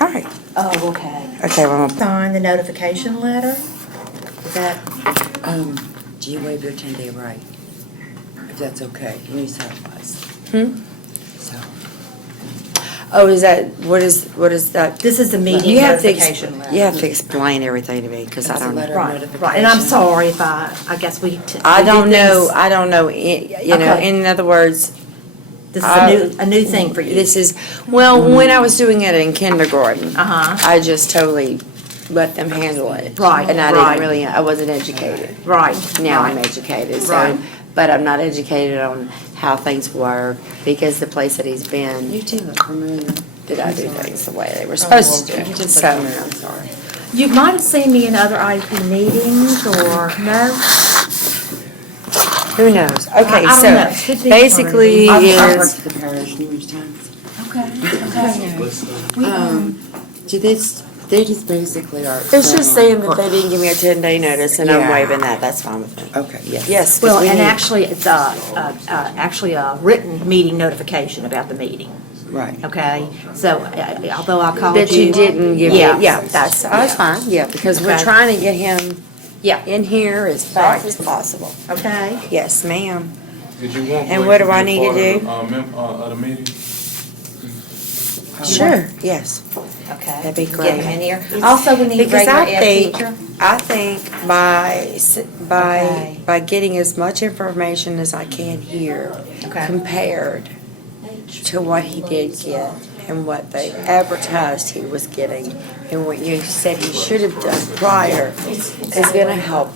All right. Oh, okay. Okay, well, Sign the notification letter? Is that, Do you waive your 10-day right? If that's okay, you use that was. So, oh, is that, what is that? this is the meeting You have to, notification letter. you have to explain everything to me, because I It's a don't know. letter. Right, right, and I'm sorry if I guess we. I we did don't know, things- I don't know, you know, Okay. in other words, This is a new thing for you. this is, well, when I was doing it in kindergarten, Uh-huh. I just totally let them handle it. Right, And I right. didn't really, I wasn't educated. Right. Now right. I'm educated, Right. so, but I'm not educated on how things work, because the place that he's been, You do look familiar. did I do things the way they were supposed to You do, just look so. familiar, I'm sorry. You might have seen me in other IEP meetings, or no? Who knows? Okay, I don't know. so Could be basically part of I've worked is, for the parish numerous times. Okay, Do they just basically are. it's just saying that they didn't give me a 10-day notice, and I'm Yeah. waiving that, that's fine with me. Okay, yes. Yes, 'cause Well, we and need- actually, it's actually a written meeting notification about the meeting, Right. okay? So, although I called you. that you didn't give me, Yeah. yeah, that's fine, yeah, because we're Okay. trying to get him Yeah, in here as fast as possible. okay. Yes, ma'am. Did you want And Blake what do be I a need to part of do? of the meeting? Sure, yes. Okay. That'd be Get great. him in here. Also, we need a Because regular I ed think, teacher. I think Okay. by getting as much information as I can here, Okay. compared to what he did get and what they advertised he was getting and what you said he should have done prior is gonna help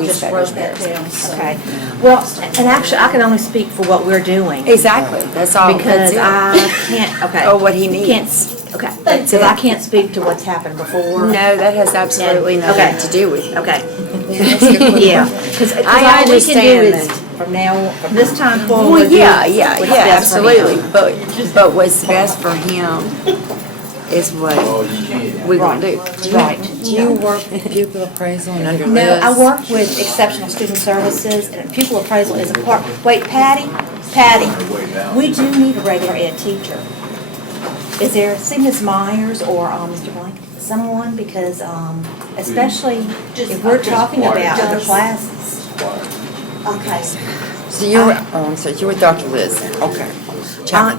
these veterans. Okay. Well, and actually, I can only speak for what we're doing. Exactly, that's all. Because That's I can't, okay. Oh, what he Can't, needs. okay. That's Because I it. can't speak to what's happened before. No, that has absolutely Okay. nothing to do with it. Okay. Yeah. Yeah, because I all we can do understand is, that. from now, from this time forward. Well, yeah, do yeah, what's yeah, best for him. absolutely, but what's best for him is what we're gonna do. Right. Do you work with pupil appraisal and under No, Liz? I work with exceptional student services, and pupil appraisal is a part. Wait, Patty, we do need a regular ed teacher. Is there, see Ms. Myers or Mr. Blank, someone, because especially if we're talking about other classes. Okay. So you're, oh, I'm sorry, you're with Dr. Liz then, okay. Chapman,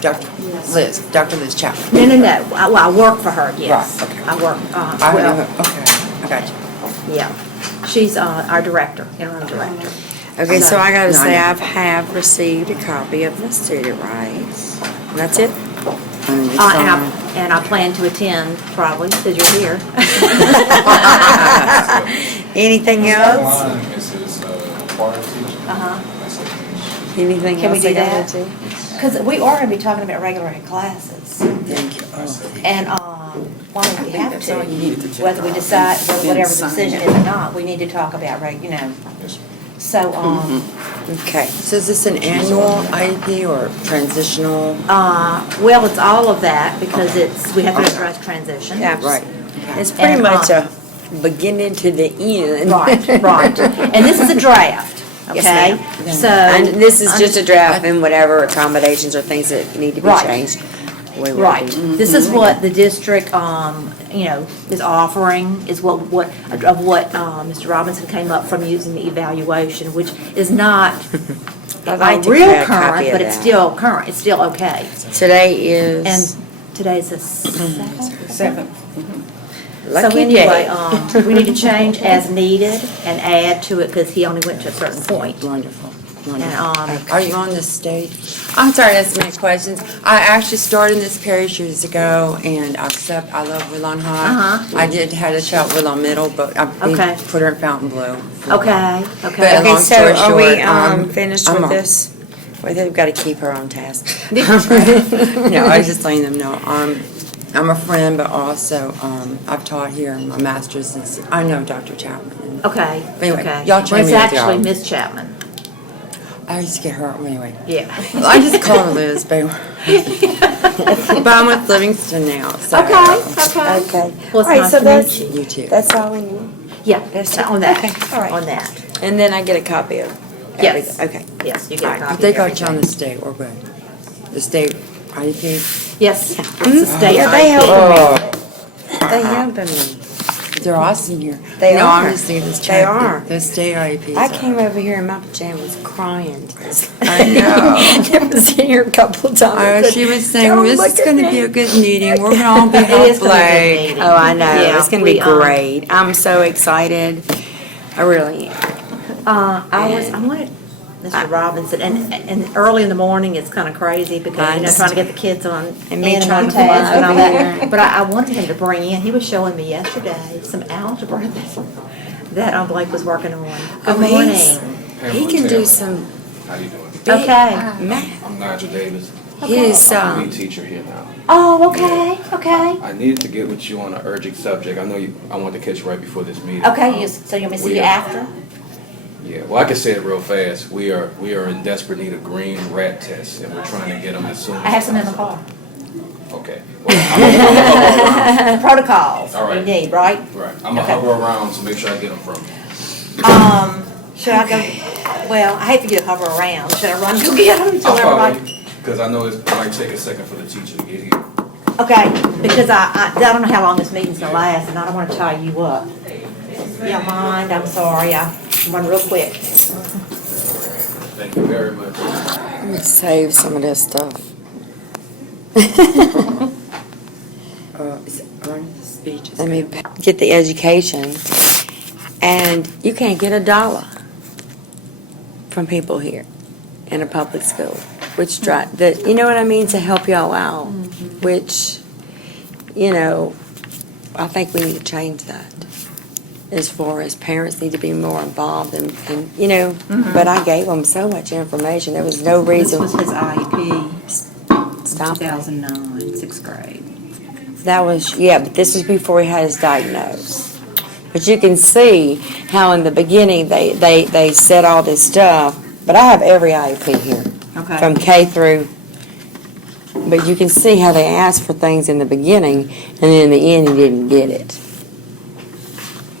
Dr. Liz Chapman. No. Well, I work for her, yes. Right, okay. I work, I know, well, okay, I got you. yeah. She's our director, interim director. Okay, so I gotta No, I say, know. I have received a copy of the student rights. And that's it? And it's on- And I plan to attend probably, because you're here. Anything else? Mine is his choir teacher. Uh-huh. That's it. Anything Can we else I do gotta that? do? Because we are going to be talking about regular ed classes. Thank you. Oh, And, well, we have that's all you needed to to, do. whether we decide, whatever the Sign decision it. is or not, we need to talk about, Yes, ma'am. so, Okay. So is this an annual IEP or transitional? well, it's all of that, because we have to address transition. Yeah, Right. It's pretty And, much a beginning to the end. Right. And this is a draft, Yes, okay? ma'am. So. And this is just a draft, and whatever accommodations or things that need to be Right. changed, we will Right. do. This is what the district, is offering, is what Mr. Robinson came up from using the evaluation, which is not I'd like to real get a copy current, of but it's that. still current, it's still okay. Today is, And today's the 7th? So lucky anyway, day. we need to change as needed and add to it, because he only went to a certain point. Wonderful, And, wonderful. Are you on the state? I'm sorry to ask many questions. I actually started in this parish years ago, and I love Woodlawn High. Uh-huh. I did had a child at Woodlawn Middle, but I Okay. put her in Fontainebleau. Okay, But okay. Okay, long so story are we short, finished I'm with on. this? Well, they've got to keep her on task. No, I was just letting them know. I'm a friend, but also I've taught here. My master's is, I know Dr. Chapman. Okay, Anyway, okay. y'all Well, train it's me with actually y'all. Miss Chapman, I used to get her, anyway. yeah. I just call her Liz, but but I'm with Livingston now, so. Okay. Okay. Well, it's All right, nice so to that's- meet you. You too. That's all we need. Yeah, That's on that, okay, all right. on that. And then I get a copy of Yes. everything. Okay. Yes, you get a Alright, copy If they of got you on everything. the state, we're good. The state IEP. Yes, it's a state Yeah, they IEP. helping me. They helping me. They're awesome here. They no, are. I'm just thinking this They check. are. The state IEPs. I came over here in my pajamas crying. I know. I was here a couple of times. I said, She was saying, "Don't this look is at going to me." be a good meeting. We're going to all be It is gonna be a good hopefully. meeting. Oh, I know. Yeah, It's going to be we, great. I'm so excited. I really am. I wanted Mr. Robinson, and early in the morning, it's kind of crazy because, you know, trying to get the kids on, And me in and trying on to fly task and all over that. here. But I wanted him to bring in, he was showing me yesterday some algebra that Blake was working on. Good he's- morning. He can do some How you doing? big Okay. math. I'm Nigel Davis. He's, I'm the lead teacher here now. Oh, okay, okay. I needed to get with you on an urgent subject. I know I wanted to catch you right before this meeting. Okay, so you want me to see you after? Yeah, well, I can say it real fast. We are in desperate need of green rat tests, and we're trying to get them as soon as I have some in the car. Okay. Well, I'm Protocols All right. you need, right? right. I'm gonna Okay. hover around to make sure I get them from you. Should I go, well, I hate for you to hover around. Should I run, go get them I'll until follow everybody? you, because I know it might take a second for the teacher to get here. Okay, because I don't know how long this meeting's gonna last, and I don't wanna tie you up. You don't mind, I'm sorry, I run real quick. Thank you very much. Let me save some of this stuff. Speeches. Let me get the education. And you can't get $1 from people here in a public school, which you know what I mean, to help y'all out, which, you know, I think we need to change that. As far as parents need to be more involved and you know, but I gave them so much information. There was no reason. This was his IEP, Stop it. 2009, sixth grade. That was, yeah, but this was before he had his diagnosis. But you can see how in the beginning they said all this stuff, but I have every IEP here. Okay. From K through, but you can see how they asked for things in the beginning, and then in the end he didn't get it.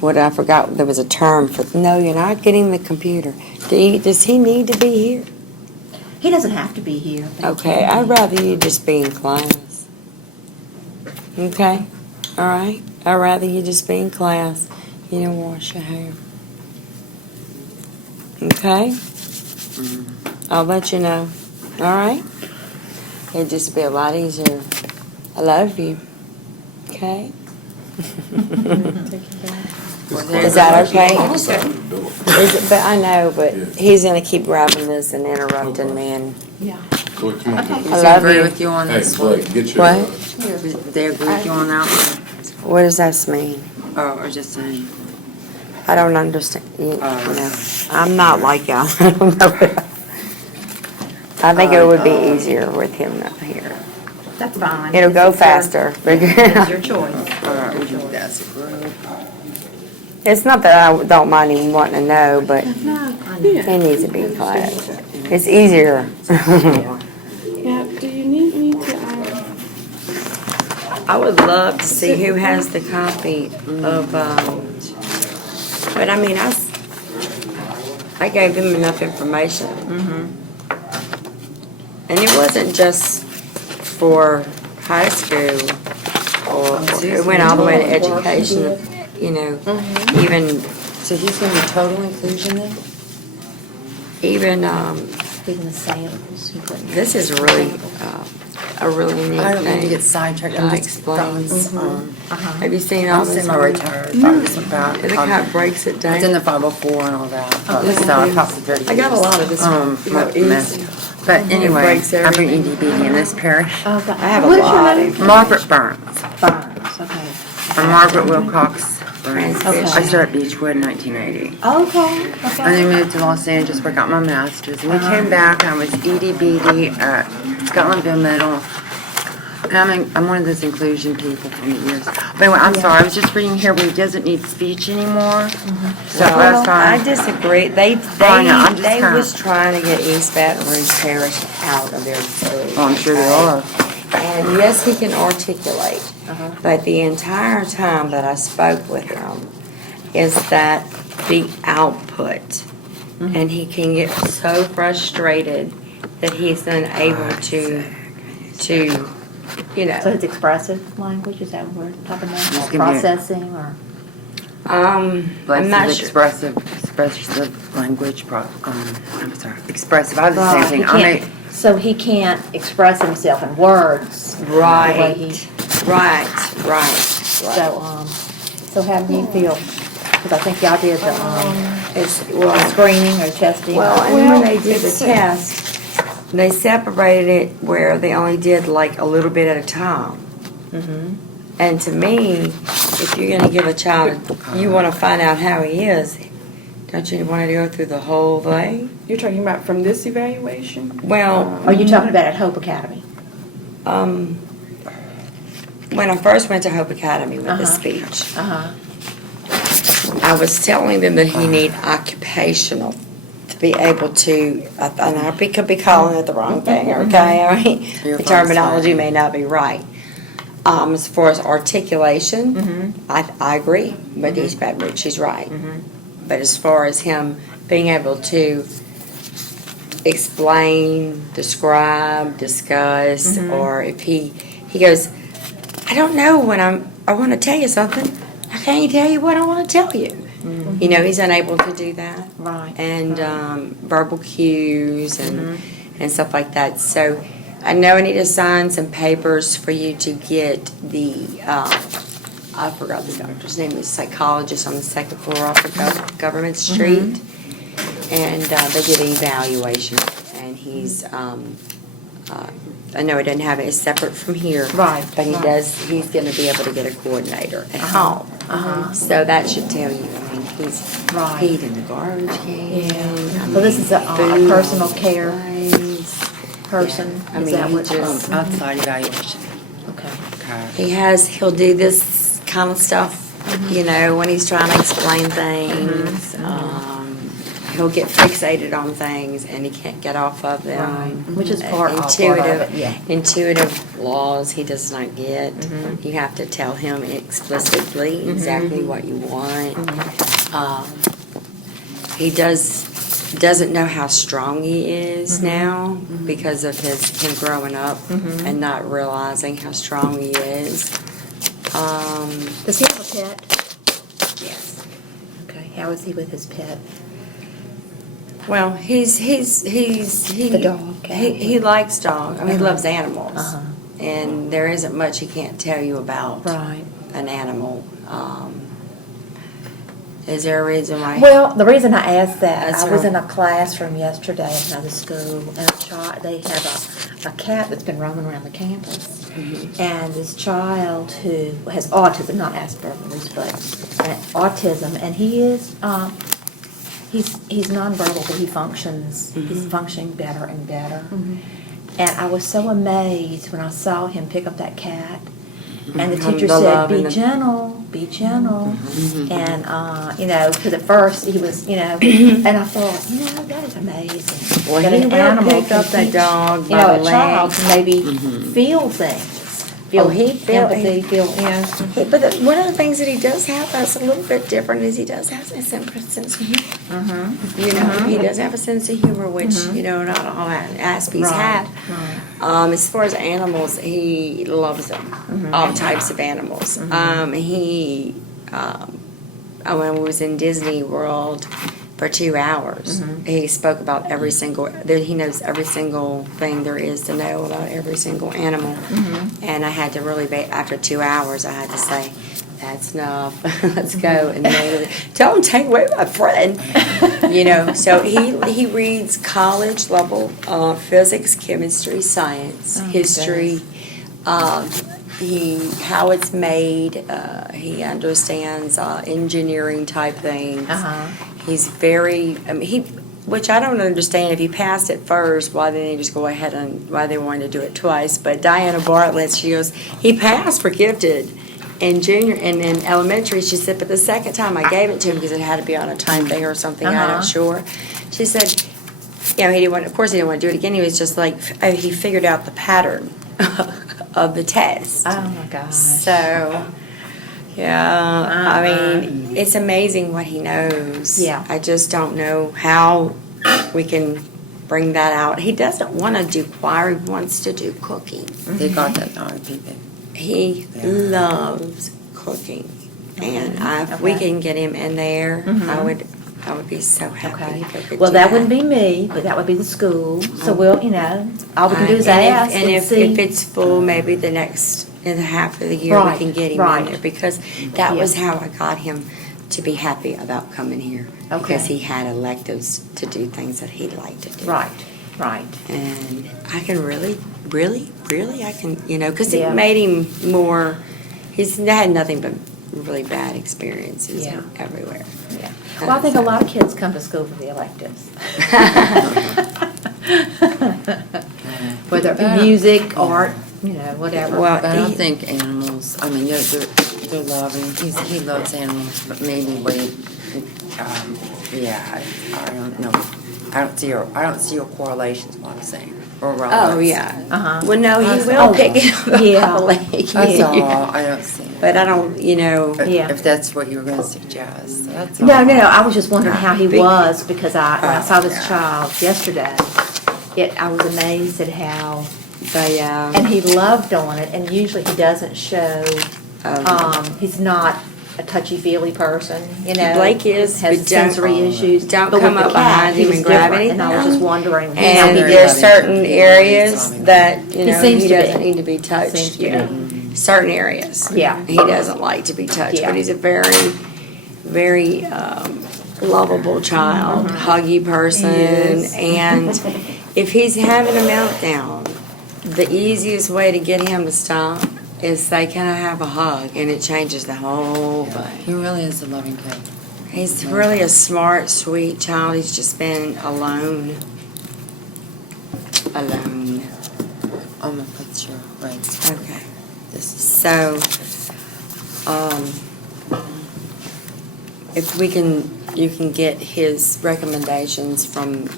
What I forgot, there was a term for, no, you're not getting the computer. Does he need to be here? He doesn't have to be here. but he Okay, can I'd be. rather you just be in class. Okay, all right? I'd rather you just be in class. You don't wash your hair. Okay? I'll let you know. All right? It'd just be a lot easier. I love you. Okay? Is that okay? Is it, but I know, but he's gonna keep grabbing this and interrupting me, and Yeah. Chloe, come on. I Does he love agree you. with you on Hey, this one? Blake, get your. What? They agree with you on that one? What does that mean? Oh, or just saying? I don't understand. You Oh. know, I'm not like y'all. I don't know. I think it would be easier with him up here. That's fine. It'll go It's your- faster. It's your choice. That's a group. It's not that I don't mind him wanting to know, but No, I know. he needs to be in class. It's easier. Yeah, do you need me to, I would love to see who has the copy of, but I mean, I gave them enough information. And it wasn't just for high school, or it went all the way to education, you know, even, So he's going to be total inclusion then? even, Even the samples. you put in. this is really, a really neat I don't mean to thing. get sidetracked. It I'm just explains. Uh-huh. Have you seen all I'm this? saying my retired. Thought about. Look how it breaks it It's in down. the 504 and all that. look So at I these. talked to 30 I got a lot of this, you know, mess. easy. But anyway, breaks I'm from everything. EDBD in this parish. Oh, God. I have a What's your lot name? of. Margaret Burns. Barnes, okay. I'm Margaret Wilcox Burns. Okay. I started at Beechwood in 1980. Okay, And okay. then moved to Los Angeles where I got my master's. And we came back and I was EDBD at Scotlandville Middle. And I'm one of those inclusion people from the years. But anyway, I'm sorry, I was just reading here where he doesn't need speech anymore. So Well, that's I fine. disagree. They I know, I'm just they kinda- was trying to get East Baton Rouge Parish out of their school. Oh, I'm sure they are. And yes, he can articulate, but the entire time that I spoke with him is that the output. And he can get so frustrated that he's unable to to, you So know, it's expressive language, is that what we're talking It's about? gonna be- Processing or? I'm not sure. Expressive language, I'm sorry, expressive, I was the same Right, thing. he can't- So he can't express himself in words. the way Right, he- right. So how do you feel? Because I think y'all did It's, the well, screening or testing. well, and when Well, they did the it's- test, they separated it where they only did like a little bit at a time. Mhm. And to me, if you're gonna give a child, you wanna find out how he is, don't you want to go through the whole thing? You're talking about from this evaluation? Well, Are you talking about at Hope Academy? when I first went to Hope Academy with the Uh-huh. speech, Uh-huh. I was telling them that he need occupational to be able to, and I could be calling it the wrong thing, okay? I mean, You're the fine, terminology fine. may not be right. As far as articulation, I agree with East Baton Rouge, she's right. But as far as him being able to explain, describe, discuss, or if he goes, I don't know when I want to tell you something, I can't tell you what I want to tell you. You know, he's unable to do that. Right. And verbal cues and stuff like that. So I know I need to sign some papers for you to get the, I forgot the doctor's name, he's a psychologist on the second floor off of Government Street. And they did an evaluation, and he's, I know he doesn't have it, it's separate from here. Right, But right. He's gonna be able to get a coordinator at home. So that should tell you, I mean, he's Right. peed in the garbage can. I So this is a food personal all care place. person? I Is mean, that he what? just- Outside evaluation. Okay. Okay. He'll do this kind of stuff, you know, when he's trying to explain things. He'll get fixated on things and he can't get off of them. Which is part of Intuitive, it, yeah. Intuitive laws he does not get. You have to tell him explicitly exactly what you want. He doesn't know how strong he is now because of him growing up and not realizing how strong he is. Does he have a pet? Yes. Okay, how is he with his pet? Well, he The dog, cat. he likes dogs. I mean, he loves animals, Uh-huh. and there isn't much he can't tell you about Right. an animal. Is there a reason why? Well, the reason I asked that, That's I was right. in a classroom yesterday at another school, and they have a cat that's been roaming around the campus. And this child who has autism, not Asperger's, but autism, and he is, he's nonverbal, but he functions, he's functioning better and better. And I was so amazed when I saw him pick up that cat. And the teacher The said, love be and the- gentle, be gentle. And, you know, because at first he was, you know, and I thought, you know, that is amazing. Well, that he an will animal pick can up that teach, dog you by know, the a child leg. can maybe feel things. Feel he feel- empathy, feel, you know. But one of the things that he does have that's a little bit different is he does have a sense of humor. You know, he does have a sense of humor, which, you know, not all Aspies have. As far as animals, he loves them, all types of animals. When we was in Disney World for 2 hours, he spoke about every single, he knows every single thing there is to know about every single animal. And I had to really, after 2 hours, I had to say, that's enough, let's go. And then tell him, take away my friend. You know, so he reads college level physics, chemistry, science, history, how it's made. He understands engineering type things. He's very, which I don't understand. If he passed it first, why didn't he just go ahead and why they wanted to do it twice? But Diana Bartlett, she goes, he passed for gifted in junior and in elementary. She said, but the second time I gave it to him because it had to be on a time thing or something. I'm not sure. She said, you know, he didn't want. Of course, he didn't want to do it again. He was just like he figured out the pattern of the test. Oh, my gosh. So, yeah, I mean, it's amazing what he knows. Yeah. I just don't know how we can bring that out. He doesn't want to do choir, he wants to do cooking. They got that IEP. He Yeah. loves cooking. And if we Okay. can get him in there, Mhm. I would be so happy Okay. if we could Well, do that wouldn't be me, but that would be the school. So we'll, all we can do is ask And and if see. it's full, maybe the next, in the half of the year, we Right, can get him in right. there. Because that was Yeah. how I got him to be happy about coming here. Because Okay. he had electives to do things that he liked to do. Right, right. And I can really, I can, because Yeah. it made him more, he's had nothing but really bad experiences Yeah. everywhere. Yeah. Well, I think a lot of kids come to school for the electives. Whether it be music, art, whatever. Well, But I don't he- think animals, I mean, they're loving, he loves animals, but maybe I don't know. I don't see a correlation is what I'm saying, or relevance. Oh, yeah. Uh-huh. Well, no, he That's will all. pick it up. Yeah. That's all, I don't see. But I don't, Yeah. If that's what you were gonna suggest, that's all. No, I was just wondering how he Big- was, because when I saw this yeah. child yesterday, I was amazed at how, they, and he loved on it, and usually he doesn't show, he's not a touchy-feely person, Blake is, has but don't- sensory issues. don't But with come the up cat, behind he him was and grab different, and I was anything. just wondering how And he very there's did. loving. certain areas that, He seems he to be. doesn't need to be Seems touched. to Yeah. Certain areas. Yeah. He doesn't like to be touched, Yeah. but he's a very, very lovable child, huggy person. is. And if he's having a meltdown, the easiest way to get him to stop is say, "Can I have a hug?" And it changes the whole thing. He really is a loving kid. He's really a smart, sweet child. He's just been alone. Alone. I'm gonna put your, right, Okay. this is, So, if you can get his recommendations from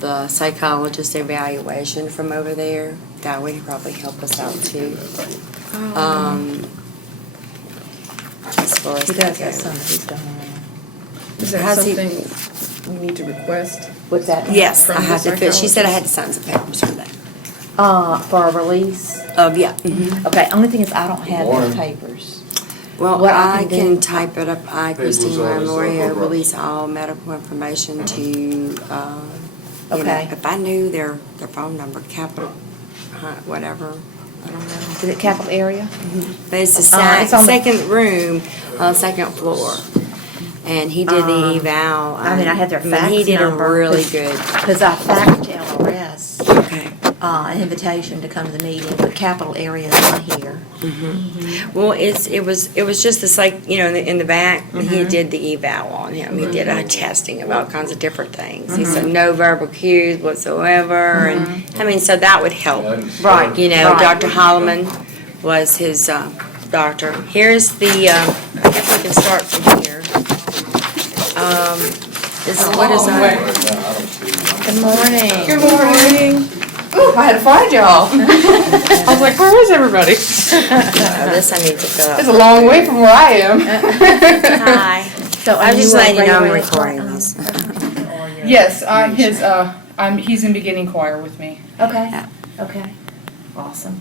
the psychologist evaluation from over there, that would probably help us out too. As far as He that does have goes. some he's done. Is that How's he- something we need to request? What's that? Yes, From I the have to fill, she said I had to psychologist? sign some papers for that. For a release? Yeah. Okay, only thing is I don't have those Morning. papers. Well, What I I can can do- type it up. I, Papers Christine are just Lamoria, like release all medical information to, Okay. if I knew their phone number, capital, whatever, I don't know. Is it capital area? But it's the It's on the- second room, second floor. And he did the eval. I mean, I had their He fax did number. a really good, Because I faxed to LRS okay. an invitation to come to the meeting, but capital area is on here. Well, it was just this, like, in the back, he Mm-hmm. did the eval on him. He did a testing of all kinds of different things. He said no verbal cues whatsoever, and, I mean, so that would help. Mm-hmm. Right. Dr. Right. Holloman was his doctor. Here's the, I guess we can start from here. What is that? Good morning. Good morning. Ooh, I had to find y'all. I was like, where is everybody? This I need to fill It's out. a long way from where I am. Hi. So I are was just you a letting you know I'm regular- recording this. Yes, he's in beginning choir with me. Okay, Yeah. okay. Awesome.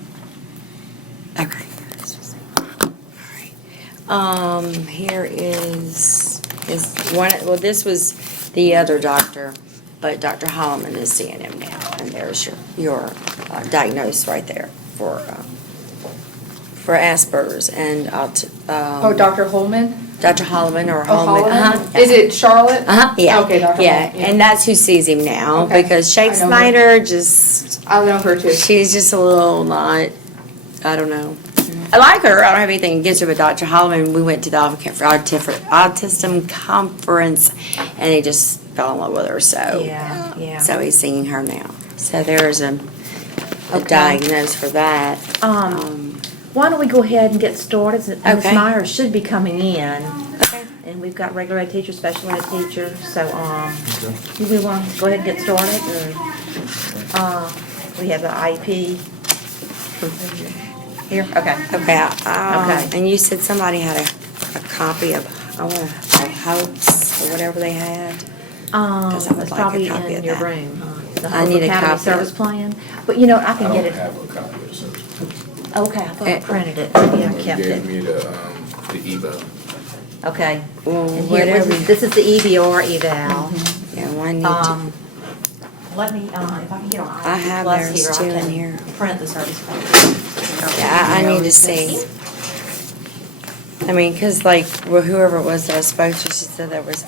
Okay. Here is one, well, this was the other doctor, but Dr. Holloman is seeing him now, and there's your diagnosis right there for Asperger's, and Dr. Holman? Dr. Holloman or Oh, Holloman. Holland? Is it Charlotte? Yeah. Okay, Dr. Yeah, Holman. and that's who sees him now, Okay. because Shake I know her. Snyder just, I know her too. she's just a little not, I don't know. I like her. I don't have anything against her, but Dr. Holloman, we went to the autism conference, and he just fell in love with her. So, Yeah. so he's seeing her now. So there's a Okay. diagnosis for that. Why don't we go ahead and get started? Ms. Okay. Myers should be coming in, Okay. and we've got regular ed teacher, special ed teacher, so, do we want to go ahead and get started, or, we have the IEP here, okay. Okay. Okay. And you said somebody had a copy of Hopes or whatever they had. 'Cause I would It's like a probably copy in of your that. room, huh? The I need a Academy copy. Service Plan, but you know, I I can get don't it. have a copy of the service plan. Okay, I thought I printed it, maybe I You kept gave it. me the eval. Okay. Well, And here, whatever. this is the EBR eval. Yeah, well, I need to, Let me, if I can get on I have Plus theirs here, too I in can here. print the service plan. yeah, I need to see. I mean, cause like, well, whoever it was that I spoke to, she said there was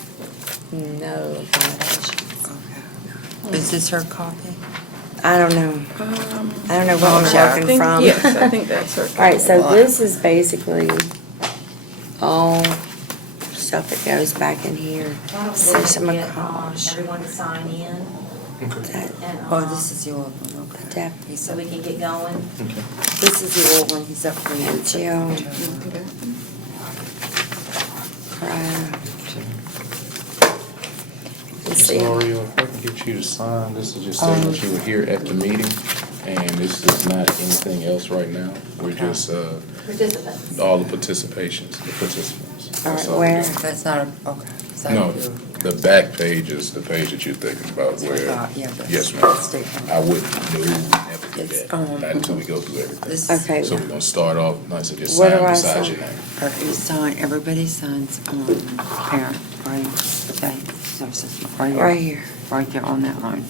no accommodations. Okay. Is this her copy? I don't know. I don't know where I'm Yeah, I working think- from. Yes, I think that's her. Alright, so this is basically all stuff that goes back in here. So some Get, accommodations. everyone to sign in That- and, Oh, this is the old one, okay. Def- He's so up- we can get going. This is the old one, he's up for Yeah, Jill. Let's see. Sorry, if I can get you to sign, this is just saying that you were here at the meeting, and this is not anything else right now. We're just, Participants. all the participations, the participants. All That's right, all where? we're doing. That's not, okay. Is that No, you? the back page is the page that you're thinking about where, Yeah, that's yes, ma'am. statement. I wouldn't, no, never do It's, that, not until we go through everything. This, Okay. So we're gonna start off, nice and just Where sign do I beside sign? your name. okay, you sign, everybody signs, parent, right? Okay, so it's just right here. Right here, Right there on that line.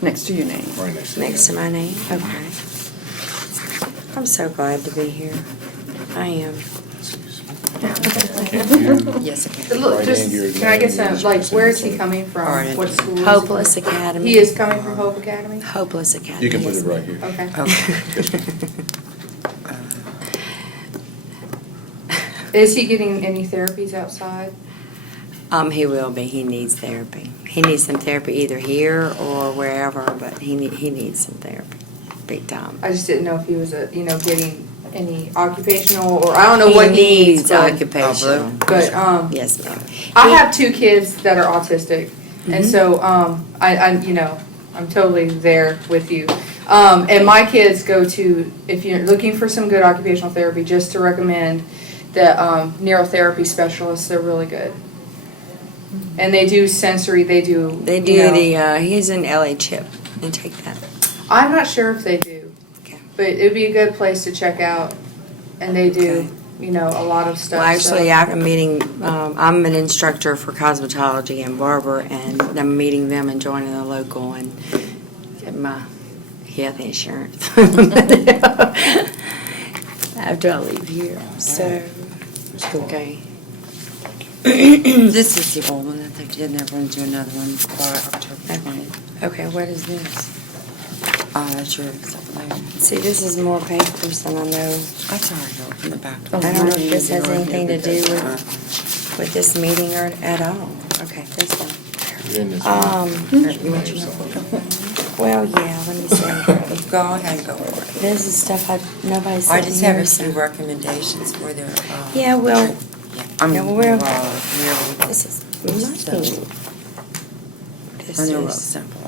Next to your name. Right next to next to you. my name, okay. I'm so glad to be here. I am. Can you, Yes, okay. Look, Write just, in your can I get name, some, like, where is send it he to coming from? Alright. What school? is he Hopeless from? Academy. He is coming from Hope Academy? Hopeless Academy. you can put yes, it right here. Okay. Okay. Is he getting any therapies outside? He will be, he needs therapy. He needs some therapy either here or wherever, but he needs some therapy, big time. I just didn't know if he was, getting any occupational, or I don't know what he needs, but, occupational. but, Yes, ma'am. I have two kids that are autistic, and so, I'm totally there with you. And my kids go to, if you're looking for some good occupational therapy, just to recommend the, neurotherapy specialists, they're really good. And they do sensory, they do. They do he's an LA chip, and take that. I'm not sure if they do, Okay. but it'd be a good place to check out, and they do, a lot of stuff. Well, actually, so. I'm meeting, I'm an instructor for cosmetology and barber, and I'm meeting them and joining the local and get my health insurance. After I leave here, so, okay. This is the old one that they did, and they're going to do another one by October 20th. Okay, what is this? That's yours up there. See, this is more papers than I know. That's all right, go in the back. I don't know if this has anything to do with this meeting or at all. Okay, this one. You're in this You want your Well, yeah, let me see. Go ahead and go for it. This is stuff nobody's I seen just have here, a few so. recommendations for their, Yeah, well, I'm yeah, real, well, real, this is simple. nothing. This And they're real is. simple.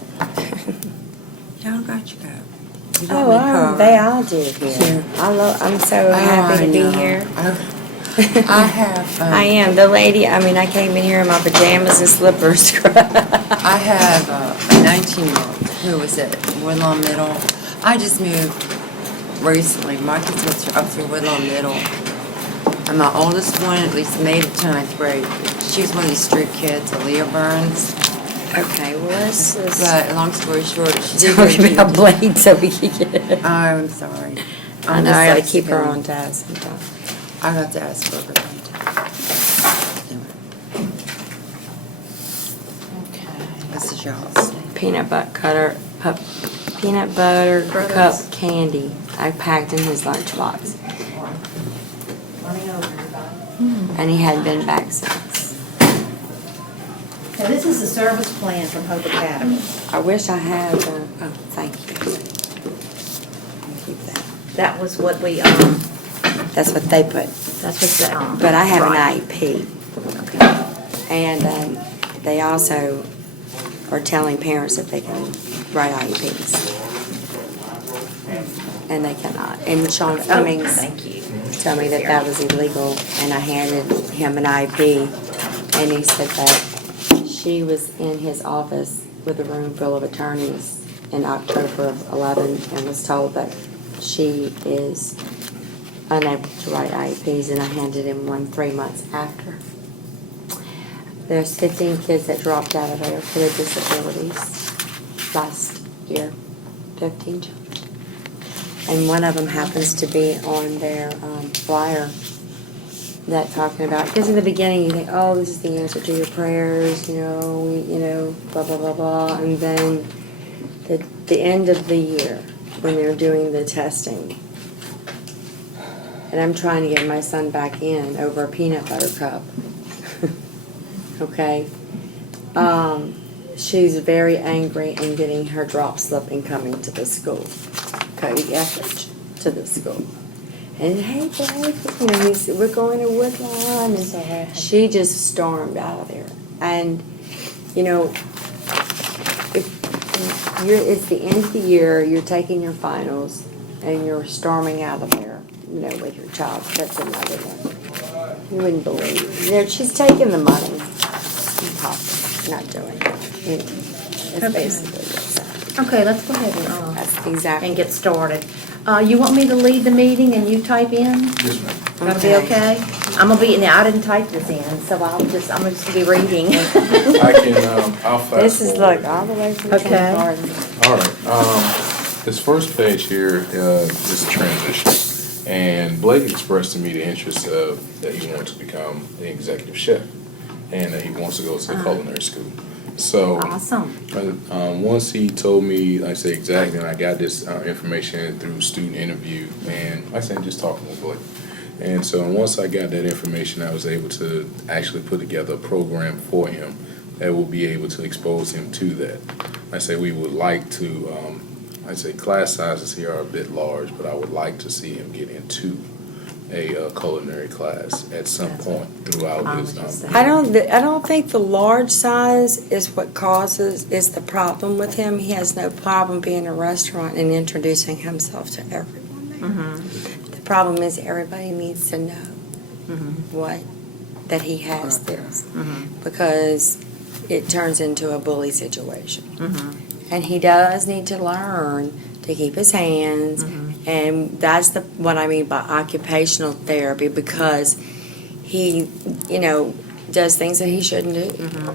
Y'all got you go. You Oh, got me covered. they all do here. I'm so happy to be here. I have, I am. The lady, I came in here in my pajamas and slippers. I have a 19-year-old who was at Woodlawn Middle. I just moved recently. My kids went up through Woodlawn Middle. And my oldest one at least made it to 9th grade. She's one of these street kids, Aaliyah Burns. Okay, well, let's just But long story short, she did go talk to about Blade so we can get it. I'm sorry. I know, I gotta keep her on task sometimes. I got to ask for her. This is y'all's. Peanut butter cup candy. I packed in his lunchbox. And he hadn't been back since. Now, this is the service plan from Hope Academy. I wish I had, oh, thank you. I'll keep that. That was what we, That's what they put. that's what the, But I have an right. IEP. Okay. And they also are telling parents that they can write IEPs. And they cannot. And Sean Fleming Thank you. told me that that was illegal, and I handed him an IEP, and he said that she was in his office with a room full of attorneys in October of 11 and was told that she is unable to write IEPs, and I handed him one 3 months after. There's 15 kids that dropped out of there for their disabilities last year, 15 children. And one of them happens to be on their flyer that talking about, because in the beginning you think, oh, this is the answer to your prayers, blah, blah, blah, blah. And then the end of the year when they're doing the testing, and I'm trying to get my son back in over a peanut butter cup. Okay? She's very angry and getting her drop slip and coming to the school. Cody Etheridge to the school. And hey, Blake, we're going to Woodlawn. And she just stormed out of there. And, it's the end of the year, you're taking your finals, and you're storming out of there, with your child. That's another one. You wouldn't believe. She's taking the money. Not doing it. That's basically what's happening. Okay, let's go ahead That's exactly. and get started. You want me to lead the meeting and you type in? Yes, ma'am. That'll be okay? I'm gonna be, now I didn't type this in, so I'm just gonna be reading. I can, I'll fast This is forward. like all the way from Okay. kindergarten. All right, this first page here is transition. And Blake expressed to me the interest of that he wants to become an executive chef and that he wants to go to the culinary school. So Awesome. once he told me, like I say exactly, and I got this information through student interview, and like I said, just talking with Blake. And so once I got that information, I was able to actually put together a program for him that will be able to expose him to that. I say we would like to, I say class sizes here are a bit large, but I would like to see him get into a culinary class at some point throughout his. I don't think the large size is what is the problem with him. He has no problem being in a restaurant and introducing himself to everyone there. Mm-hmm. The problem is everybody needs to know that he has this, because it turns into a bully situation. And he does need to learn to keep his hands, and that's what I mean by occupational therapy, because he, does things that he shouldn't do.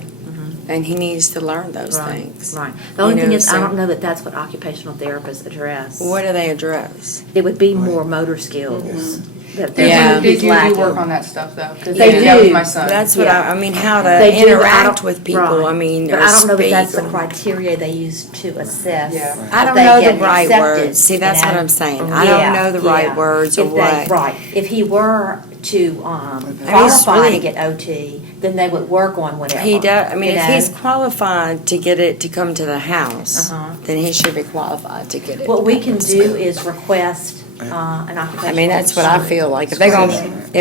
And he needs to learn those things. Right. The only thing is, I so- don't know that that's what occupational therapists address. What do they address? It would be more motor skills. That Yeah. They do lacking. work on that stuff though, because They they do that with do. my son. That's what Yeah. I mean, how to They do, but I interact don't- with people, right. But or I don't know that speak that's the or- criteria they use to assess. Yeah. I if don't they know get the right accepted, words. See, that's you know? what I'm saying. I don't know the right words or If they- what. Right. If he were to he's qualify really- to get OT, then they would work on whatever. He does, you if know? he's qualified to get it to come to the house, Uh-huh. then he should be qualified to get it. What we can do is request an occupational. I mean, that's what I feel like. If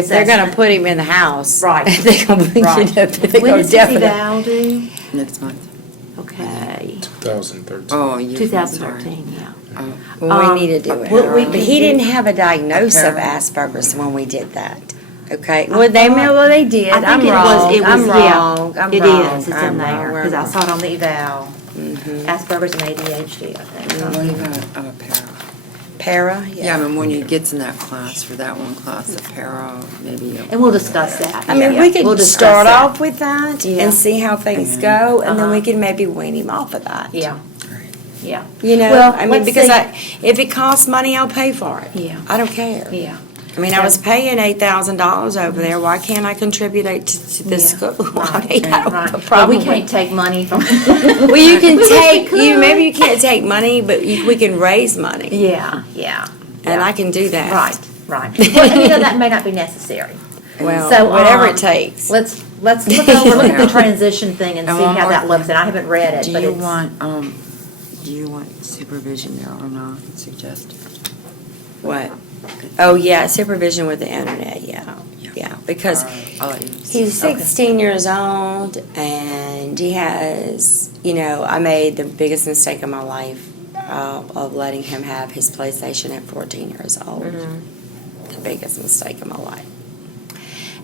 they're gonna put him in the house. Right. They're gonna, Right. they're When gonna does his definitely. eval due? Next month. Okay, 2013. Oh, you. 2013, yeah. Well, we need to do it. what we But can he do- didn't have a diagnosis of Asperger's when we did that. Okay, well, they did. I think I'm it wrong. was, I'm yeah, wrong. I'm it wrong. is, it's I'm in wrong. there, We're because I wrong. saw it on the eval. Asperger's and ADHD, I think. What about para? Para, Yeah, I mean, when he gets in that class, for that one class, the para, maybe. And we'll discuss that. I mean, Yeah, we we'll could discuss start that. off with that Yeah. and see how things go, and then we Uh-huh. can maybe wean him off of that. Yeah, yeah. Well, I mean, let's because see. if it costs money, I'll pay for it. Yeah. I don't care. Yeah. I mean, I was paying $8,000 over there. Why can't I contribute it to the Yeah. school? I Right, mean, I don't have a right. But problem we can't with- take money from. Well, you can We take, could. maybe you can't take money, but we can raise money. Yeah, yeah. And I can do that. Right, right. Well, and that may not be necessary. Well, So, whatever it takes. Let's look at the transition thing and And see one how more that thing. looks, and I haven't read it, Do but you it's. want supervision there or not, suggested? What? Oh, yeah, supervision with the internet, yeah. Because I'll let you. he's 16 years old, and he has, I made the biggest mistake of my life of letting him have his PlayStation at 14 years old. The biggest mistake of my life.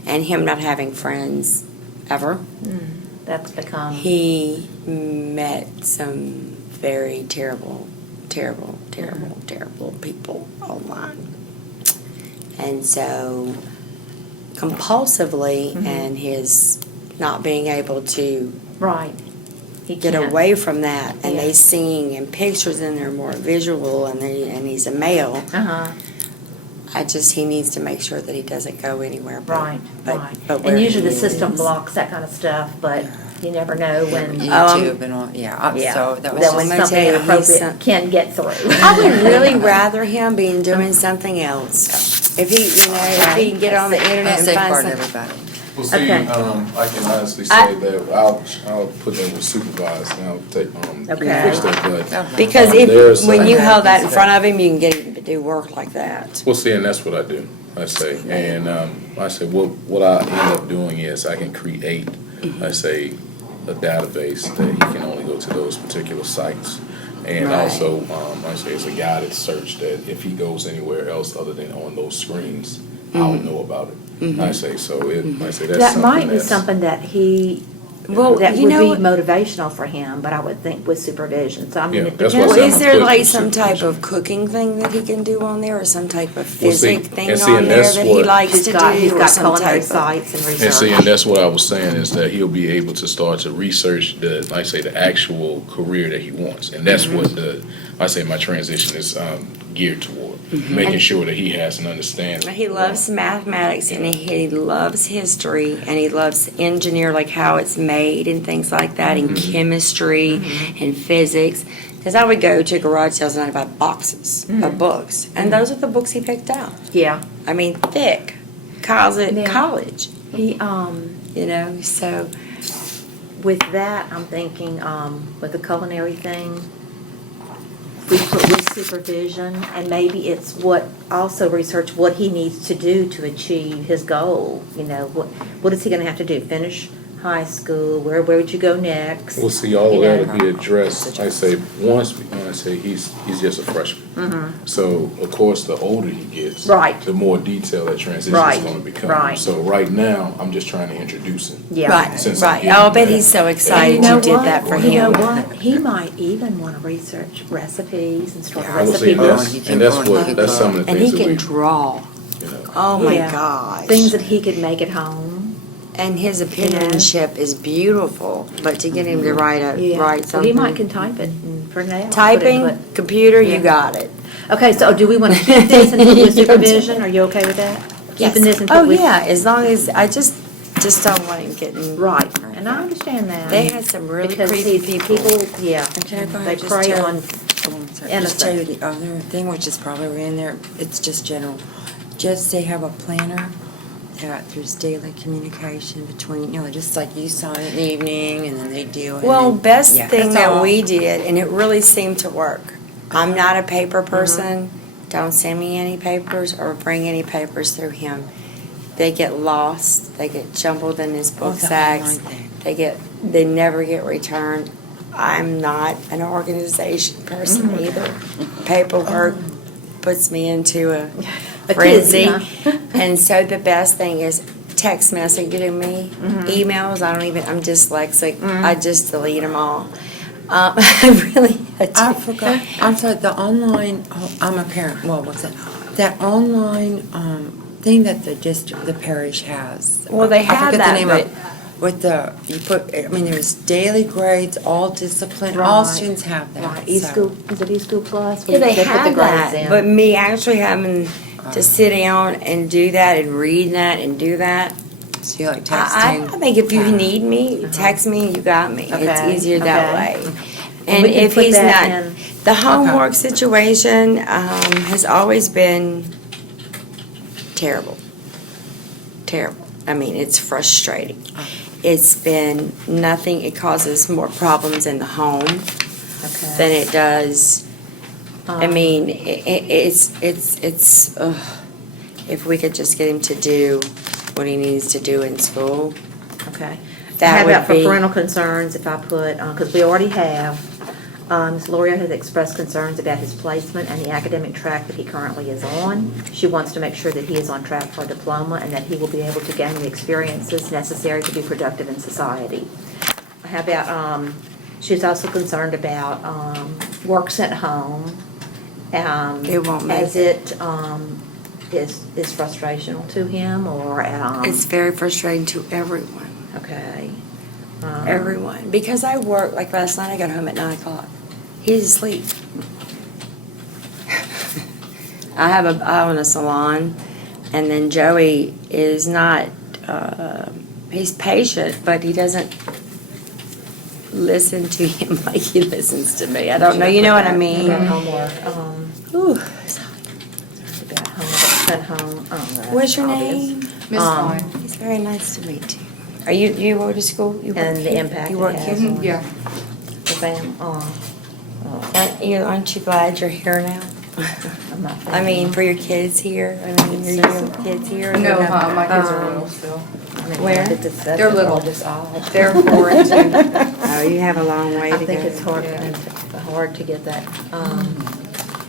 And him not having friends ever. that's become. He met some very terrible people online. And so compulsively and his not being able to Right. He get can't. away from that, and Yeah. they seeing in pictures and they're more visual, and he's a male. Uh-huh, He needs to make sure that he doesn't go anywhere. right, but right. where And usually the he system is. blocks that kind of stuff, but you never know when. YouTube and all, yeah, Yeah. so that was That when I'm just, gonna something tell you, he's inappropriate can get through. I would really rather him being doing something else. If he can get on the internet and find safeguard something. everybody. Well, see, Okay. I can honestly say that I'll put that with supervised, and I'll take, Okay. push that, but. Because There's, when you uh, held that in front of him, you can get him to do work like that. Well, see, and that's what I do, I say, and, I say, what I end up doing is I can create, I say, a database that he can only go to those particular sites. And Right. also, I say it's a guided search that if he goes anywhere else other than on those screens, I'll know about it. I say, so I say that's That something might be that's. something that he, Well, that you would know be what? motivational for him, but I would think with supervision, so I mean, Yeah, it that's what I depends. said. Well, is there put it like with some type supervision. of cooking thing that he can do on there, or some type of Well, see, physic thing and see, on and there that's that he what- likes He's to got, do, he's or got some culinary type of? sites and And see, research. and that's what I was saying, is that he'll be able to start to research the actual career that he wants. And that's what my transition is geared toward, making sure that he has an understanding. He loves mathematics, and he loves history, and he loves engineer, like how it's made and things like that, and chemistry and physics. Because I would go to garage sales and I'd buy boxes of books, and those are the books he picked out. Yeah, I mean, thick. Kyle's at Yeah. college, he, so. with that, I'm thinking, with the culinary thing, we put with supervision, and maybe it's also research what he needs to do to achieve his goal. What is he gonna have to do? Finish high school? Where would you go next? We'll see, all of You that know. will be addressed, I say, when I say he's just a freshman. So, of course, the older he gets. Right. The more detailed that transition Right, is gonna become. right. So right now, I'm just trying to introduce him. Yeah. Right, Since I'm right. getting Oh, I bet that- he's so And excited you know you did what? that for You know him. what? He might even wanna research recipes and start a Well, see, recipe book. that's some of the And things he that can we, draw. you know. Oh my Yeah. gosh. Things that he could make at home. And his penmanship is beautiful, but to get him to write Yeah. write Well, something. he might can type it and print it out. put it- Typing, but- computer, Yeah. you got it. Okay, so do we want to keep this until with supervision? Are you okay with that? Keeping this until Oh, we. yeah, as long as, I just don't want him getting. Right, and I understand that. They had some really Because creepy these people. Yeah, Okay, go they ahead, just prey tell- on, Just tell you the other thing, which is probably in there, it's just general. Just they have a planner that there's daily communication between, just like you sign it in the evening and then they do it. Well, and then- best yeah, thing that's that all. we did, and it really seemed to work. I'm not a paper person. Don't send me any papers or bring any papers through him. They get lost, they get jumbled in his book the sacks. online thing. They never get returned. I'm not an organization person either. Paperwork puts me into a A frenzy. tizzy, huh? And so the best thing is text messaging me, emails. I'm dyslexic. I just delete them all. I really. I forgot, I'm sorry, the online, I'm a parent, well, what's that? That online, thing that the parish has. Well, they I have forget the that, name of it. With there's daily grades, all discipline, all Right. students have that. right, so- eSchool, is it eSchool Plus? Yeah, they put the have grades that, in. but me actually having to sit down and do that and read that and do that. So you like I texting? think if you need me, text me, you got me. It's Okay, easier that okay. way. And And we can if put he's that not, in- the homework situation has always been terrible. Terrible. I mean, it's frustrating. It's been nothing, it causes more problems in the home Okay. than it does. I Um, mean, it's, if we could just get him to do what he needs to do in school, Okay. that How about would for be. parental concerns, if I put, because we already have, Ms. Loria has expressed concerns about his placement and the academic track that he currently is on. She wants to make sure that he is on track for a diploma and that he will be able to gain the experiences necessary to be productive in society. how about, she was also concerned about, work sent home. It won't make As it, is frustrational to him, or, It's very frustrating to everyone, okay. everyone. Because I work, like last night I got home at 9 o'clock. He's asleep. I own a salon, and then Joey is not, he's patient, but he doesn't listen to him like he listens to me. I don't know, you know what I mean? About homework, Ooh. about homework sent home. What's your Obvious. name? Miss Klein. It's very nice to meet you. Are you go to school? You work And the here? impact You it work has here? on Yeah. the fam, Aren't you glad you're here now? I'm not. I mean, for your kids here? I mean, your kids here? No, my kids are little still. Where? They're little. Just odd. They're 4 and 2. Oh, you have a long way I to go. think it's hard to get that,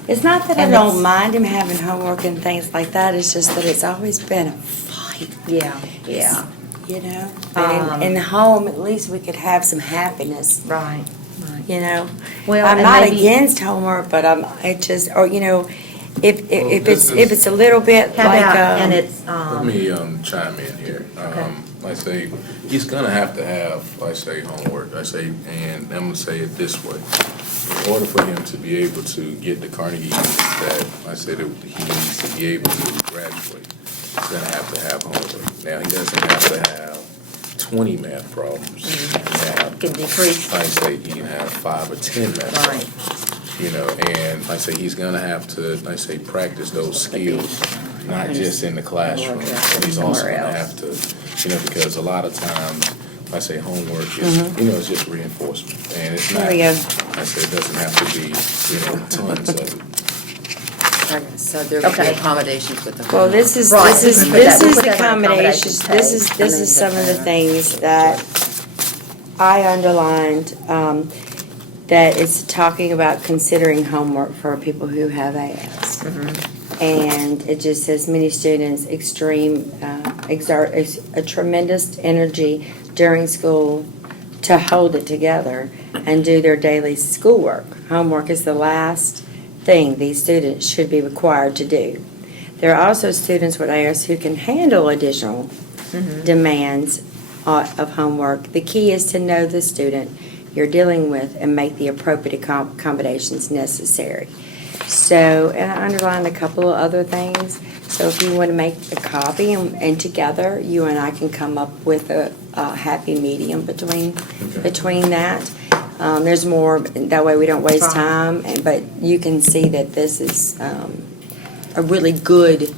It's not that I And don't it's- mind him having homework and things like that, it's just that it's always been a fight, yeah, yeah, you know? And in home, at least we could have some happiness, right, right. you know? Well, I'm and not maybe- against homework, but it just, or, you know, if this it's a little bit How like, about, and it's, Let me chime in here. I say, he's gonna have to have, I say, homework, I say, and I'm gonna say it this way. In order for him to be able to get the Carnegie units that I said that he needs to be able to graduate, he's gonna have homework. Now, he doesn't have to have 20 math problems. He can have, can decrease, I say, he can have 5 or 10 math right, problems. You know, and I say he's gonna have to, I say, practice those skills, not just in the classroom, but he's also gonna have to, you know, because a lot of times, I say homework is, you know, it's just reinforcement, and it's not, There we go. I say it doesn't have to be, you know, tons of it. So there would be Okay. accommodations with the. well, this is, Right. this is, Put this that- is put the that in accommodations, accommodations page. this is some of the things that I underlined, that it's talking about considering homework for people who have AS. And it just says many students exert a tremendous energy during school to hold it together and do their daily schoolwork. Homework is the last thing these students should be required to do. There are also students with AS who can handle additional demands of homework. The key is to know the student you're dealing with and make the appropriate accommodations necessary. So, and I underlined a couple of other things. So if you want to make a copy and together, you and I can come up with a happy medium between that. There's more, that way we don't waste time, but you can see that this is a really good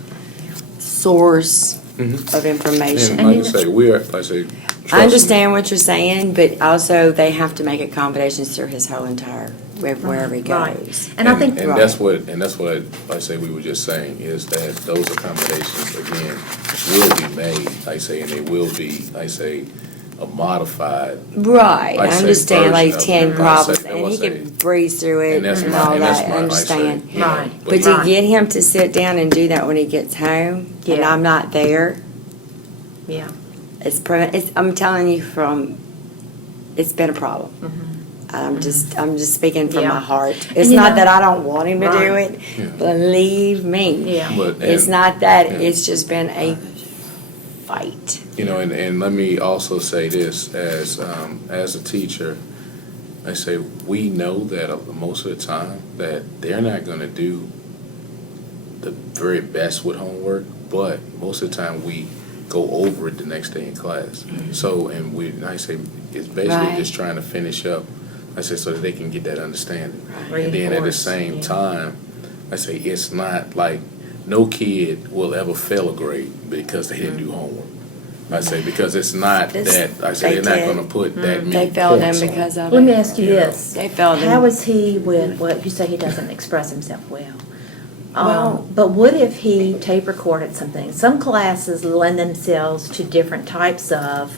source of information. And like I say, like I say, trust I me. understand what you're saying, but also they have to make accommodations through his whole entire, wherever he Right. goes. And I think, And that's what I say we were just saying, is that those accommodations, again, will be made, I say, and they will be, I say, a modified, Right, I I say understand, like version of 10 it. I problems, say- and he I say- can breeze through it and that's and my, all and that's that, I my, I say, understand. you know, Right. But to get him to sit down and do that when he gets home, and Yeah. I'm not there, yeah, I'm telling you it's been a problem. I'm just speaking from Yeah. my heart. It's you not know- that I don't want him to do Right. it, Yeah. believe me. yeah. But, It's and, not that, yeah. it's just been a fight. you know, and let me also say this, as a teacher, I say, we know that most of the time that they're not gonna do the very best with homework, but most of the time we go over it the next day in class. So, and I say, it's basically Right. just trying to finish up, I say, so that they can get that understanding. And then at the Reinforce, same yeah. time, I say, it's not like, no kid will ever fail a grade because they didn't do homework. I say, because it's not This- that, I say, they they're not did. gonna put that many They failed him points on it. because of Let me it. ask you Yeah. this. They failed him. How is he with, what, you say he doesn't express himself well? Well- But what if he tape recorded something? Some classes lend themselves to different types of,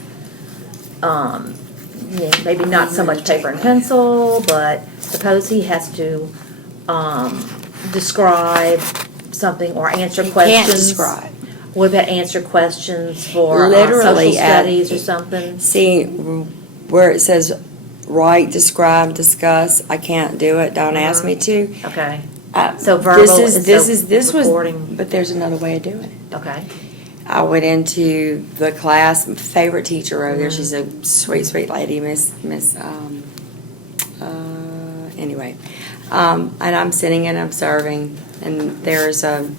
maybe not so much paper and pencil, but suppose he has to, describe something or answer He questions. can't describe. What about answer questions for social Literally at- studies or something? See, where it says write, describe, discuss, I can't do it, don't ask me to. Okay, Uh, so verbal This was, recording. but there's another way of doing it. Okay. I went into the class, my favorite teacher over there, she's a sweet, sweet lady, anyway. And I'm sitting and observing, and there's a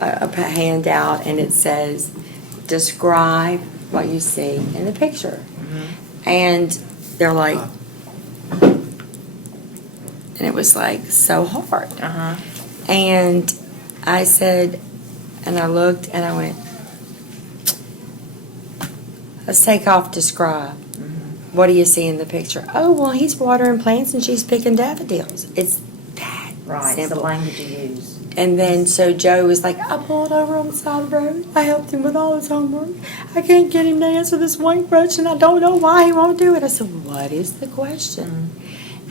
handout, and it says, describe what you see in the picture. And they're like, and it was like so hard. Uh-huh. And I said, and I looked and I went, let's take off describe. What do you see in the picture? Oh, well, he's watering plants and she's picking daffodils. It's that Right, it's the simple. language you use. And then so Joe was like, I pulled over on the side of the road. I helped him with all his homework. I can't get him to answer this one question. I don't know why he won't do it. I said, what is the question?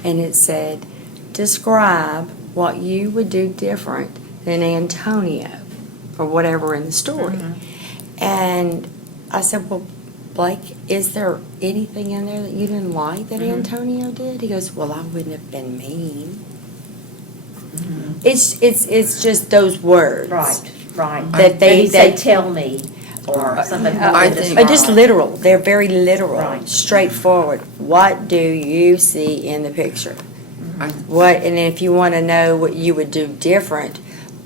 And it said, describe what you would do different than Antonio or whatever in the story. And I said, well, Blake, is there anything in there that you didn't like that Antonio did? He goes, well, I wouldn't have been mean. It's just those words. Right. That they say, tell me, or something. I think- Just literal. They're very literal, Right. straightforward. What do you see in the picture? I- What, and if you want to know what you would do different,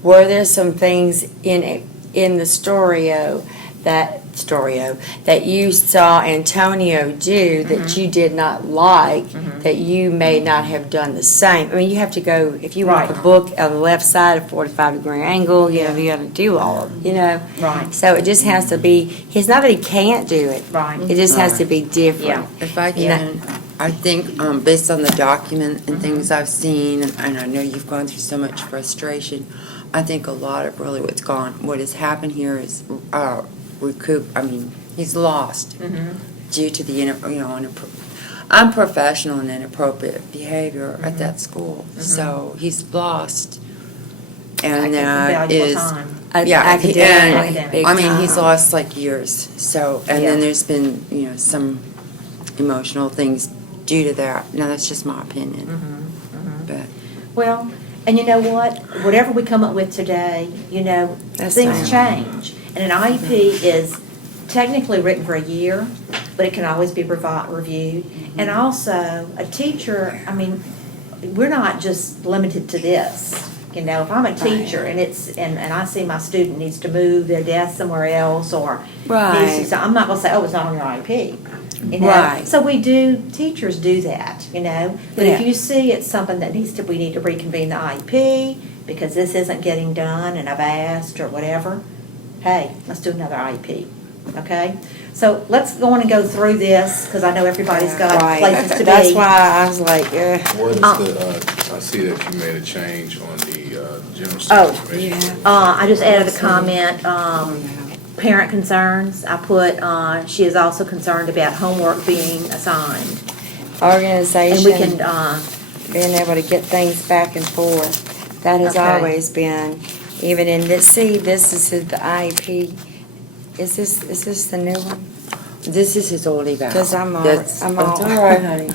were there some things in the storio that you saw Antonio do that you did not like, that you may not have done the same? I mean, you have to go, if you want the Right. book on the left side, a 45-degree angle, you know, you got to do all of it, you know? Right. So it just has to be, it's not that he can't do it. Right. It just has to be different. Yeah. If I You know- can, I think, based on the document and things I've seen, and I know you've gone through so much frustration, I think a lot of really what has happened here is, he's lost due to the, unprofessional and inappropriate behavior at that school. So he's lost. And that Valuable is, time. yeah, Academically, and, big I mean, he's time. lost like years. So, and then Yeah. there's been, some emotional things due to that. Now, that's just my opinion. But Well, and you know what? Whatever we come up with today, That's things fine. change. And an IEP is technically written for a year, but it can always be reviewed. And also, a teacher, we're not just limited to this. If I'm a teacher and and I see my student needs to move their desk somewhere else or needs to, so I'm not gonna say, oh, it's not on your IEP. Right. So teachers do that, But if Yeah. you see it's something that we need to reconvene the IEP because this isn't getting done and I've asked or whatever, hey, let's do another IEP, okay? So let's go on and go through this because I know everybody's got Right. places to be. That's why I was like, ugh. What is I see that you made a change on the general Oh, student yeah. information. I just added a comment, parent concerns. I put, she is also concerned about homework being assigned. Organization. And we can, Being able to get things back and forth. That has Okay. always been, even in this, this is the IEP. Is this the new one? this is his old eval. 'Cause I'm all- That's I'm all- It's all right, honey.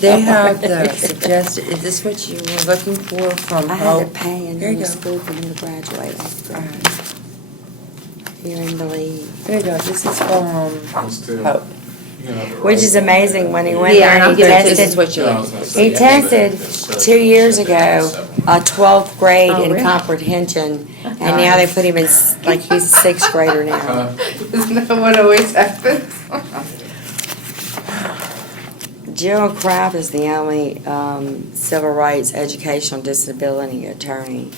They have the suggested, is this what you were looking for from I had to Hope? pay in Here you the go. school for him to graduate. You're in the lead. There you go, this is from Hope. Which is amazing when he went Yeah, there and and he I'll give it to This is tested. what you're looking for. He tested 2 years ago, a 12th grade Oh, in really? comprehension, and now they put him in, like, he's a 6th grader now. Isn't that what always happens? Jill Kraft is the only civil rights educational disability attorney,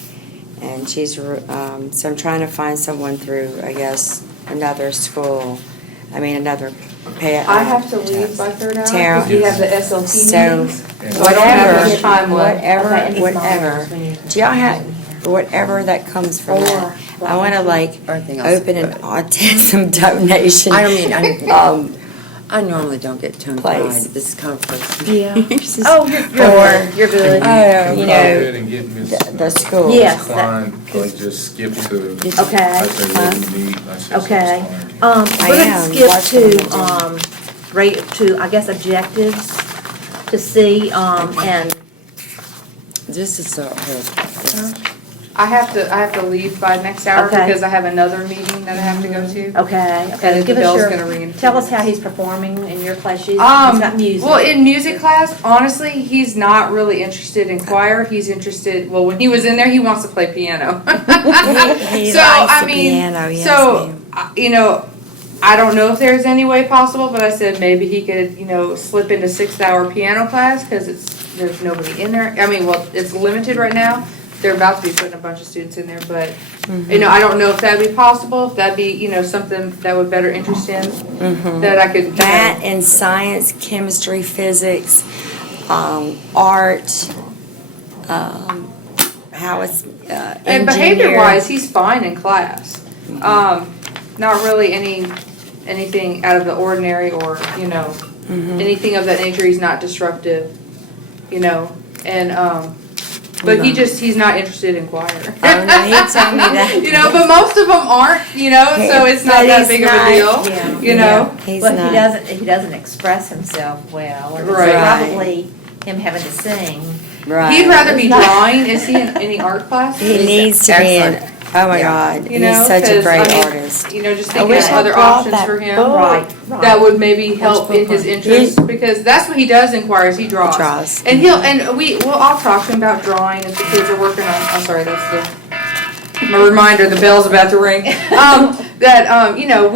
and she's, so I'm trying to find someone through, I guess, another school, another. I have to leave by third hour Tara. because we have the SLT So, meetings. So I don't have much time left. Okay, whatever, do y'all have, whatever that comes from that, I wanna Everything else is open an good. autism donation. I don't mean, I normally don't get tongue tied. Place. This is kind of first. Yeah. This is- Oh, you're good, you're good. You Go know, ahead and get Ms. the school. Yes. Klein, just skip to. Okay. I say what we need. I say Okay. Ms. Klein. We're I gonna am skip watching to, them I guess, objectives to see, and, This is so horrible. I have to leave by next hour Okay. because I have another meeting that I have to go to. okay. And the Give us bell's your- gonna ring in a few Tell us minutes. how he's performing in your class. He's got music. Well, in music class, honestly, he's not really interested in choir. He's interested, well, when he was in there, he wants to play piano. He So, likes I the mean, piano, yes, so, ma'am. you know, I don't know if there's any way possible, but I said maybe he could, you know, slip into 6-hour piano class because there's nobody in there. I mean, well, it's limited right now. They're about to be putting a bunch of students in there, but, you know, I don't know if that'd be possible, if that'd be, you know, something that would better interest him, that I could, you That know. and science, chemistry, physics, art, how it's And engineer. behavior-wise, he's fine in class. Not really anything out of the ordinary or, you know, anything of that nature. He's not disruptive, you know, and, but he's not interested in choir. Oh, no, he told me that. You know, but most of them aren't, you know, so it's not But that he's big of not- a deal, yeah. you know? He's But not. he doesn't express himself well, or it's Right. probably him having to sing. Right. He'd rather be drawing. Is he in any art class? He needs to be in, excellent. oh my Yeah. God, You know, he's such a 'cause, great I mean, artist. You know, just I thinking wish of I other brought options that for him. book. Right. That would maybe help in book his on? interest, because that's what he does in choir, is he draws. Draws. And I'll talk to him about drawing if the kids are working on, I'm sorry, that's my reminder, the bell's about to ring. You know,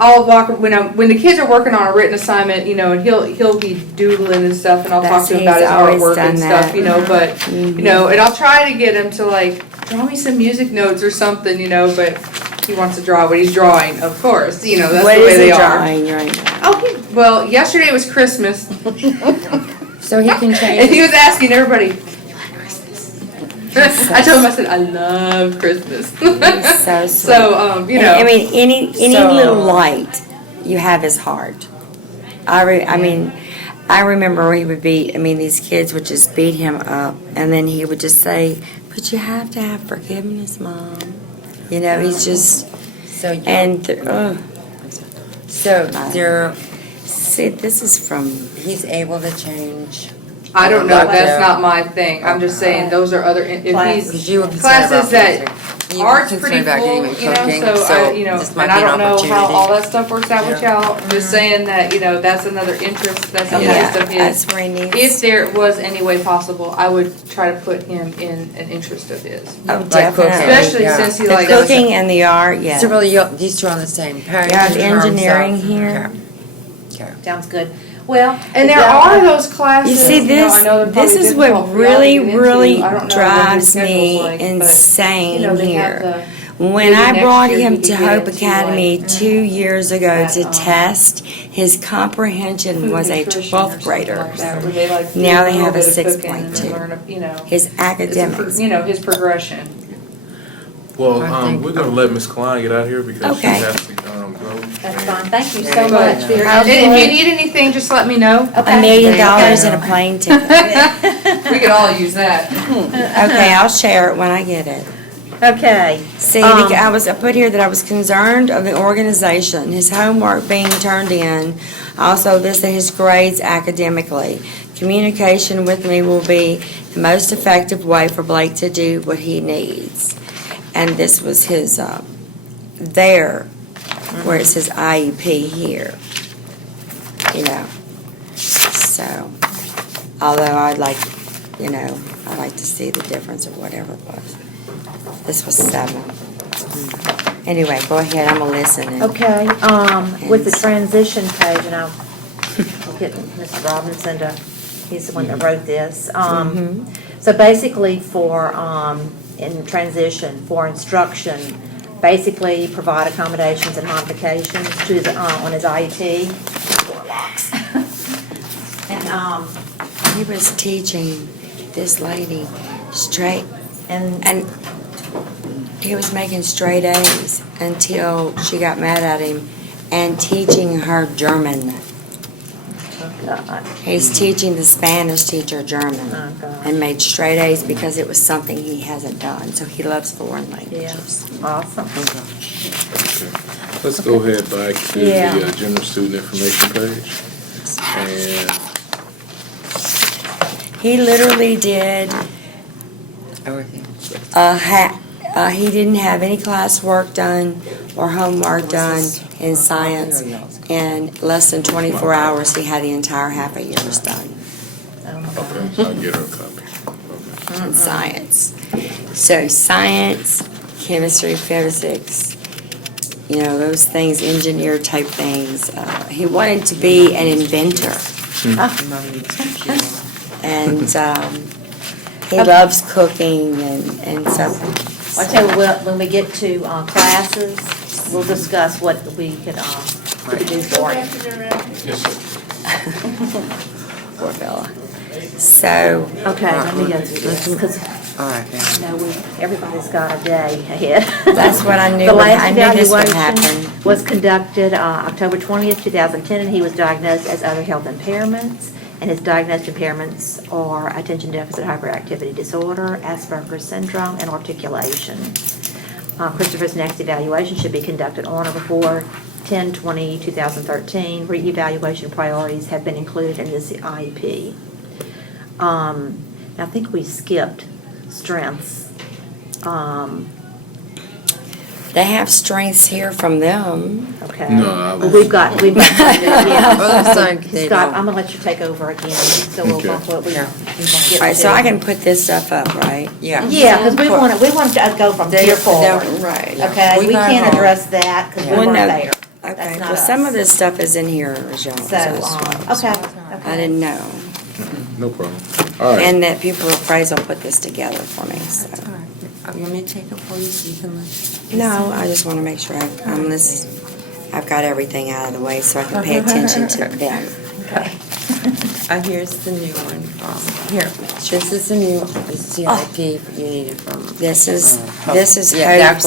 I'll walk, when the kids are working on a written assignment, you know, and he'll be doodling and stuff, and I'll talk to him about his He's always artwork and done stuff, that. you know, but, you know, and I'll try to get him to like, draw me some music notes or something, you know, but he wants to draw what he's drawing, of course, you know, that's the What way is he they are. drawing right now? Oh, well, yesterday was Christmas, So he can and change. he was asking everybody, "You like Christmas?" I told him, I said, I love Christmas. He's so sweet. So, you know. I mean, any So- little light you have his heart. I mean, I remember he would beat, these kids would just beat him up, and then he would just say, but you have to have forgiveness, Mom. You know, he's just, So you, and, so there, see, this is from, he's able to change. I don't know, Like that's there. not my thing, I'm just saying, those are other, if Because he's, you were concerned classes about that, music. You were art's concerned pretty about full, getting him you know, cooking, so I, you know, this might and I be an don't know how opportunity. all that stuff works out with y'all, I'm just saying that, you know, that's another interest, that's an interest of his. that's where he If needs, there was any way possible, I would try to put him in an interest of his. oh, Like definitely. cooking. Especially Yeah. since he The likes. cooking and the art, yeah. So really, these two are on the same page. You have in terms of- engineering here. Okay. Sounds good. Well. And there yeah, are those classes, You see, you know, I know they're this probably is what difficult for y'all to really, get into. really I don't know what your drives schedule's me like, but, insane you know, they have here. the- When maybe I next brought year him he to could get Hope into, Academy like, 2 years ago that, to test, his comprehension food was a nutrition or 12th something grader. like that, where they like do Now they little have a bit of cooking and 6.2. learn, you know, His it's a academics. you know, his progression. Well, I think- we're gonna let Ms. Klein get out here because she Okay. has to, go. That's fine. Thank you so But- much for your And if input. you need anything, just let me know. $1 Okay. million Okay. and a plane ticket. We could all use that. Okay, I'll share it when I get it. Okay. See, I put here that I was concerned of the organization, his homework being turned in, also this and his grades academically. Communication with me will be the most effective way for Blake to do what he needs. And this was his, there, where it says IEP here, you know. So, although I'd like to see the difference or whatever it was. This was 7. Anyway, go ahead, I'm gonna listen. and- Okay, with the transition page, and I'll get Mr. Robinson to, he's the one that wrote this. So basically for, in transition, for instruction, basically provide accommodations and modifications to the, on his IEP. Door locks. And, He was teaching this lady straight, and and he was making straight A's until she got mad at him and teaching her German. He's teaching the Spanish teacher German Oh, God. and made straight A's because it was something he hasn't done. So he loves foreign Yeah, languages. awesome. Let's go ahead back to Yeah. the general student information page. Yes. And He literally did Everything. he didn't have any classwork done or homework done in science. In less than 24 hours, he had the entire half a year's done Oh, my okay, gosh. I'll get her a copy. Okay. in science. So science, chemistry, physics, those things, engineer type things. He wanted to be an inventor. And he loves cooking and so. I tell you what, when we get to classes, we'll discuss what we could do for him. Yes, sir. Poor fella. So, Okay, let me go through this, because All right, yeah. I know everybody's got a day ahead. That's what I knew. The last I knew this would evaluation happen. was conducted October 20th, 2010, and he was diagnosed as other health impairments. And his diagnosed impairments are attention deficit hyperactivity disorder, Asperger's syndrome, and articulation. Christopher's next evaluation should be conducted on or before 10/20/2013. Reevaluation priorities have been included in this IEP. I think we skipped strengths. They have strengths here from them. Okay. No, I was- We've got, Well, it's like they Scott, don't- I'm gonna let you take over again, so we'll, Okay. what we All get right, so to. I can put this stuff up, right? Yeah. Yeah, because we want to go from here forward. Right. Okay, we got can't all- address that because we Well, weren't no. there. Okay, That's not well, some us. of this stuff is in here, as y'all. So, okay. I didn't know. No problem. All right. And that people appraisal put this together for me, so. That's all right. You want me to take it for you so you can listen? No, I just want to make sure I've got everything out of the way so I can pay attention to them. Okay. Here's the new one from, here, this is the new CIP you needed from. This is Yeah, that Hope's.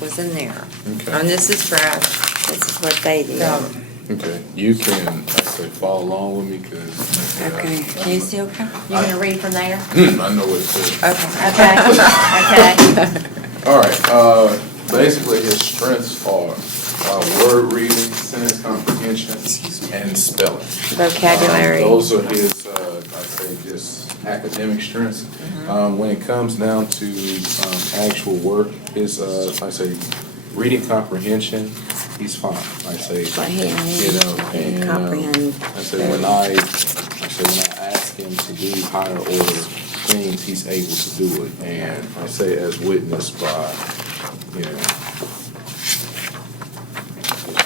goes in there. Okay. And this is Brad. This is what they did. Okay, you can, I say, follow along with me, because. Okay. Can you see okay? You're gonna read from there? I know what it says. Okay. Okay. All right, basically his strengths are word reading, sentence comprehension, and spelling. Vocabulary. Those are his, I say, just academic strengths. When it comes down to actual work, his, I say, reading comprehension, he's fine. I say, But he and, comprehend. I say when I ask him to do higher order things, he's able to do it. And I say as witnessed by,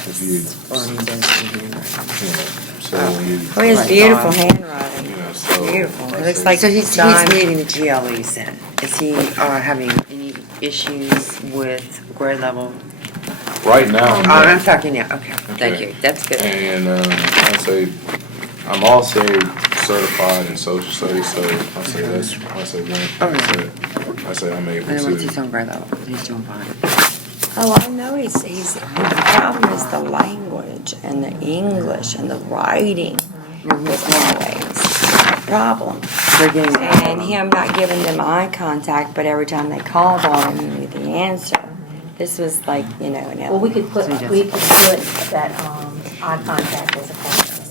if you, so when you, Oh, he has Right. beautiful handwriting. so. Beautiful. I It looks say- like So he's John. meeting the GLEs then. Is he having any issues with grade level? Right now. I'm talking now, okay, thank Okay. you, that's good. And I say, I'm also certified in social studies, so I say that's, one thing that I say I'm able And then once he's to. on grade level, he's doing fine. Oh, I know the problem is the language and the English and the writing is always a problem. They're getting. And him not giving them eye contact, but every time they called on him, he knew the answer. This was like, an Well, we could put that eye contact as a part of it,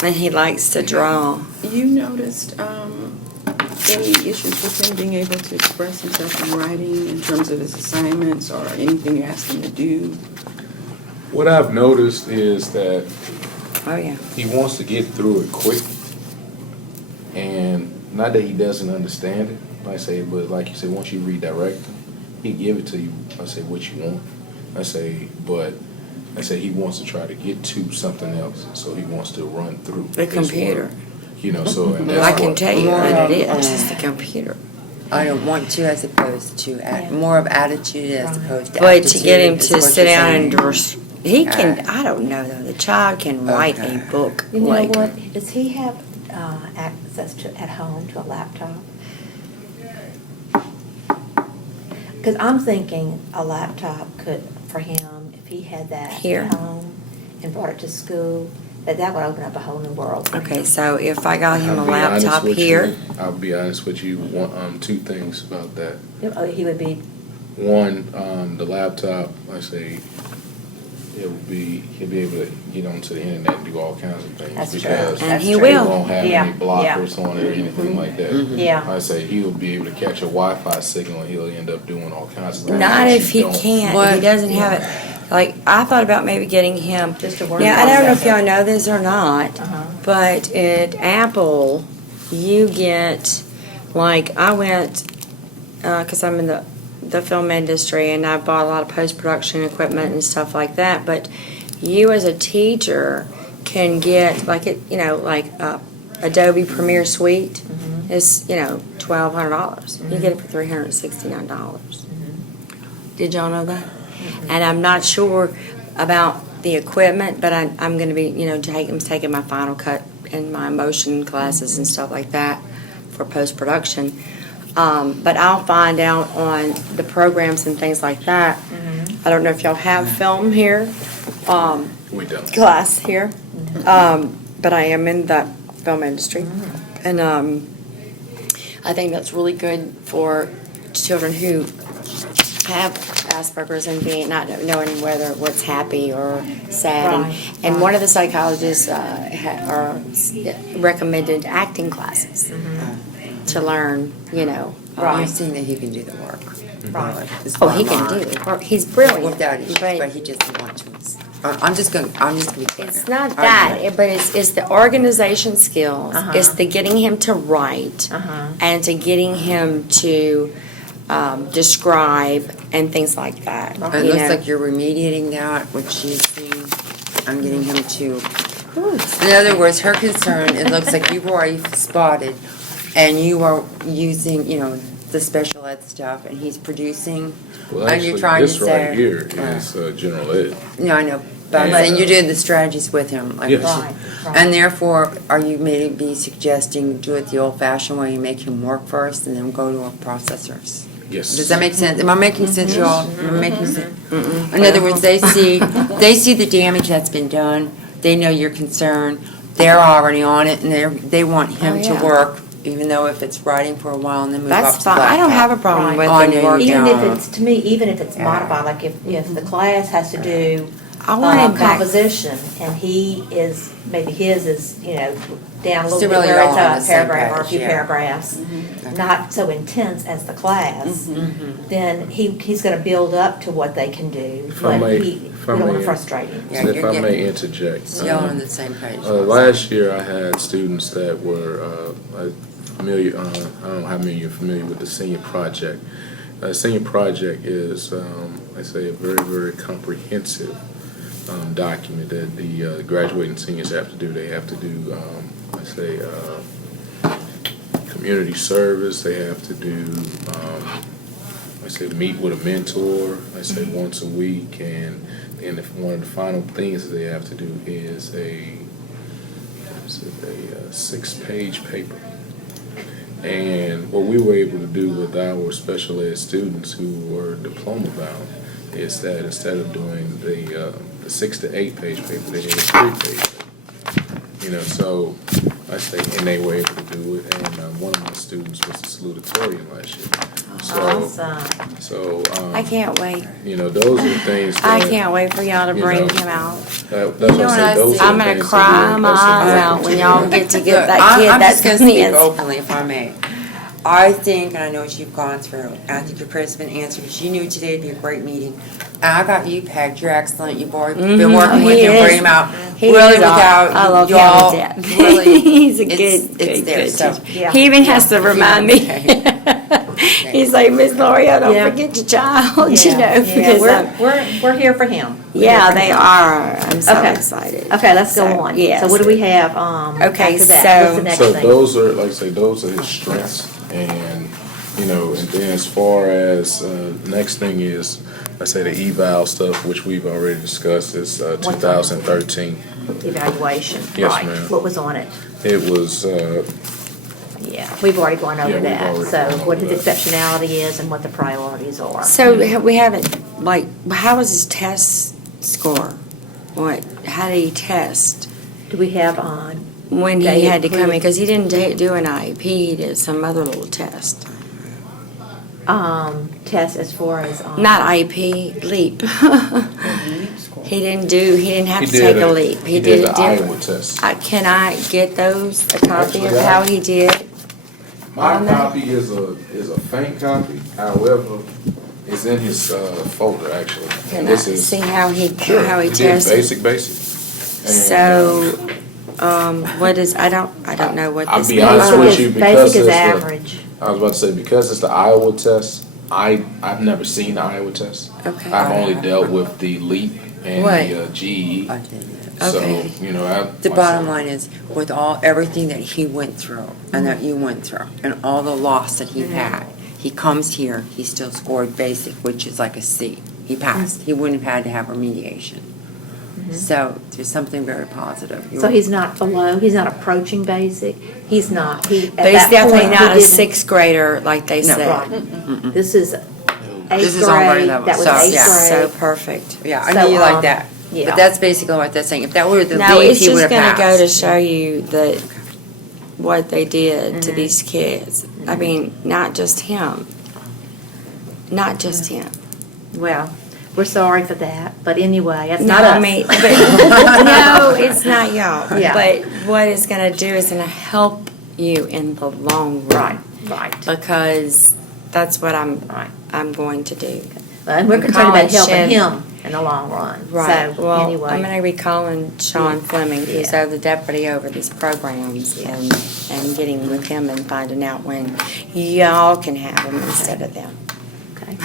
so, And he likes to draw. You noticed any issues with him being able to express himself in writing in terms of his assignments or anything you asked him to do? What I've noticed is that Oh, yeah. he wants to get through it quick. And not that he doesn't understand it, I say, but like you said, once you redirect him, he give it to you, I say, what you want. But he wants to try to get to something else, so he wants to run through. The his computer. work. So, and that's I can what- tell you what it is. It's the computer. I don't want to as opposed to, more of attitude as opposed to But aptitude. to get him is to what sit you're down and, saying. he can, I don't know though, the child can write a Okay. book. You know like- what, does he have access to, at home to a laptop? Because I'm thinking a laptop could, for him, if he had that Here. at home and brought it to school, that would open up a whole new world for him. Okay, so if I got him a I'll be honest laptop with you. here, I'll be honest with you, two things about that. Oh, he would be, One, the laptop, I say, he'll be able to get onto the internet and do all kinds of things. That's true. Because And he it will. won't have Yeah, any blockers on it or anything like that. Yeah. I say he'll be able to catch a Wi-Fi signal and he'll end up doing all kinds of things. Not that if he you don't. can't, if he doesn't have it. Like, I thought about maybe getting him. Just a word Now, I don't know if processor. y'all know this or not, Uh-huh. but at Apple, you get, like, I went, because I'm in the film industry, and I bought a lot of post-production equipment and stuff like that, but you as a teacher can get, like, like Adobe Premiere Suite is, $1,200. You get it for $369. Did y'all know that? And I'm not sure about the equipment, but I'm going to be, taking my Final Cut and my motion classes and stuff like that for post-production. But I'll find out on the programs and things like that. I don't know if y'all have film here, We don't. class here, but I am in the film industry. And I think that's really good for children who have Asperger's and being not knowing whether what's happy or sad. Right, And one of the psychologists recommended acting classes to learn, I've seen that he can do the work. Right. Oh, he can do it. Or he's brilliant. Without it, but But he doesn't want to. I'm just gonna be clear. it's not that, but it's the organization skills. It's the getting him to write and to getting him to describe and things like that. It looks like you're remediating that, which you see. I'm getting him to. In other words, her concern, it looks like you've already spotted, and you are using, the special ed stuff, and he's producing. Well, and actually, you're trying this to say, right here is general ed. No, I know, but I'm saying you did the strategies with him. Like, Yes. Right, right. And therefore, are you maybe suggesting do it the old-fashioned way, you make him work first, and then go to our processors? Yes. Does that make sense? Am I making sense, y'all? Am I making sense? In other words, they see the damage that's been done. They know your concern. They're already on it, and they want him Oh, yeah. to work, even though if it's writing for a while and then move up That's to fine. I don't have a problem Right. with Oh, I know them you working. don't. Even if it's modified, like if the class has to do I want him back. composition, and maybe his is, down a little So bit really where all it's on a the same paragraph or a page, few yeah. paragraphs, not so intense as the class, then he's gonna build up to what they can do, If I but may- we if I don't wanna may- frustrate him. Yeah, So if you're I getting- may interject. So y'all on the same page. Last year, I had students that were familiar, I don't know how many of you are familiar with the senior project. Senior project is, I say, a very, very comprehensive document that the graduating seniors have to do. They have to do, community service, they have to do, meet with a mentor, once a week, and then one of the final things that they have to do is a 6-page paper. And what we were able to do with our special ed students who were diploma bound is that instead of doing the 6 to 8 page paper, they did a 3-page paper. So and they were able to do it, and one of my students was the salutatorian last year. Awesome. So, I can't wait. those are the things that. I can't wait for y'all to you bring know, him out. That's what what I I say, those see? are I'm the gonna things cry that my eyes that's out when y'all get to get Look, that kid I'm that's just gonna speak in. openly, if I may. I think, and I know what you've gone through, and I think your prayers have been answered, because you knew today would be a great meeting. And I got you pegged, you're excellent, you've already been working with He him, is. bring him out. He Really is without I love y'all, him to death. really, He's a it's- good, it's good, there, good so- teacher. Yeah. He even has to Yeah. remind me. He's like, Miss L'Oreal, don't Yeah. forget your child, Yeah, because we're here for him. We're yeah, here for they him. are. I'm so Okay. excited. Okay, let's go So, on. yes. So what do we have, Okay, after that? What's so- the next So thing? those are, like I say, those are his strengths, and, and then as far as, next thing is, I say the eval stuff, which we've already discussed, is, What's on it? 2013. Evaluation. Yes, Right. ma'am. What was on it? It was, Yeah, we've already gone over Yeah, we've that. already So gone what over his that. exceptionality is and what the priorities are. So we haven't, how was his test score? How did he test? Do we have on? When he They had to come in, included- because he didn't do an IEP, he did some other little test. Test as far as, Not IEP, LEAP. He didn't have He to did take a leap. He did the it Iowa different. test. Can I get those, a copy of Actually, how he did? My on that? copy is a faint copy, however, it's in his folder, actually. Can And I this is see how he Sure, tested? did basic. And, So, what is, I don't know what I'll this be means. honest with you, because Basic is it's average. I was about to say, because it's the Iowa test, I've never seen the Iowa test. Okay. I've only dealt with the LEAP and Right. the GE. I did it. So, Okay. The bottom line is, with everything that he went through, and that you went through, and all the loss that he had, he comes here, he still scored basic, which is like a C. He passed. He wouldn't have had to have remediation. So there's something very positive. So he's not below, he's not approaching basic, he's not, But he's definitely not a sixth grader like they No. said. Right. This is This eighth is on grade grade, level. that was So, eighth yeah. So grade. perfect. Yeah, I So, know you like that. yeah. But that's basically what that's saying. If that were the No, lead, it's he would just have gonna go to passed. show you that what they did to these kids. I mean, not just him. Not just him. Well, we're sorry for that, but anyway, that's No, not us. I mean, but, no, it's not y'all. Yeah. But what it's gonna do is gonna help you in the long run. Right. Because that's what Right. I'm going to do. And we're concerned about College helping should- him in the long run. Right, So, well, anyway. I'm gonna be calling Sean Fleming, who's Yeah. the deputy over these programs, and getting with him and finding out when y'all can have them instead of them. Okay.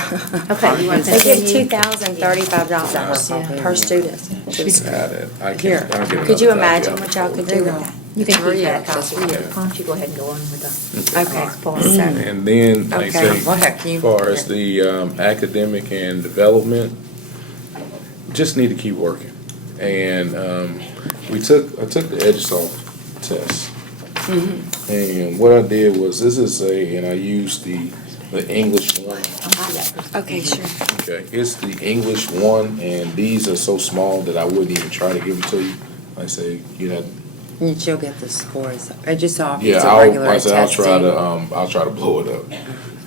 Okay, you want to They get continue? $2,035 per student. She can have it. I can, Here. I'll get Could you another copy imagine of it. what y'all could There do you with go. that? You can keep Yeah, that that's copy. weird. Why don't you go ahead and go on with the Okay, next part? so, And then, like I Okay. say, Well, heck, you- as far as the academic and development, just need to keep working. And I took the EduSoft test. And what I did was, and I used the English one. okay, sure. Okay, it's the English one, and these are so small that I wouldn't even try to give them to you. I say, You'll get the scores. I just saw if yeah, it's a regular I'll try testing. to, I'll try to blow it up.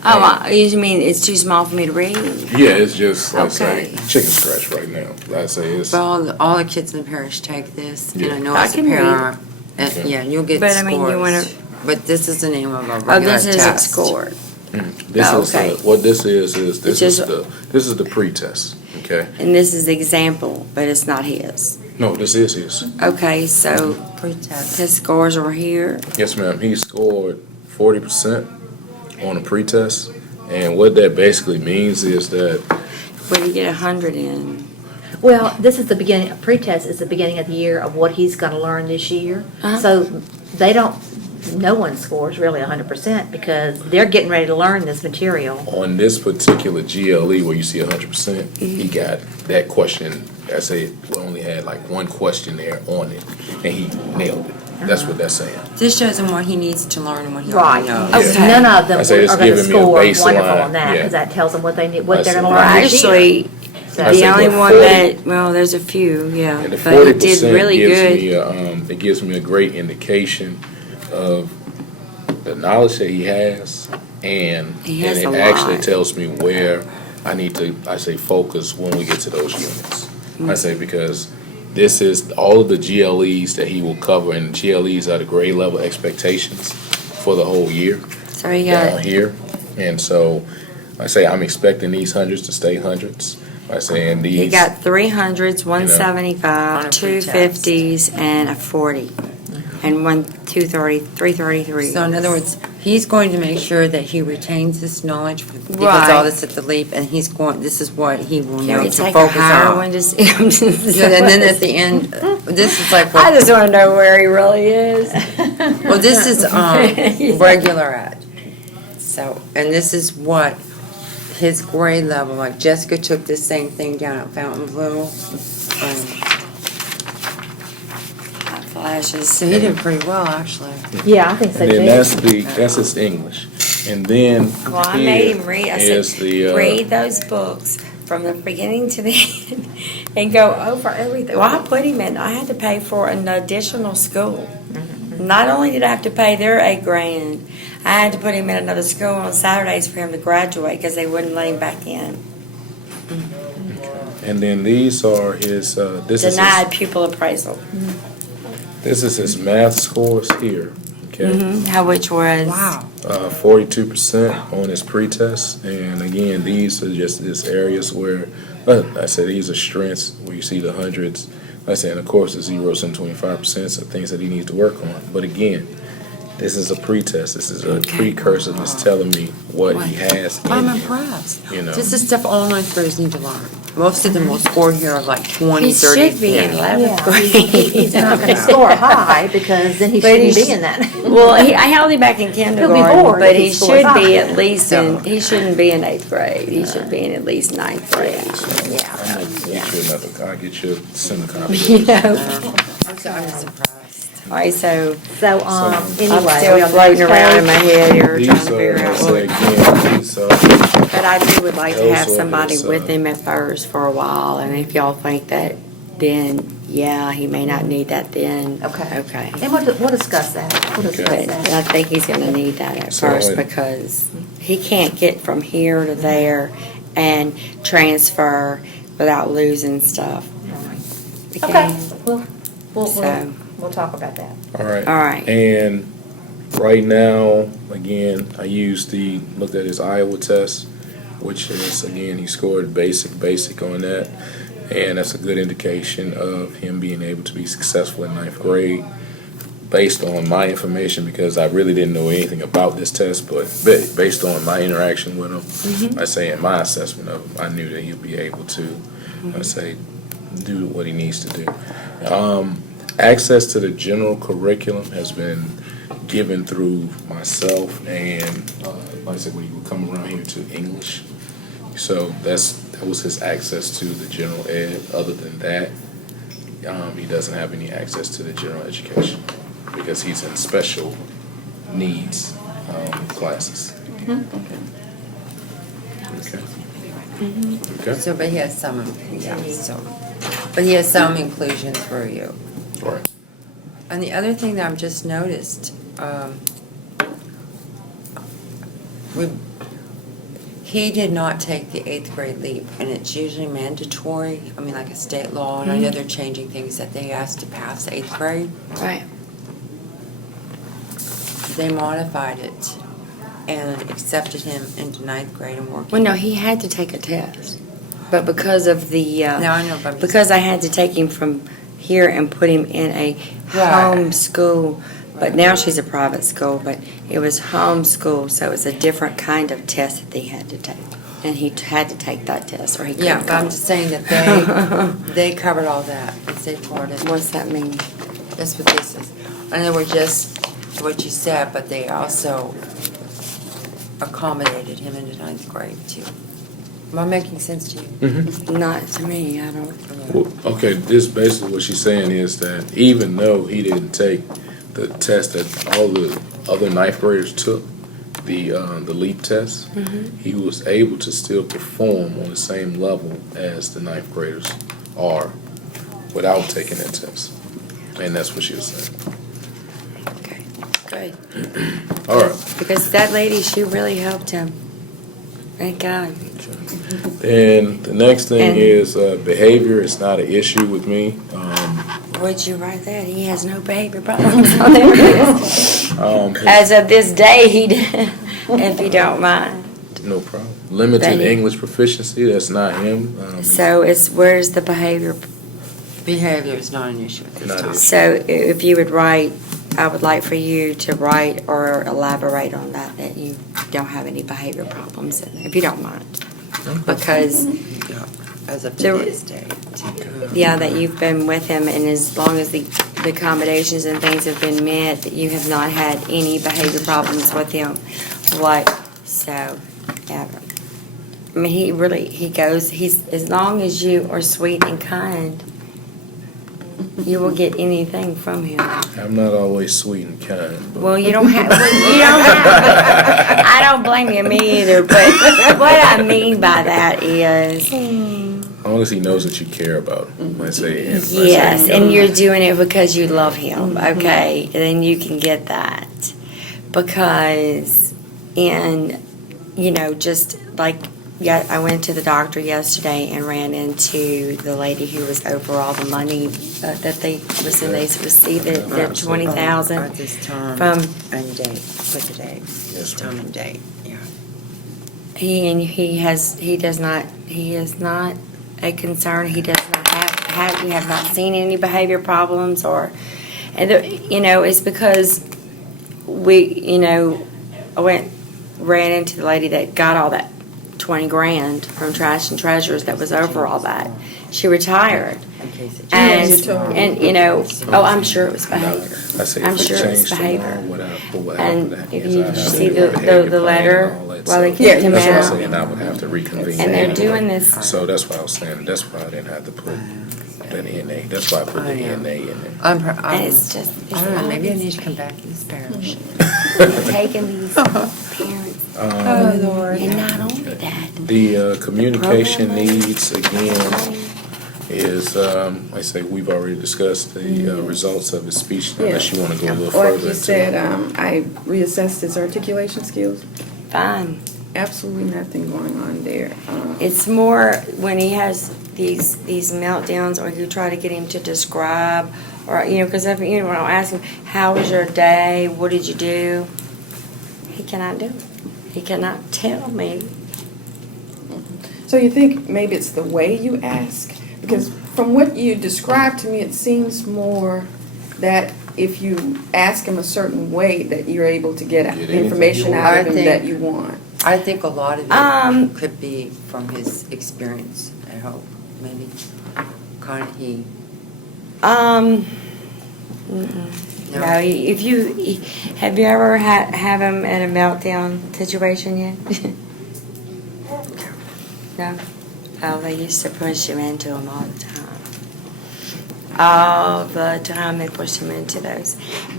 Oh, you mean it's too small for me to read? Yeah, it's just, like I say, Okay. chicken scratch right now. Like I say, it's, But all the kids in the parish take this, and Yeah. I know I as a can read. parent, and, Okay. yeah, you'll get But, scores. I mean, you wanna- But this is the name of a Oh, regular this isn't test. scored. this Oh, is, okay. what this is It's just- this is the pre-test, okay? And this is the example, but it's not his. No, this is his. Okay, so Pre-test. his scores are here. Yes, ma'am, he scored 40% on the pre-test. And what that basically means is that, What do you get 100 in? Well, this is the beginning, a pretest is the beginning of the year of what he's gonna learn this year. Uh-huh. So no one scores really 100% because they're getting ready to learn this material. on this particular GLE where you see 100%, he got that question, I say, we only had like one question there on it, and he nailed it. That's what that's saying. This shows him what he needs to learn and what he Right. already knows. Okay. None of them I say it's are gonna giving me a score wonderful baseline, on that, yeah. because that tells them what they need, what I they're see. gonna Well, learn this year. actually, So- I the say only what, one 40? that, well, there's a few, yeah, And the but he 40% did really gives good. me, it gives me a great indication of the knowledge that he has, and He has it a actually lot. tells me where I need to, I say, focus when we get to those units. I say, because this is all of the GLEs that he will cover, and GLEs are the grade level expectations for the whole year So he down got, here. And so, I say, I'm expecting these hundreds to stay hundreds. I say, and these. he got 300s, 175, On a two pretest. 50s, and a 40. And 333. So in other words, he's going to make sure that he retains this knowledge because Right. all this at the LEAP, and this is what he will Can know we to take a focus higher on. one to see? I'm just- Yeah, and then at the end, this is like I what, just want to know where he really is. well, this is regular ed. So, and this is what his grade level, like Jessica took this same thing down at Fountainville. Flashes. So he did pretty well, actually. Yeah, I think so And too. then that's his English. And then Well, I made him read, I is said, the, read those books from the beginning to the end and go over everything. Well, I put him in, I had to pay for an additional school. Not only did I have to pay their $8,000, I had to put him in another school on Saturdays for him to graduate because they wouldn't let him back in. And then these are his, this is Denied his, pupil appraisal. this is his math scores here, okay? How, which was? Wow. 42% on his pretest, and again, these are just these areas where, I said these are strengths where you see the hundreds. I said, and of course, the zeros and 25%, so things that he needs to work on. But again, this is a pretest. This is a precursor that's telling me what he has in I'm him. impressed. You know. This is stuff all ninth graders need to learn. Most of them will score here like 20, He 30. should be in yeah. 11th grade. He's not gonna score high because then he But shouldn't he's- be in that. Well, I held him back in kindergarten, bored but if he he scores should be high. at least in, he shouldn't be in 8th grade. He should be in at least 9th grade. Get you another, I'll get you a center copy. You know? I'm surprised. All right, so So, I'm anyway. still we on the floating next around in page? my head here, trying These to are, figure I out say what. again, these are, But I do would like to have Also, somebody it's, with him at first for a while, and if y'all think that, then, yeah, he may not need that then. Okay. Okay. And we'll discuss that. We'll discuss But that. I think he's gonna need that at So, first and- because he can't get from here to there and transfer without losing stuff. He Okay, can't. So- we'll talk about that. all right. All right. And right now, again, I looked at his Iowa test, which is, again, he scored basic on that. And that's a good indication of him being able to be successful in ninth grade based on my information, because I really didn't know anything about this test, but based on my interaction with him, I say in my assessment of him, I knew that he'll be able to, I say, do what he needs to do. Access to the general curriculum has been given through myself and, like I said, when you would come around here to English. So that was his access to the general ed. Other than that, he doesn't have any access to the general education because he's in special needs classes. Okay. Okay. So, but he has some, but he has some inclusion through you. Right. And the other thing that I've just noticed, he did not take the 8th grade leap, and it's usually mandatory, I mean, like a state law, and I know they're changing things that they asked to pass 8th grade. Right. They modified it and accepted him into 9th grade and working. Well, no, he had to take a test, but because of the, Now, I know, but I'm just- because I had to take him from here and put him in a Right. home school, but now she's a private school, but it was home school, so it was a different kind of test that he had to take. And he had to take that test, or he couldn't Yeah, but I'm go. just saying that they covered all that, it's a part of it. What's that mean? That's what this is. And they were just what you said, but they also accommodated him into 9th grade too. Am I making sense to you? Not to me, I don't. Well, okay, this basically what she's saying is that even though he didn't take the test that all the other ninth graders took, the LEAP test, he was able to still perform on the same level as the ninth graders are without taking that test. And that's what she was saying. Okay, good. All right. Because that lady, she really helped him. Thank God. And the next thing And- is behavior is not an issue with me. Would you write that? He has no behavior problems. Oh, there it is. His- As of this day, he did, if you don't mind. no problem. Limited Thank you. English proficiency, that's not him. So where's the behavior? Behavior is not an issue at this Not an time. issue. So if you would write, I would like for you to write or elaborate on that you don't have any behavior problems in there, if you don't mind. Because, As of There- today's date. yeah, that you've been with him, and as long as the accommodations and things have been met, that you have not had any behavior problems with him whatsoever. I mean, he's, as long as you are sweet and kind, you will get anything from him. I'm not always sweet and kind. But Well, you don't have, I don't blame you, me either, but what I mean by that is, as long as he knows that you care about him, I say. And I say, yes, and you're doing it because you love him, okay? Then you can get that. Because just like yeah, I went to the doctor yesterday and ran into the lady who was over all the money that they was in. They received their Or 20,000 this term from and date, put the date, this term and date, yeah. he is not a concern. He does not we have not seen any behavior problems it's because I ran into the lady that got all that 20 grand from Trash and Treasures that was over all that. She retired. In case it I'm sure it was behavior. I say I'm if it sure it's changed behavior. tomorrow, what And happened if is you I'd have to see do a the behavior letter plan and all that while they stuff. kicked him That's what I'm out. saying, I would have to reconvene. And they're that. doing this. So that's why I was saying, that's why I didn't have to put that NA. That's why I put the NA in there. And it's just, I don't know, maybe I need to come back to this parish. taking these parents. Oh, Lord. And not only that. The communication needs, again, is, like I say, we've already discussed the results of his speech, unless you want to go a little further. Like you said, I reassessed his articulation skills. Fine. Absolutely nothing going on there. It's more when he has these meltdowns, or you try to get him to describe, or because when I ask him, "How was your day? What did you do?" He cannot do it. He cannot tell me. So you think maybe it's the way you ask? Because from what you described to me, it seems more that if you ask him a certain way, that you're able to get anything information you want. out of I him think- that you want. I think a lot of Um, it could be from his experience at Hope, maybe. Carnegie. Mm-mm. No? No, have you ever have him in a meltdown situation yet? No? Oh, they used to push him into them all the time. All the time they pushed him into those.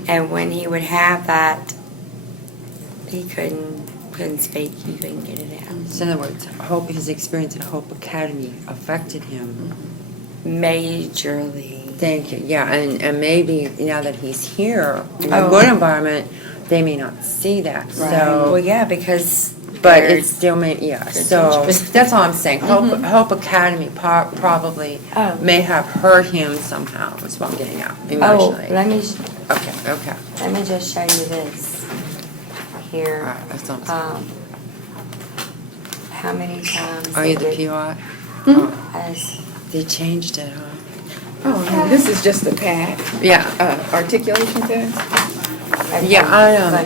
And when he would have that, he couldn't speak, he couldn't get it out. So in other words, his experience at Hope Academy affected him. Majorly. Thank you, yeah, and maybe now that he's here in a Oh. good environment, they may not see that, Well, so. yeah, because. But they're- it's still yeah, they're so, dangerous. that's all I'm saying, Hope Academy probably Oh. may have hurt him somehow, is what I'm getting at, Oh, emotionally. let Okay, me just show you this all here. right, that's all I'm saying. How many times? Are you the they did- PI? as- They changed it, huh? Oh, no, this is just a pad, Yeah, articulation test? yeah,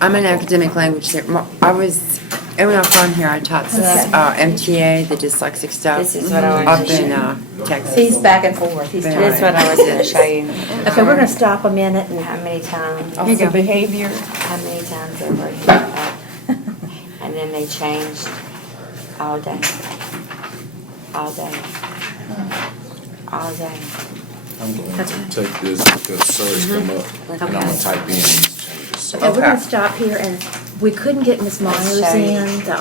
I'm an academic language therapist. When I was on here, I taught MTA, the dyslexic stuff. This is what I wanted Up to show in you. Texas. He's back and forth. He's Very This is what I was gonna show you. Okay, we're gonna stop a minute and How many times, Here you go. Behavior. how many times they were here. And then they changed all day. All day. All day. I'm going to take this because Surrey's come up, and I'm going to type in these changes. So Okay, we're gonna Okay. stop here, and we couldn't get Ms. Myers show you. in, the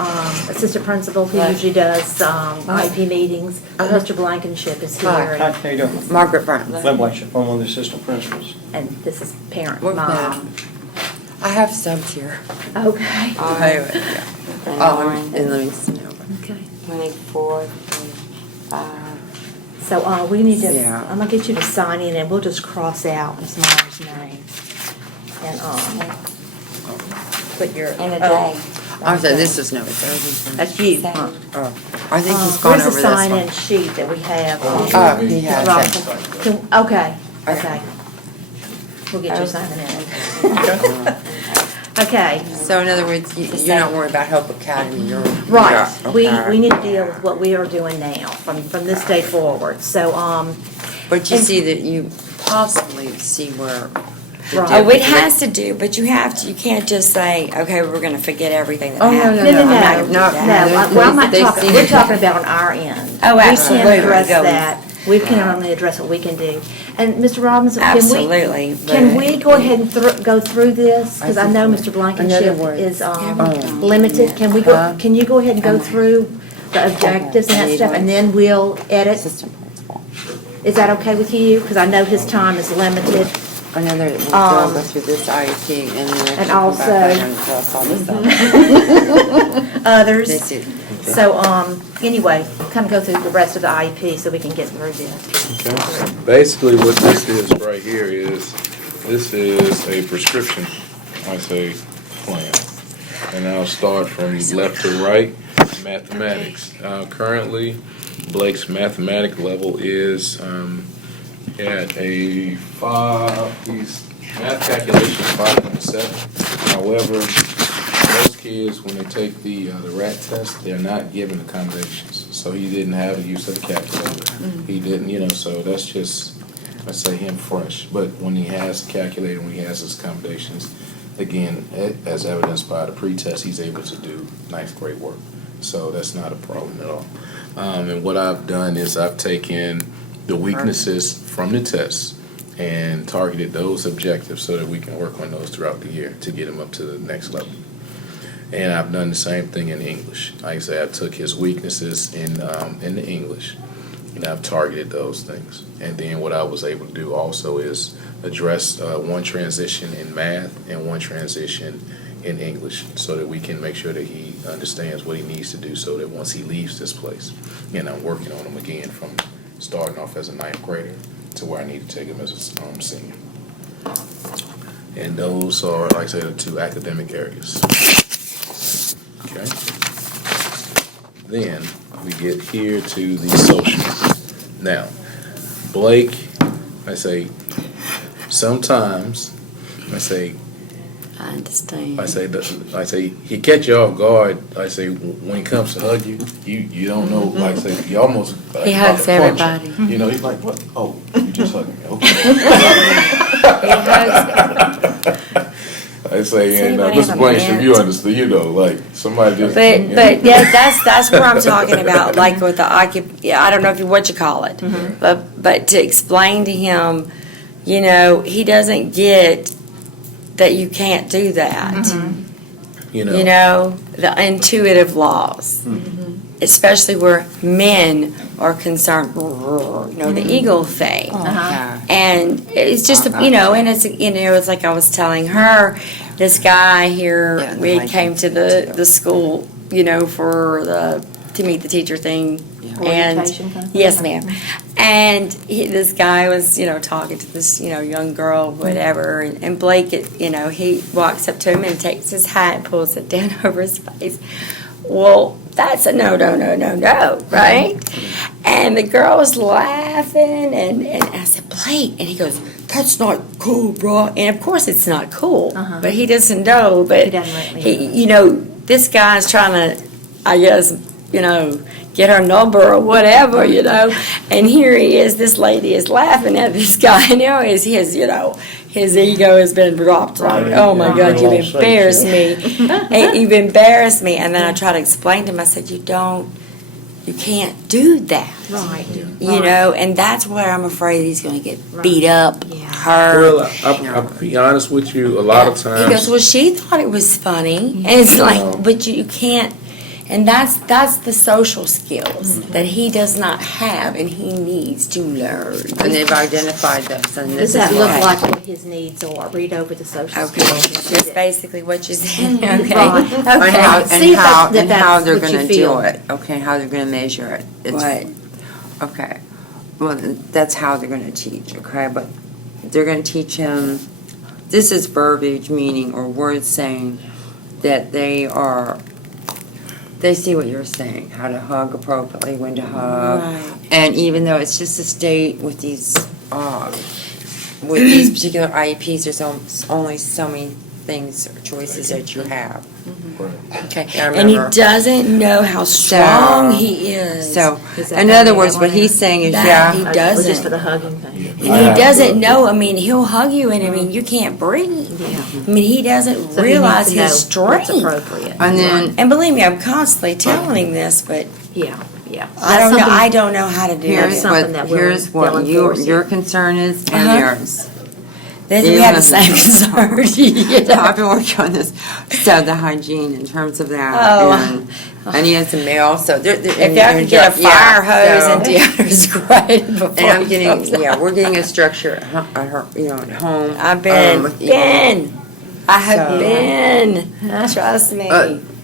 assistant principal who Right. usually does IEP meetings. But Mr. Blankenship is Hi. here, Hi, how you doing? Margaret Burns. Lynn Blanchard, I'm one of the assistant principals. and this is parent We're mom. I have subs here. Okay. All Okay, right. yeah. The Oh, nine, in Livingston. Okay. 24, 25. So we need to, Yeah. I'm gonna get you to sign in, and we'll just cross out Ms. Myers' name. And put your. In a day. I'm sorry, this is no, it's over. That's you. Same. huh? Oh, I think he's gone over Where's this the one. sign-in sheet that we have? Oh, he has it. Okay, Okay. okay. We'll get you signing in. Okay. Okay, So in other words, you're not worried about Hope Academy, you're. right. Yeah, We okay. need to deal with what we are doing now, from this day forward. So, But you and- see that you possibly see where. the Right. Oh, it difference- has to do, but you can't just say, okay, we're gonna forget everything that Oh, no, happened. no, no, I'm no, not- no, no, well, I'm not they talking, see we're it. talking about on our end. Oh, absolutely. We can address Go. that. We can only address what we can do. And Mr. Robinson, can we? Absolutely. Can but- we go ahead and go through this? Because I know Mr. In Blankenship other words- is Oh. limited. Can we Huh? can you go ahead and go through the objectives and that stuff, and then we'll edit? Assistant principal. Is that okay with you? Because I know his time is limited. I know that we'll go through this IEP and then. and come back also- later and tell us all this stuff. Others. This is, So, anyway, kind of go through the rest of the IEP so we can get through this. Okay. Basically, what this is right here is, this is a prescription, I say, plan. And I'll start from left to right, mathematics. Currently, Blake's mathematic level is at a 5, he's math calculation 5.7. However, most kids, when they take the RAT test, they're not given accommodations. So he didn't have the use of the calculator. He didn't, so that's just, I say him fresh. But when he has the calculator, when he has his accommodations, again, as evidenced by the pre-test, he's able to do ninth grade work. So that's not a problem at all. And what I've done is I've taken the weaknesses from the tests and targeted those objectives so that we can work on those throughout the year to get him up to the next level. And I've done the same thing in English. Like I say, I took his weaknesses in the English, and I've targeted those things. And then what I was able to do also is address one transition in math and one transition in English so that we can make sure that he understands what he needs to do so that once he leaves this place, and I'm working on him again from starting off as a ninth grader to where I need to take him as a senior. And those are, like I said, the two academic areas. Okay. Then we get here to the social. Now, Blake, I say, sometimes, I understand. I say he catch you off guard. I say when he comes to hug you, you don't know. Like I say, you almost like, He about hugs to punch everybody. him. He's like, what? Oh, you just hugged me. Okay. He hugs. I say, and Does anybody Mr. have a Blankenship, mint? you understand, like somebody just. But yeah, that's what I'm talking about. Like with the I don't know if what you call it, but to explain to him, he doesn't get that you can't do that. The intuitive laws, especially where men are concerned. The eagle thing. And it's just, and it's like I was telling her, this guy here, Yeah, we like- came to the school, for to meet the teacher thing. And, Orientation kind of thing? yes, ma'am. And this guy was, talking to this, young girl, whatever. And Blake, he walks up to him and takes his hat and pulls it down over his face. Well, that's a no, right? And the girl was laughing, and I said, Blake, and he goes, that's not cool, bro. And of course it's not cool, but he doesn't know. But He doesn't really this guy's trying to, I guess, get her number or whatever, And here he is, this lady is laughing at this guy. Now his ego has been dropped. Like, oh my God, you've embarrassed me. And you've embarrassed me. And then I try to explain to him, I said, you can't do that. Right. And that's where I'm afraid he's going to get beat up, Yeah. hurt. Well, I'll be honest with you. A lot of He times. goes, well, she thought it was funny. And it's like, but you can't. And that's the social skills that he does not have and he needs to learn. And they've identified this, and Does this is that look why. like what his needs are? Read over the social Okay, skills. that's basically what you said, okay? Right. And how, See if and that's how they're what you gonna do feel. it, okay, how they're gonna measure it. It's- What? Okay, well, that's how they're gonna teach, okay, but they're gonna teach him, this is verbiage, meaning, or words saying that they see what you're saying, how to hug appropriately, when to hug. Right. And even though it's just a state with these particular IEPs, there's only so many things or choices that you have. Okay, I and he remember. doesn't know how strong he is. So, Is that in that other the words, other what he's saying is, That he yeah, doesn't. Or just for the hugging thing? And he doesn't know, he'll hug you and you can't breathe. Yeah. He doesn't So he realize needs to his know strength. what's appropriate. and then, And believe me, I'm constantly telling him this, but Yeah. I don't know how to do here's it. something that here's they'll what enforce your it. concern is, and Uh-huh. yours. We have the same concern. So I've been working on this, so the hygiene in terms of that, Oh. and he is a male, so If y'all could get a fire hose and deodorant's great before And I'm he comes getting, out. we're getting a structure at her, at home. I've been, with- I have So- been, trust me.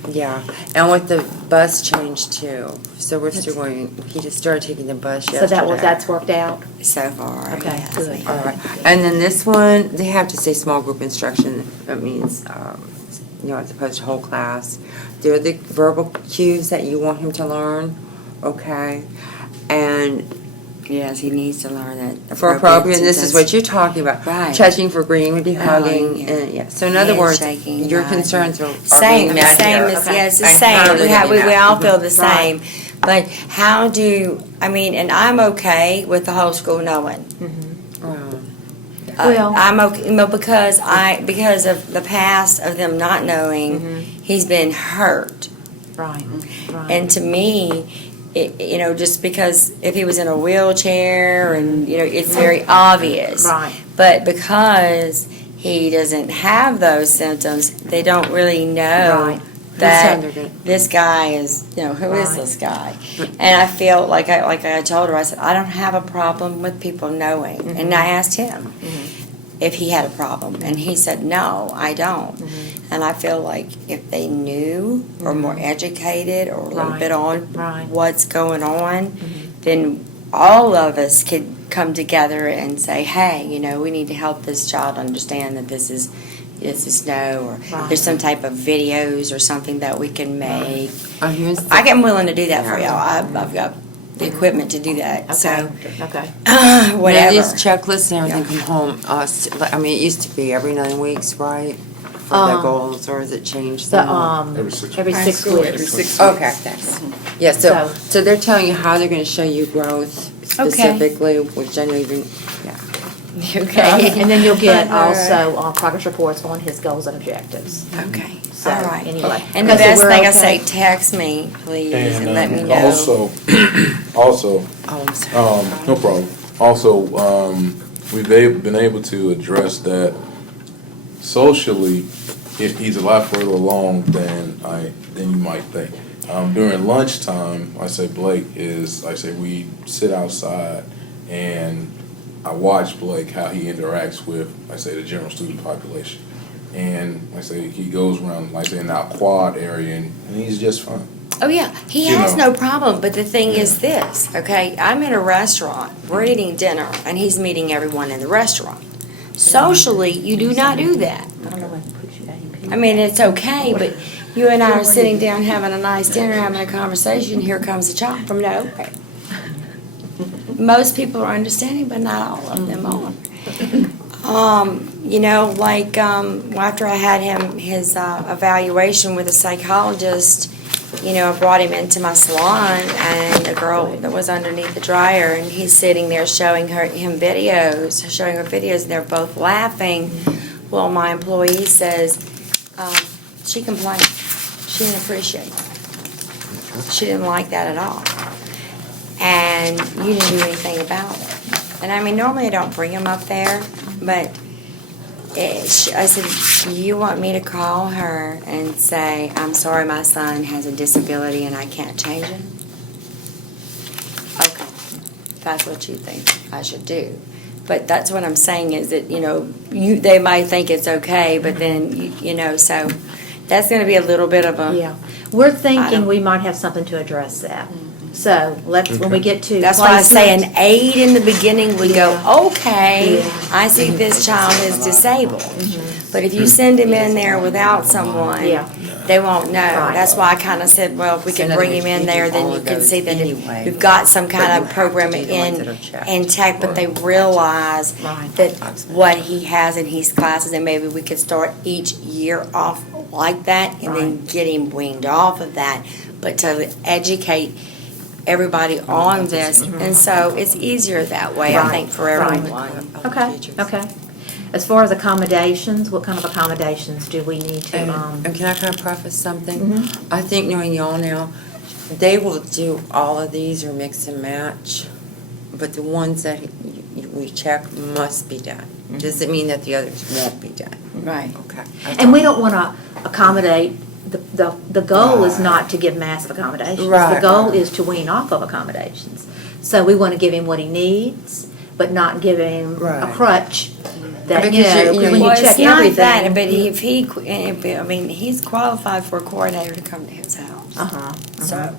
Yeah, and with the bus change too. So we're still going, he just started taking the bus So yesterday. that's worked out? So far, Okay, yes, good. ma'am. All right, and then this one, they have to say small group instruction. That means, as opposed to whole class. They're the verbal cues that you want him to learn, okay? And Yes, he needs to learn that. for appropriate, this is what you're talking about. Right. Touching for green would be hugging, yeah. and, yeah. So in other words, Handshaking, your nodding. concerns are Same, being met same here. as, Okay. yeah, it's the And same. how they're We getting all that. feel the Right. same. But how do, I mean, and I'm okay with the whole school knowing. Wow. Well- I'm okay, no, because of the past of them not knowing, he's been hurt. Right, right. And to me, just because if he was in a wheelchair and, it's very obvious. Right. But because he doesn't have those symptoms, they don't really know Right. that Whose son they're gonna- this guy is, who is Right. this guy? And I feel like I told her, I said, I don't have a problem with people knowing. And I asked him if he had a problem. And he said, no, I don't. And I feel like if they knew or more educated or a little Right. bit on Right. what's going on, then all of us could come together and say, hey, we need to help this child understand that this is no, or Right. there's some type of videos or something that we can make. Oh, here's the. I'm willing to do that for y'all. I've got the equipment to do that. So, Okay. Now, whatever. these checklists and everything come home, it used to be every 9 weeks, right? For the goals, or has it changed? The, some? Every 6 every weeks. 6 school, weeks. every 6 Okay, thanks. Yeah, so So- they're telling you how they're gonna show you growth specifically, which I know even, yeah. Okay. And then you'll get All right. also progress reports on his goals and objectives. Okay. So, All right. anyway. And the Okay, so best we're thing I okay? say, text me, please, and let me know. Also, Oh, I'm sorry. no problem. Also, we've been able to address that socially, he's a lot further along than you might think. During lunchtime, Blake we sit outside and I watch Blake, how he interacts with, the general student population. And he goes around, in our quad area and he's just fine. Oh, yeah, he You has know. no problem, but the thing is this, okay? I'm in a restaurant, we're eating dinner, and he's meeting everyone in the restaurant. Socially, you do not do that. I don't know when to put you at. I mean, it's okay, but you and I are sitting down having a nice dinner, having a conversation, here comes a child from nowhere. Most people are understanding, but not all of them are. After I had his evaluation with a psychologist, I brought him into my salon, and a girl that was underneath the dryer, and he's sitting there showing her videos, and they're both laughing. Well, my employee says, she complained. She didn't appreciate it. She didn't like that at all. And you didn't do anything about it. And I mean, normally I don't bring him up there, but I said, you want me to call her and say, I'm sorry, my son has a disability and I can't change him? Okay, that's what you think I should do. But that's what I'm saying is that, they might think it's okay, but then, so that's going to be a little bit of a. Yeah, we're I thinking don't- we might have something to address that. So when we get to. That's why I say an placement- aid in the beginning would Yeah. go, okay, Yeah. I see this child is disabled. But if you send him in there without someone, Yeah. they won't know. Right. That's why I kind of said, well, if we So can in other bring him words, in you there, do then all you of can those see that anyway. we've got some But kind you of have program to do the ones that are checked. intact, but they realize Right. that what he has in his classes, and maybe we could start each year off like that and then get him weaned off of that, but to educate everybody on this, and so it's easier that way, I Right, think, for right. everyone. Okay, okay. As far as accommodations, what kind of accommodations do we need to, And can I kind of preface something? Mhm. I think knowing y'all now, they will do all of these or mix and match, but the ones that we check must be done. Doesn't mean that the others won't be done. Right. Okay. and we don't want to accommodate, the goal is not to give massive accommodations. The Right. goal is to wean off of accommodations. So we want to give him what he needs, but not give him a Right. crutch that, you Because know, you- 'cause you- when you Well, check it's not that, everything. but if I mean, he's qualified for a coordinator to come to his house. Uh-huh. So,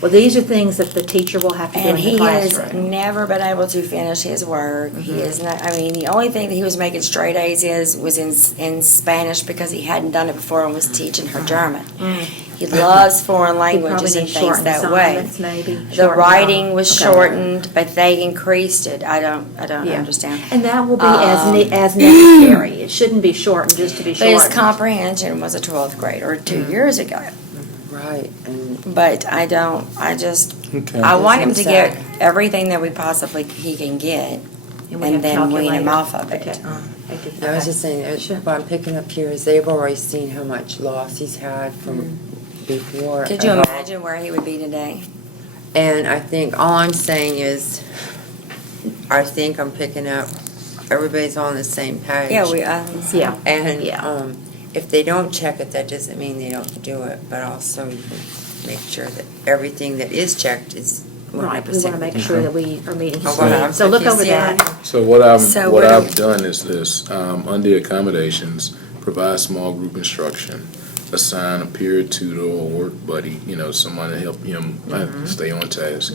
Well, these are things that the teacher will have to do in and the he has classroom. never been able to finish his work. He is not, I mean, the only thing that he was making straight A's was in Spanish because he hadn't done it before and was teaching her German. He loves foreign He languages probably and needs things shortened that way. assignments, maybe. The Shortened writing was okay. shortened, but they increased it. I don't Yeah. understand. And that will be Um, as necessary. It shouldn't be shortened just to be But his shortened. comprehension was a 12th grader 2 years ago. Right, and But I just, Okay. I want him That's to get sad. everything that he can get, we and have then wean him calculator. off of it. Okay. I was just saying, what I'm picking up here is they've already seen how much loss he's had from before. Could you and how- imagine where he would be today? And I think, all I'm saying is, I think I'm picking up, everybody's on the same page. Yeah, Yeah. And, Yeah. if they don't check it, that doesn't mean they don't do it, but also you can make sure that everything that is checked is 100%. Right, we want to make sure that we are meeting his Oh, well, needs. So look over that. So what So what what do I've we- done is this, under accommodations, provide small group instruction, assign a peer tutor or work buddy, someone to help him stay on task.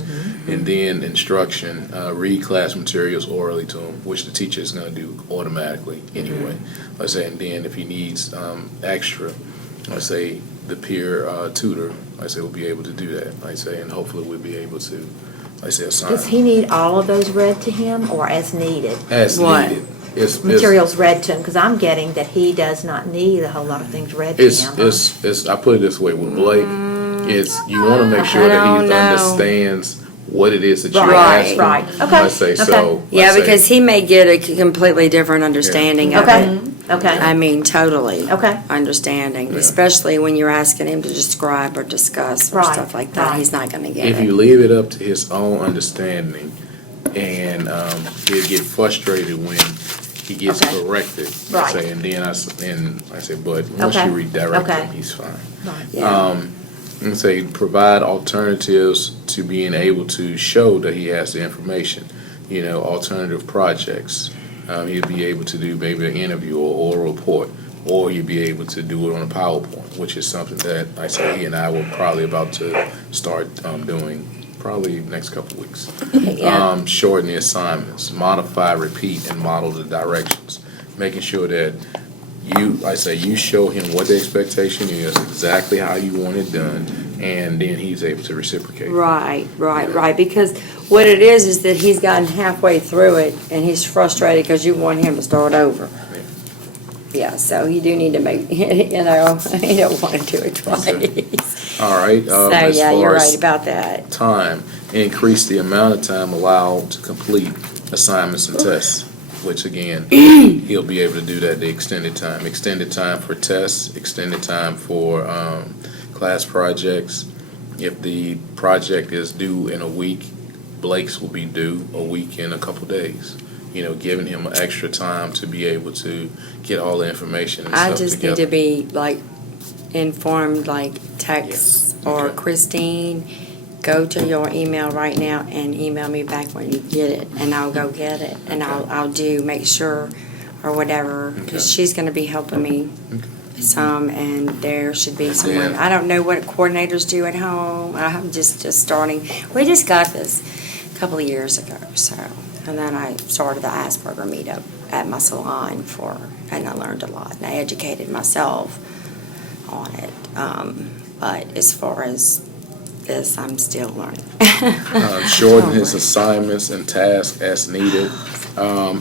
And then instruction, read class materials orally to him, which the teacher is gonna do automatically anyway. Let's say, and then if he needs, extra, let's say the peer, tutor, I say we'll be able to do that, I say, and hopefully we'll be able to, I say, assign. Does he need all of those read to him or as needed? As What? needed. It's Materials read to him, because I'm getting that he does not need a whole lot of things read to him. It's I put it this way with Blake, it's you want to make sure I that don't he know. understands what it is that you're Right, asking. right. Okay, I say okay. so. Yeah, I say, because he may get a completely different understanding of Okay, it. okay, I mean, totally. okay. Understanding, Yeah. especially when you're asking him to describe or discuss or Right, stuff like that. right. He's not gonna get if you it. leave it up to his own understanding, and he'll get frustrated when he gets Okay. corrected. Right. I say, and then I say, but once Okay, you redirect okay. him, he's fine. Yeah. And say provide alternatives to being able to show that he has the information. Alternative projects. He'll be able to do maybe an interview or oral report, or he'll be able to do it on a PowerPoint, which is something that I say he and I were probably about to start doing probably next couple of weeks. Yeah. Shorten the assignments, modify, repeat, and model the directions, making sure that you show him what the expectation is, exactly how you want it done, and then he's able to reciprocate. Right, because what it is that he's gotten halfway through it and he's frustrated because you want him to start over. Yeah, so you do need to make, you don't want to do it twice. All right. So, As yeah, far you're as right about that. time, increase the amount of time allowed to complete assignments and tests, which again, he'll be able to do that, the extended time for tests, extended time for class projects. If the project is due in a week, Blake's will be due a week in a couple days. Giving him extra time to be able to get all the information and I stuff just need together. to be like informed, like text or Okay. Christine, go to your email right now and email me back when you get it, and I'll go get it, and I'll make sure or whatever, because Okay. she's gonna be helping me some, and there should be someone. Yeah. I don't know what coordinators do at home. I'm just starting. We just got this a couple of years ago, so, and then I started the Asperger meetup at my salon and I learned a lot, and I educated myself on it. But as far as this, I'm still learning. Shorten his assignments and tasks as needed.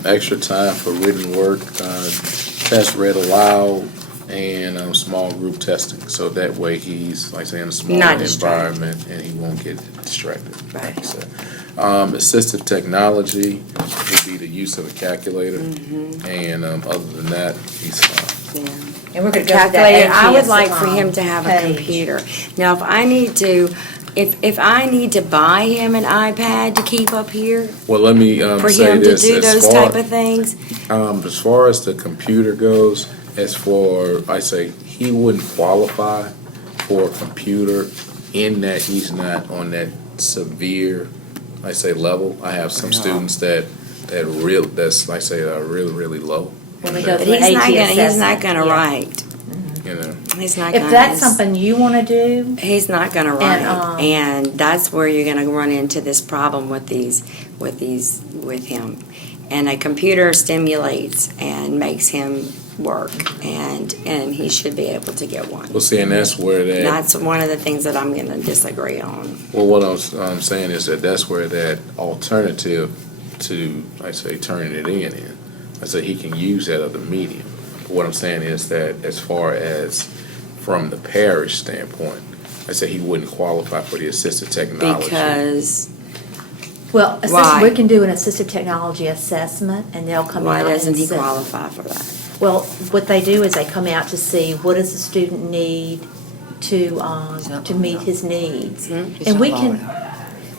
Extra time for written work, test read aloud, and small group testing. So that way he's, like I say, in a smaller Not distracted. environment and he won't get distracted. Right. Like you said. Assistive technology would be the use of a calculator. And other than that, he's fine. Yeah. And we're going to go to that Calculator, I would ATS, like for him to have a page. computer. Now, if I need to buy him an iPad to keep up here, Well, let me for say him to this. do as those far- type of things, As far as the computer goes, I say he wouldn't qualify for a computer in that he's not on that severe, I say, level. I have some students that that's like say really, really low. When they go But through he's not AT gonna, he's not assessment, gonna yeah. write. You know, He's not If gonna. that's something you wanna do, He's not gonna write, And, and that's where you're gonna run into this problem with him. And a computer stimulates and makes him work, and he should be able to get one. well, see, and that's where that. That's one of the things that I'm gonna disagree on. Well, what I'm saying is that's where that alternative to, I say, turning it in. I say he can use that other medium. But what I'm saying is that as far as from the parish standpoint, I say he wouldn't qualify for the assistive technology. Because, well, Why? we can do an assistive technology assessment, and they'll come out why and doesn't he say- qualify for that? Well, what they do is they come out to see what does the student need to meet his needs. And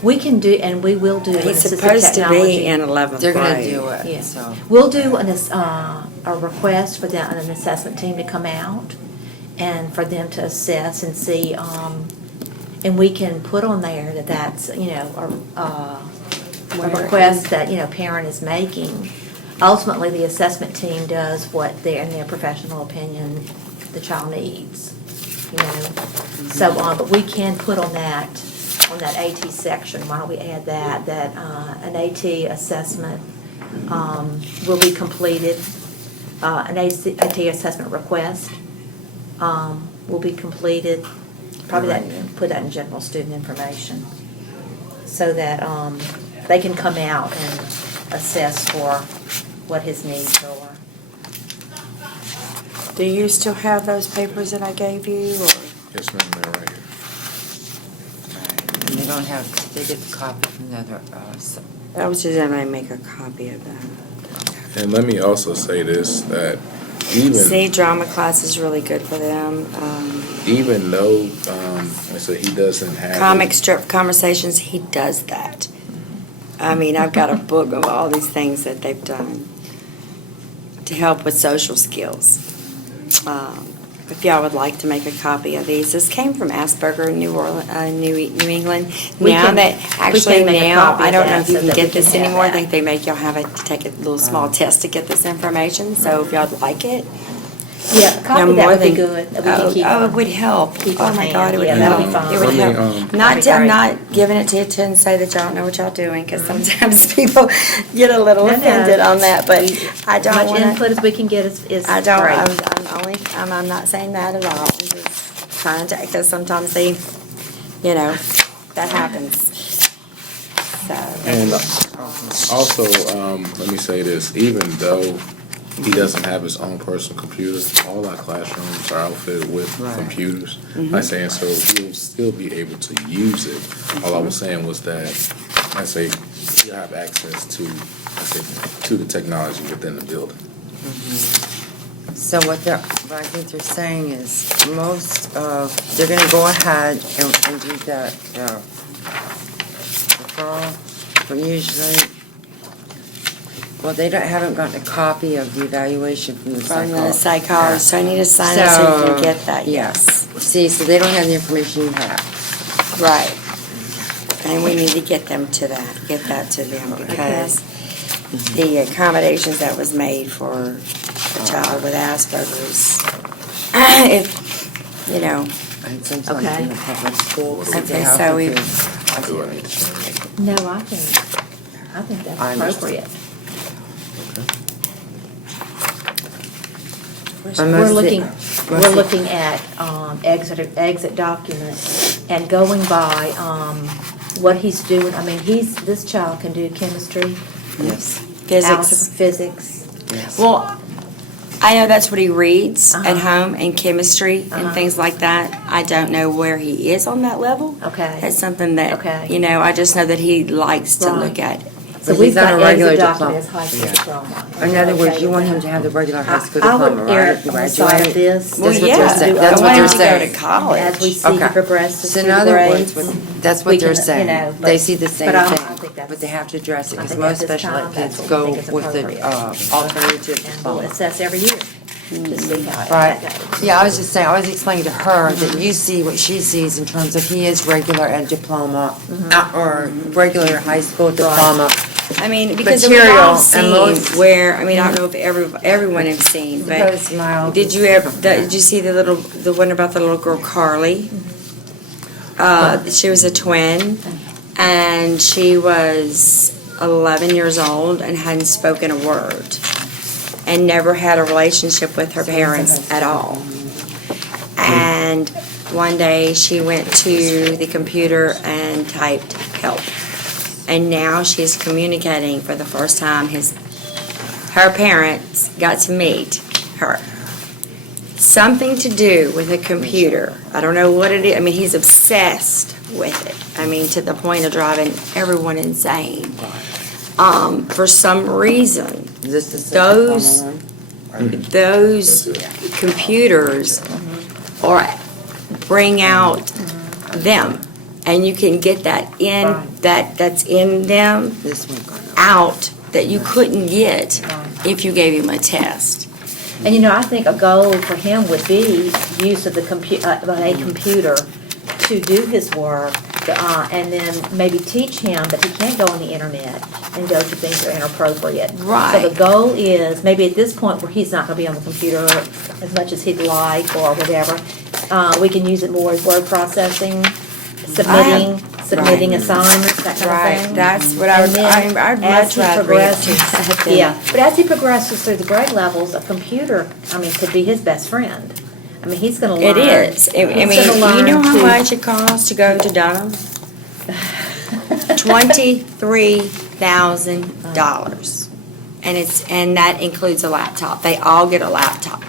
we can do, and we will do an He's assistive supposed to technology. be in 11th They're gonna grade. do it, Yeah. so. We'll do a request for an assessment team to come out and for them to assess and see, and we can put on there that that's, a request that, parent is making. Ultimately, the assessment team does what in their professional opinion, the child needs, So, but we can put on that AT section, why don't we add that an AT assessment will be completed, an AT assessment request will be completed, probably put that in general student information, so that they can come out and assess for what his needs are. Do you still have those papers that I gave you, or? Yes, ma'am, they're right here. And they don't have, they get the copy from the other, I was just gonna make a copy of that. And let me also say this, that even. See, drama class is really good for them. Even though, I said he doesn't have. Comic strip conversations, he does that. I mean, I've got a book of all these things that they've done to help with social skills. If y'all would like to make a copy of these, this came from Asperger in New England. We Now can- that, we actually can make a now, copy I of don't know that if you so can that we get this can have anymore. I that. think they make y'all have to take a little small test to get this information, so if y'all would like it. Yeah, a copy of that would be good, that we can keep. Oh, it would help. keep Oh on my hand. God, it would Yeah, help. that'd be fine. It would Let me, help. That'd be I'm great. not giving it to you to say that y'all don't know what y'all doing, because sometimes people get a little No, no. offended on that, but I As don't much want input to. as we can get is I don't, great. I'm not saying that at all. I'm just trying to, because sometimes they, that happens. So, And also, let me say this, even though he doesn't have his own personal computer, all our classrooms are outfitted with computers. I say, and so he'll still be able to use it. All I was saying was that, I say, he'll have access to the technology within the building. So what I think they're saying is they're gonna go ahead and do the referral, but usually, well, they haven't gotten a copy of the evaluation from the from the psychologist. psychologist, so I need to sign it so you can get that, yes. See, so they don't have the information you have. Right. And we need to get that to them, because the accommodations that was made for a child with Asperger's, And sometimes Okay. in the public schools, Okay, they have so to we- do- What do I need to change? No, I think that's I understand. appropriate. And We're most looking, of we're the- looking at exit documents and going by what he's doing. I mean, this child can do chemistry, Yes. algebra, Physics. physics. Yes. Well, I know that's what he reads at Uh-huh. home, and chemistry and Uh-huh. things like that. I don't know where he is on that level. Okay. That's something that, Okay. I just know that he likes to Right. look at. So But we've he's on got a regular exit diploma. document as high school diploma. In other words, Okay you with want him that. to have the regular high school I would diploma, err right? on the side of Graduate. this. Well, That's what yeah. they're saying. That's I what want they're him to go saying. to college. As we see Okay. he progresses So through in the other grades. words, that's we what they're can, saying. but- They see the same but I thing, think that's- but they have to address it, I because think most at this special ed time, kids that's what go we think is with the appropriate. alternative And we'll diploma. assess every year to see how Right, that goes. yeah, I was just saying, I was explaining to her that you see what she sees in terms of he is regular ed diploma, or regular high school diploma, I mean, because we've Material all and seen most- where, I mean, I don't know if everyone has seen, but Suppose my did you ever, did you see the one about the little girl Carly? She was a twin, and she was 11 years old and hadn't spoken a word, and never had a relationship with her parents at all. And one day, she went to the computer and typed help. And now she's communicating for the first time. Her parents got to meet her. Something to do with a computer. I don't know what it is. I mean, he's obsessed with it. I mean, to the point of driving everyone insane. For some reason, Is this the those- formal one? those computers bring out them. And you can get that in, that's in them This one got out that you couldn't get if you gave him a test. And I think a goal for him would be use of a computer to do his work, and then maybe teach him that he can't go on the internet and go to things that are inappropriate. Right. So the goal is, maybe at this point where he's not gonna be on the computer as much as he'd like or whatever, we can use it more as word processing, submitting Right. assignments, that kind of Right, thing. that's what I would, And then I'd as much he rather progresses- read. Yeah, but as he progresses through the grade levels, a computer, could be his best friend. He's gonna learn. It is. I mean, He's gonna you know learn how to- much it costs to go to Dunham? $23,000. And that includes a laptop. They all get a laptop.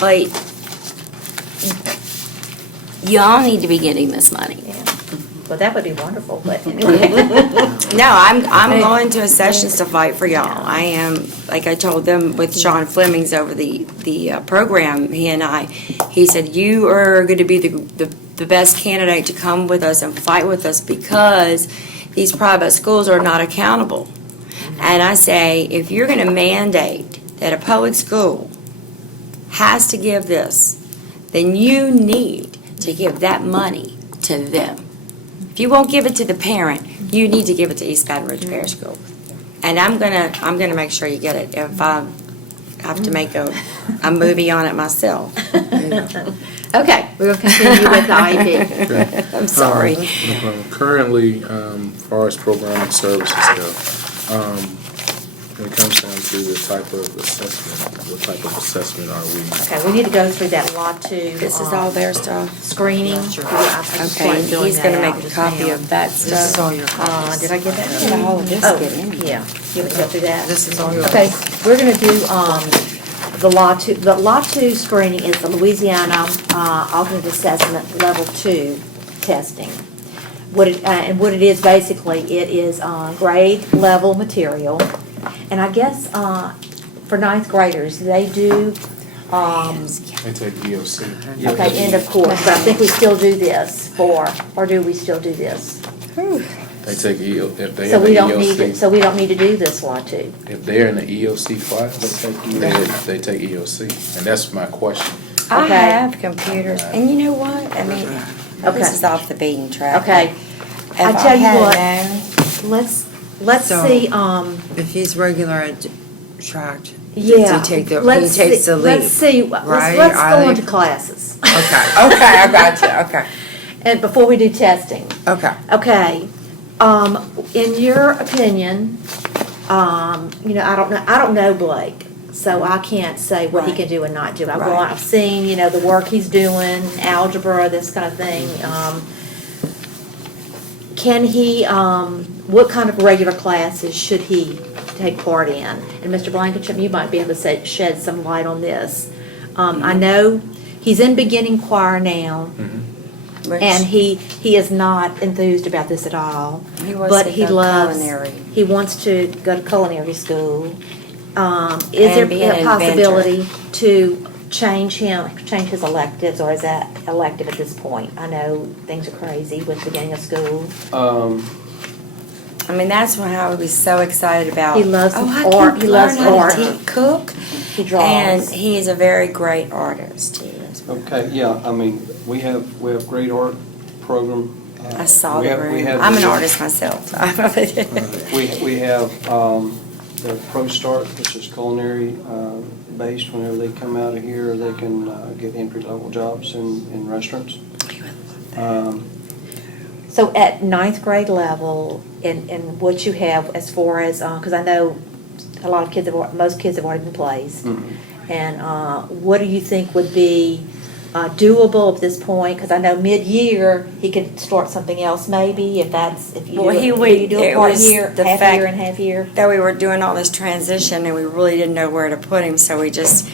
But y'all need to be getting this money. Well, that would be wonderful, but anyway. No, I'm going to a sessions to fight for y'all. I am, like I told them with Sean Fleming's over the program, he said, you are going to be the best candidate to come with us and fight with us because these private schools are not accountable. And I say, if you're going to mandate that a public school has to give this, then you need to give that money to them. If you won't give it to the parent, you need to give it to East Baton Rouge Parish School. And I'm gonna make sure you get it if I have to make a movie on it myself. Okay, we're gonna continue with the IEP. I'm sorry. No problem. Currently, as far as programming services go, when it comes down to the type of assessment, what type of assessment are we? Okay, we need to go through that lot two. This is all their stuff. Screening. I just Okay, started doing he's gonna that make out a just copy now. of that This is stuff. all your copies. Did I get that? Get all of this Oh, get in. yeah, you want to go through that? This is all your Okay, we're gonna do, the lot two screening is the Louisiana, alternate assessment level 2 testing. What it is basically, it is, grade level material. And I guess, for ninth graders, they do, They take EOC. okay, end of course, but I think we still do this or do we still do this? They take EOC, if they So have we an don't need, EOC, so we don't need to do this lot two. if they're in the EOC class, they take EOC. And that's my question. I Okay. have computers, and you know what? I mean, Okay. this is off the beaten track. Okay, If I tell you had what. known- let's So- see, If he's regular at tracked, yeah. does he take let's he takes see- the lead? Let's see, right? let's Are go they- into classes. Okay, I got you, okay, And before we do testing. okay. Okay, in your opinion, I don't know Blake, so I can't say what he Right. can do and not do. Right. I've seen, the work he's doing, algebra, this kind of thing. Can he, what kind of regular classes should he take part in? And Mr. Blankenship, you might be able to shed some light on this. I know he's in beginning choir now, which and he is not enthused about this at all. He wants But to he go loves, culinary. he wants to go to culinary school. Is there And be an a possibility to change his electives, or is that elective at this point? I know things are crazy with beginning of school. I mean, that's when I was so excited about. He loves I art. can He loves learn how art. to cook, He and draws. he is a very great artist too. as well. Okay, yeah, we have great art program I saw We the have- we room. have I'm an the- artist myself. We have the Pro Start, which is culinary based. Whenever they come out of here, they can get entry-level jobs in restaurants. So at ninth grade level, and what you have as far as, because I know a lot of kids most kids have already been placed. And what do you think would be doable at this point? Because I know mid-year, he could start something else maybe, if you Well, he do, would- you do a it part was year, the half fact- year and half year? That we were doing all this transition and we really didn't know where to put him, so you just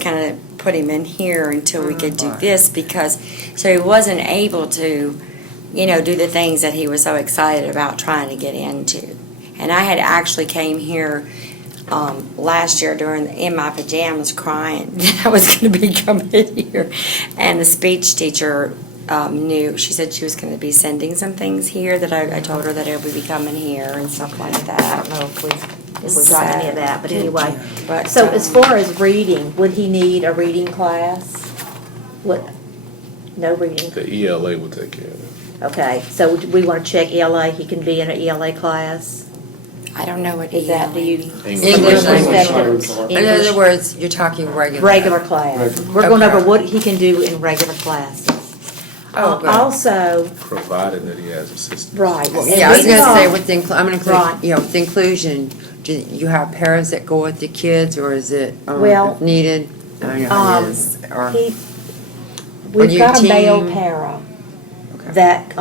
kind of put him in here until we could do this, because, so he wasn't able to, do the things that he was so excited about trying to get into. And I had actually came here last year in my pajamas crying that I was going to be coming here. And the speech teacher knew, she said she was going to be sending some things here, that I told her that it would be coming here and stuff like I that. don't know if we've got any of that, but anyway. But, So as far as reading, would he need a reading class? No reading? The ELA will take care of it. Okay, so we want to check ELA, he can be in an ELA class? I don't know what Is that, do you? English language. In other words, you're talking regular. Regular class. Regular. We're going over Okay. what he can do in regular classes. Oh, good. Also, Provided that he has assistance. right. and Yeah, I was we gonna say know- with the, I'm gonna Right. include, with the inclusion, do you have paras that go with the kids, or is it, Well, if needed? I don't know how it um, is, or, He- Would We've you got a male team- para Okay. that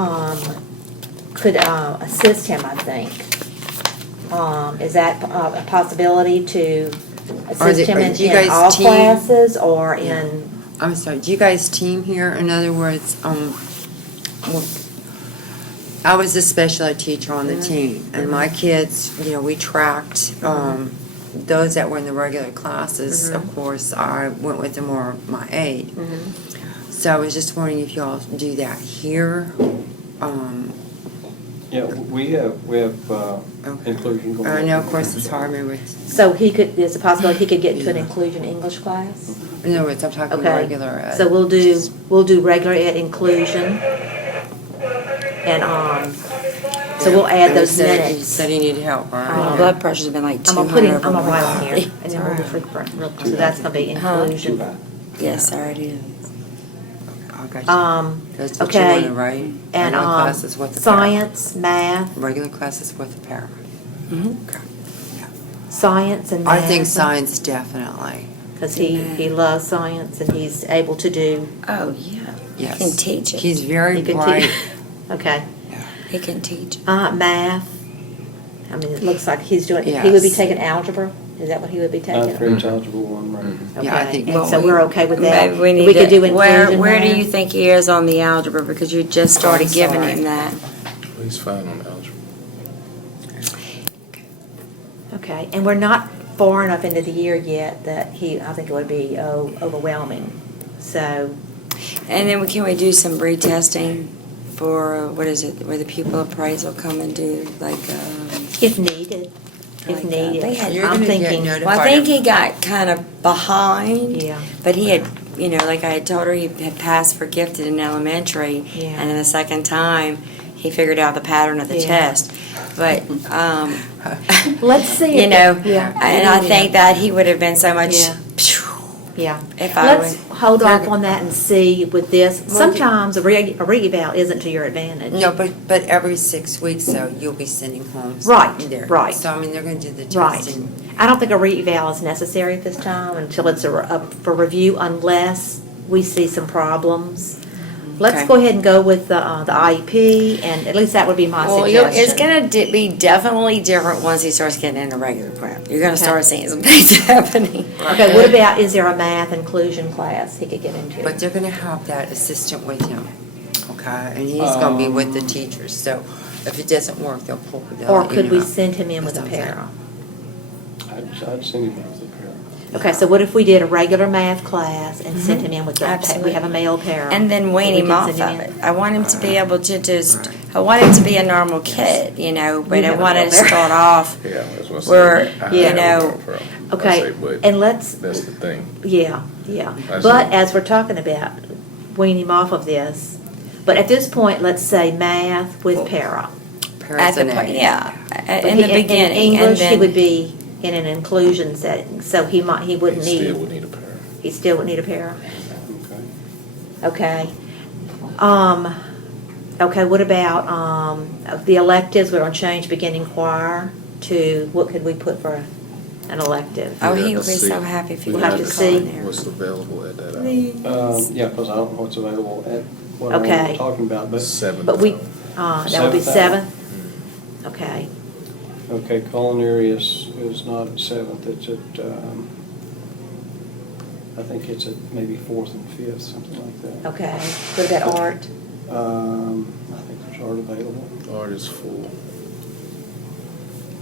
could assist him, I think. Is that a possibility to assist him do you in guys all team? classes or in? I'm sorry, do you guys team here? In other words, well, I was the special ed teacher on the team, and my kids, we tracked, those that were in the regular classes, of course, I went with them or my aide. So I was just wondering if y'all do that here. Yeah, we have Okay. inclusion going on. I know, of course, it's hard, maybe with, So there's a possibility he could get into an inclusion English class? in other words, I'm talking Okay. regular ed. So we'll do regular ed inclusion. And, so we'll add And those you minutes. said he needed help, right? My blood pressure's been like I'm 200 gonna over write on here, 150. and then we'll just real, so that's gonna be inclusion. Yes, I already is. I got you. That's what you Okay, wanted, right? and, Regular classes with the para. science, math, Regular classes with the para. science and math. I think science definitely, Because he loves science and he's able to do, Oh, yeah. yes. He can teach it. He's very he can bright. teach. Okay. He can teach. Math, I mean, it looks like he's doing, he would be Yes. taking algebra? Is that what he would be taking? Ninth grade's eligible one, right? Yeah, I Okay, think- and Well, so we're okay with that? Maybe we need We could to- do inclusion Where do math? you think he is on the algebra? Because you just started I'm giving sorry. him that. He's fine on algebra. Okay, and we're not far enough into the year yet that I think it would be overwhelming. So, And then can we do some retesting for, what is it, where the pupil appraisal come and do, like, if needed, if Like, they needed. had- You're I'm gonna get thinking, notified. well, I think he got kind of behind. yeah, But he had, like I had told her, he had passed for gifted in elementary. Yeah. And then the second time, he figured out the pattern of the Yeah. test. But, let's see. Yeah. Yeah. And I think that he would have been so much, Yeah. Yeah. if I Let's would. hold off on that and see with this. Well, Sometimes a re-eval isn't to your advantage. No, but every 6 weeks, though, you'll be sending home. Right, there. right. So, I mean, they're gonna do the Right. testing. I don't think a re-eval is necessary at this time until it's up for review unless we see some problems. Let's Okay. go ahead and go with the IEP, and at least that would be my Well, suggestion. it's gonna be definitely different once he starts getting into regular prep. You're gonna Okay. start seeing some things happening. Okay, what about, is there a math inclusion class he could get into? But they're gonna have that assistant with him, okay? And he's gonna be with the teachers, so if it doesn't work, they'll pull it out. Or could we send him in with a That's what I'm para? I'd send him with the parent. Okay, so what if we did a regular math class and sent Mm-hmm. him in with the, Absolutely. we have a male para? And then wean We him can off send of him in. it. I want him to be able to just, I want him to be a normal kid, but You I have a wanted to little there. start off, Yeah, that's what I said. Where, I you have no know, problem. I Okay, say, but and let's, that's the thing. yeah. I But see. as we're talking about weaning him off of this, But at this point, let's say math with para. At the, Parasitic. yeah, But in he- the beginning, and English, he would then, be in an inclusion setting, so he wouldn't He still need, would need a parent. he still would need a para. Okay. Okay. Okay, what about, the electives, we're gonna change beginning choir to, what could we put for an elective? oh, We'd he have would to be see. so happy if you We'll could have to call see. in there. What's available at that hour? Yeah, because I don't know what's available at what Okay. I'm talking about, but, 7. But we, that would be 7th. 7th? Okay, okay, culinary is not at 7th, it's at, I think it's at maybe 4th and 5th, something like that. okay. What about art? I think there's art available. Art is full.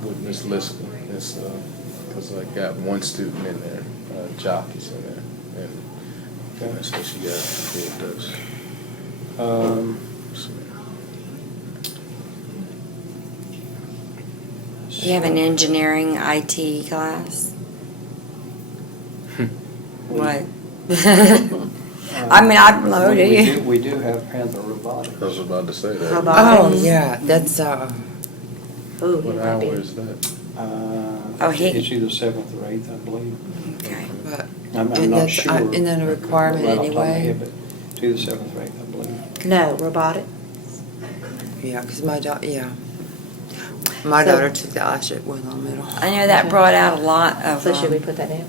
With Miss Liska, it's, because I got one student in there, Jockey's in there, and that's what she got full dose. Um, So, You have an engineering IT class? What? I mean, I'd blow to you. We do have Panther Robotics. I was about to say that. Robotics. Oh, yeah, that's, Ooh, What that might be- hour is that? Oh, he- It's either 7th or 8th, I believe. Okay. but, I'm and not that's, sure. isn't that a requirement right off the top of my anyway? head, but it's either 7th or 8th, I believe. No, robotic. Yeah, because my my So- daughter took the ISHIP with on middle. I know that brought out a lot of, So should we put that in?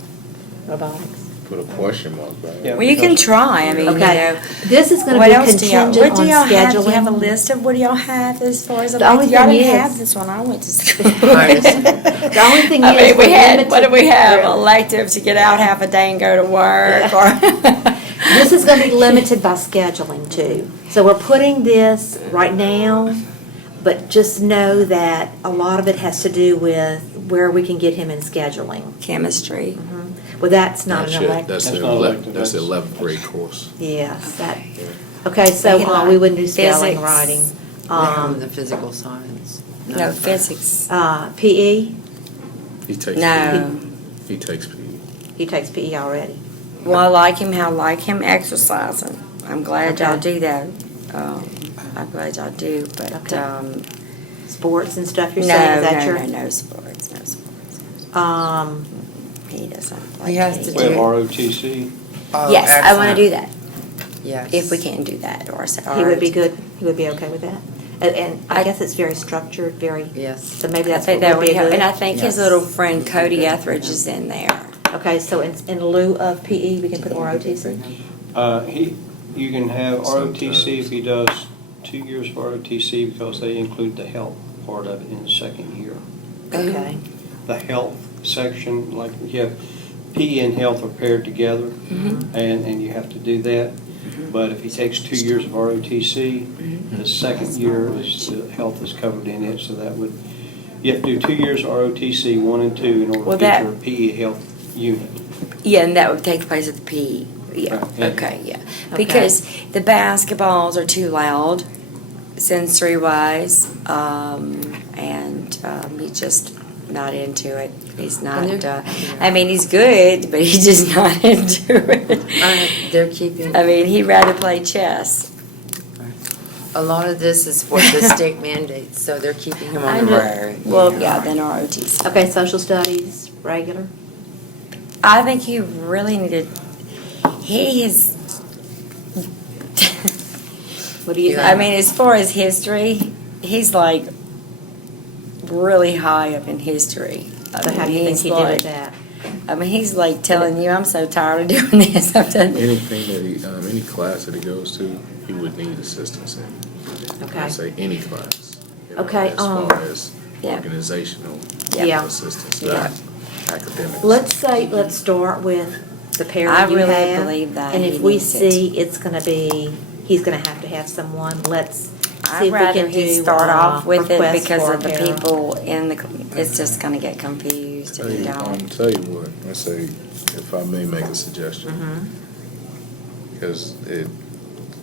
Robotics. Put a question mark by it. Yeah. well, you can try, I mean, you Okay, know. this is gonna What be else do y'all, contingent what on do y'all have? Do you have a scheduling. list of what do y'all have as far as, The only y'all thing didn't is- have this when I went to school. The only thing I is, mean, we we're had, what did we limited- have, elective to get out half a day and go to work, or? This is gonna be limited by scheduling too. So we're putting this right now, but just know that a lot of it has to do with where we can get him in scheduling. Chemistry. Well, that's not That's an it. elective. That's That's the not 11th, elective, that's the that's- 11th grade course. Yes, that, okay, so we wouldn't do spelling, Physics. writing. The physical science. No, physics. PE, He takes No. PE. He takes PE. he takes PE already. Well, I like him exercising. I'm glad y'all Okay. do that. I'm glad y'all do, but, Okay. Sports and stuff, you're no, saying, is that no, your? no sports, no sports. Um, He doesn't like He has any. to We have do- ROTC. Oh, Yes, I want to do that, Yes. if we can do that, or. he would be good, he would be okay with that. And I guess it's very structured, very, Yes. so maybe I that's think what that would would be help, good. and I think his Yes. little friend Cody Etheridge is in there. Okay, so in lieu of PE, we can put ROTC? You can have ROTC Sometimes. if he does 2 years of ROTC because they include the health part of it in the second year. Okay, The health section, like you have PE and health are paired together, and you have to do that. But if he takes 2 years of ROTC, the second year is, the health is covered in it, so that would, you have to do 2 years of ROTC, 1 and 2, in order Well, to get that- your PE health unit. Yeah, and that would take place at the PE. Yeah, Right, yeah. okay, yeah. Okay. Because the basketballs are too loud, sensory-wise, and he's just not into it. He's not, And they're- I mean, he's good, but he's just not into it. They're keeping, I mean, he'd rather play chess. a lot of this is what the state mandates, so they're keeping him on the road. Well, yeah, then ROTC. okay, social studies, regular? I think he really needed, he is, What do you think? I mean, as far as history, he's like really high up in history. I So how do mean, you think he's he did like- at that? I mean, he's like telling you, I'm so tired of doing this. I've done it. Anything that he, any class that he goes to, he would need assistance in. Okay. I say any class. you know, Okay, As far as yeah. organizational Yeah. assistance, Yeah. not academics. Let's start with the I parent you really have. believe that And he if we needs it. see it's gonna be, he's gonna have to have someone, let's see I'd if we rather can he do, start off with it requests because for of the a para. people in the, it's just gonna get confused if you Hey, don't. tell you what, I say, if I may make a suggestion, Mm-hmm. because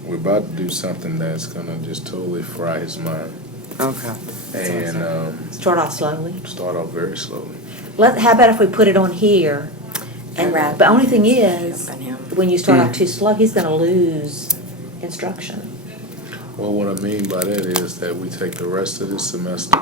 we're about to do something that's gonna just totally fry his mind, Okay. and Start off slowly. start off very slowly. How about if we put it on here? And rather- The only thing is, Helping him. when you start off too slow, he's gonna lose instruction. Well, what I mean by that is that we take the rest of the semester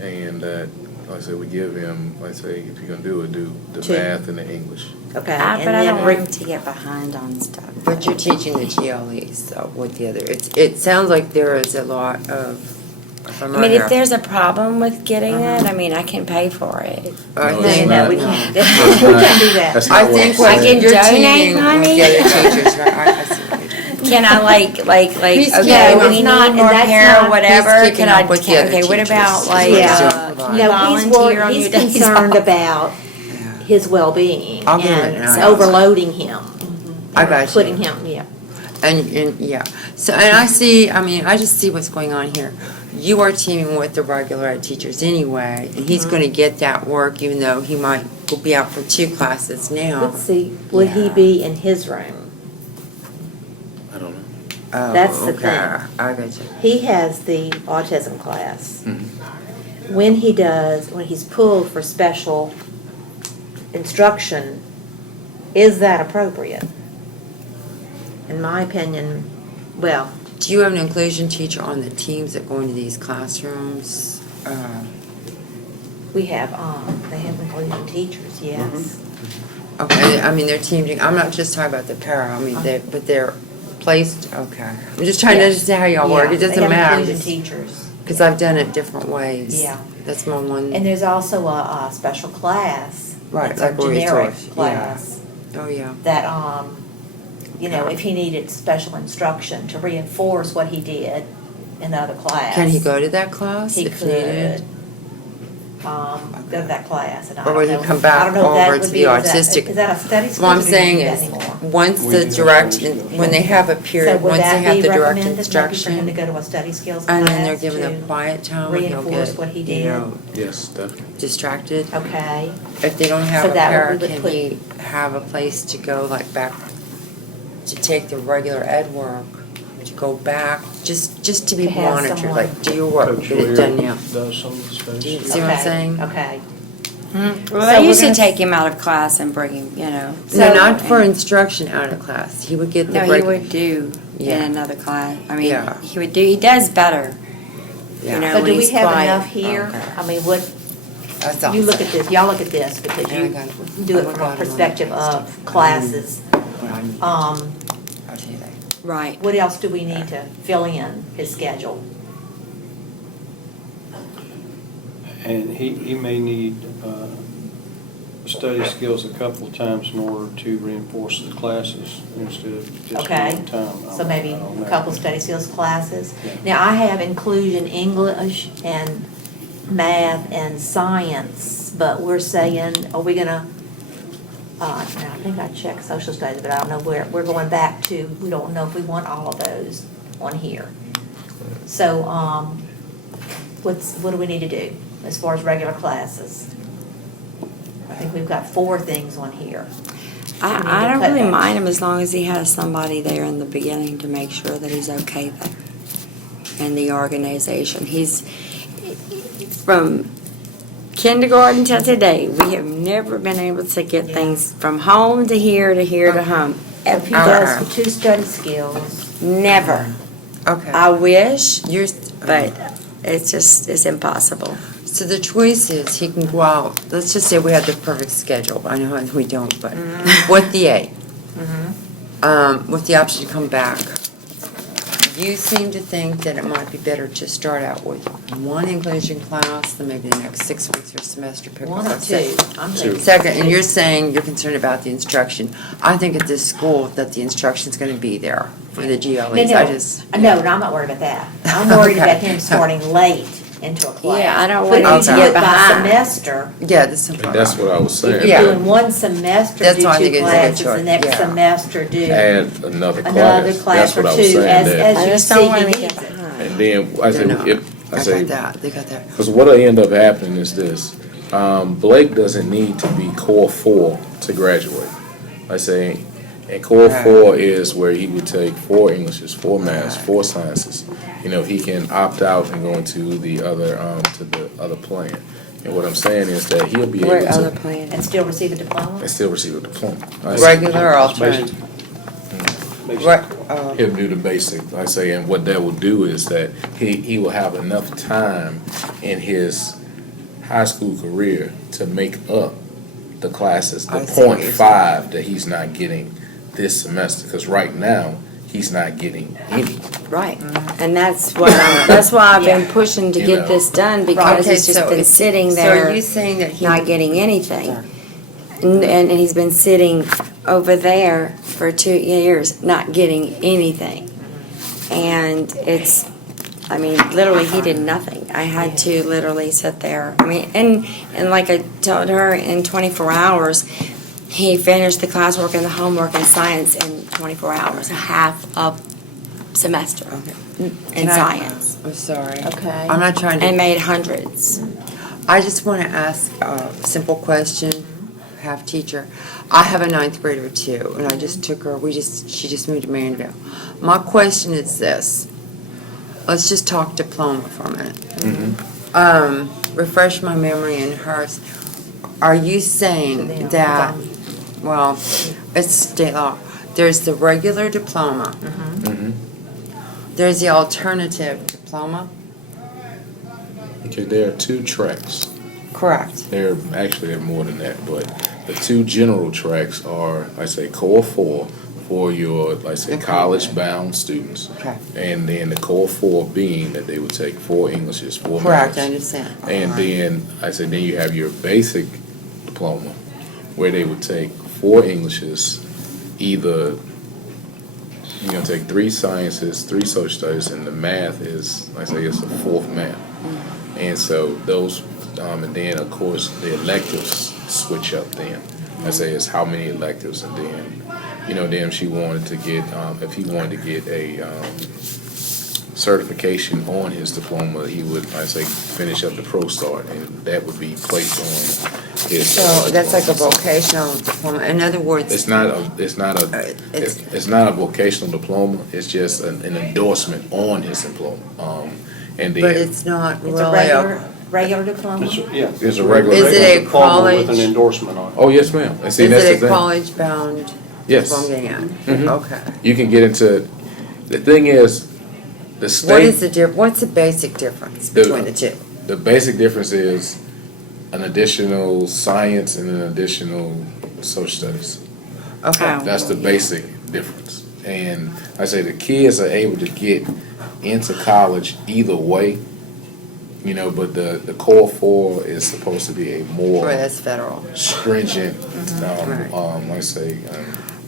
and that, like I said, we give him, like I say, if you're gonna do it, do the Two. math and the English. Okay. But I and don't then want him to get behind on stuff. But you're teaching the GLEs, so with the other, it sounds like there is a lot of, if I'm I mean, right if there's a problem with getting it, I mean, I can pay for it. I No, think, it's No, we not. can't, we can't do that. That's I not what think I'm what I saying. can you're donate teaming with money. the other teachers, right? I see what you're doing. Can I like, Please okay, keep we it need on. more And that's hair or not- whatever, Please keep can it I, up with the other okay, what teachers. about That's like, what Yeah. it's doing. No, volunteer on he's your days concerned off? about his well-being I'll give it and an eye. overloading him. I got you. Putting him, yeah. And, yeah, so, and I see, I mean, I just see what's going on here. You are teaming with the regular ed teachers anyway, and he's gonna get that work even though he might be out for 2 classes now. Let's see, would he Yeah. be in his room? I don't know. Oh, That's the okay. thing. I got you. He has the autism class. Mhm. When he's pulled for special instruction, is that appropriate? In my opinion, well, Do you have an inclusion teacher on the teams that go into these classrooms? they have inclusion teachers, yes. Okay, I mean, they're teaming, I'm not just talking about the para, I mean, but they're placed, okay. I'm just trying to Yeah. understand how y'all work, it Yeah, doesn't They have matter. inclusion teachers. Because I've done it different ways. Yeah. That's my one, And there's also a special class. Right, It's like a what we generic taught, yeah. class oh, yeah. that, if he needed special instruction to reinforce what he did in the other class. Can he go to that class He if could, needed? go to that class, and I Or don't would he know. come back I don't know if that over would to be- the is that- autistic- Is that a study school? What I'm or do we saying do that is, anymore? once We the do direct, studies. when they have a So period, would once they that have be the direct recommended maybe for him to instruction, go to a study skills and then they're class given a to quiet time, when he'll reinforce get, what he you did? know, Yes, definitely. distracted. Okay, If they don't have So a that para, would be can put- he have a place to go, like back, to take the regular ed work, to go back, just to be To have monitored, someone- like, do your work, Coach get it Lear done now. does some of the studies. Do you see what I'm okay, saying? okay. Well, So they we're used to gonna- take him out of class and bring him, No, So- not for instruction out of class, he would get the No, he break. would do in Yeah. another class. I mean, Yeah. he does better, Yeah. you know, So when do we he's have quiet. enough here? Okay. I mean, what, That's all. you look at this, y'all look at this, because Yeah, I you got it. do it I from got a it. perspective of classes. What I need. I'll tell you that. Right. What else do we need to fill in his schedule? And he may need study skills a couple of times in order to reinforce the classes instead of just Okay. one time. So maybe I don't a know. couple study skills classes. Yeah. Now, I have inclusion English and math and science, but we're saying, are we gonna, now, I think I checked social studies, but I don't know where, we're going back to, we don't know if we want all of those on here. So, what do we need to do as far as regular classes? I think we've got 4 things on here. We need to I don't cut really that. mind him as long as he has somebody there in the beginning to make sure that he's okay there. And the organization, he's, from kindergarten till today, we have never been able to get Yeah. things from home to here to here to home. If he does for 2 study skills, Never. Okay. I wish, You're, but it's impossible. so the choice is, he can go out, let's just say we have the perfect schedule, I know we don't, but with the A. With the option to come back. You seem to think that it might be better to start out with 1 inclusion class, then maybe the next 6 weeks or semester pick up 1 a or 2. I'm thinking Second, and 2. you're saying you're concerned about the instruction. I think at this school that the instruction's gonna be there for the GLEs, I just. No, I'm not worried about that. I'm worried about Okay. him starting late into a class. Yeah, I don't Put want him to him get by behind. semester. Yeah, this is. And that's what I was If saying. Yeah. you're doing 1 semester, That's do why I 2 think it's a good classes, choice, the next yeah. semester do Add another another class. class That's or what I 2 was saying as there. I you just see don't want he him to needs get it. behind. And then, I They're not. said, I got that, they got that. because what'll end up happening is this, Blake doesn't need to be core 4 to graduate. I say, and core Right. 4 is where he would take 4 Englishes, 4 maths, 4 sciences. You know, he can opt out and go into the other plan. And what I'm saying is that he'll be What able other to, plan? And still receive a diploma? and still receive a diploma. I see. Regular or That's alternative? basic. What, He'll do the basic, like I say, and what that will do is that he will have enough time in his high school career to make up the classes, the I see what you're .5 that he's not getting this semester, because right now, he's not getting any. Right, and that's why I've been pushing to You get know. this done, because okay, he's just so been if- sitting So there, are you saying that he? not getting anything. And he's been sitting over there for 2 years, not getting anything. And it's, I mean, literally, he did nothing. I had to literally sit there. I mean, and like I told her, in 24 hours, he finished the classwork and the homework and science in 24 hours, half of semester in Can I- science. I'm sorry. Okay. I'm not trying And to, made hundreds. I just want to ask a simple question, half teacher. I have a 9th grader too, and I just took her, she just moved to Marionville. My question is this. Let's just talk diploma for a minute. Refresh my memory in hers. Are you saying that, well, it's state law, there's the regular diploma, there's the alternative diploma? Okay, there are 2 tracks. Correct. There are more than that, but the 2 general tracks are, like I say, Core 4 for your, like I say, college-bound students. Okay. And then the Core 4 being that they would take 4 Englishes, 4 Correct, maths. I understand. And then, I said, then you have your basic diploma, where they would take 4 Englishes, either, you're gonna take 3 sciences, 3 social studies, and the math is, like I say, it's a 4th math. And so those, and then, of course, the electives switch up then. I say it's how many electives, and then, then she wanted to get, if he wanted to get a certification on his diploma, he would, I say, finish up the Pro Start, and that would be placed on his. So that's like a diploma. vocational diploma. In other words. It's not a vocational diploma, it's just an endorsement on his diploma. And But then, it's not It's really a regular diploma? Yeah. It's a regular- Is it a diploma with an college? endorsement on it. oh, yes, ma'am. And see, Is that's the it a thing. college-bound? Yes. That's what I'm getting at. Mhm. Okay. You can get into, the thing is, the What is state, what's the basic difference The- between the two? the basic difference is an additional science and an additional social studies. Okay. That's the basic difference. And I say the kids are able to get into college either way, but the Core 4 is supposed to be a more Well, that's federal. stringent, Right. like I say,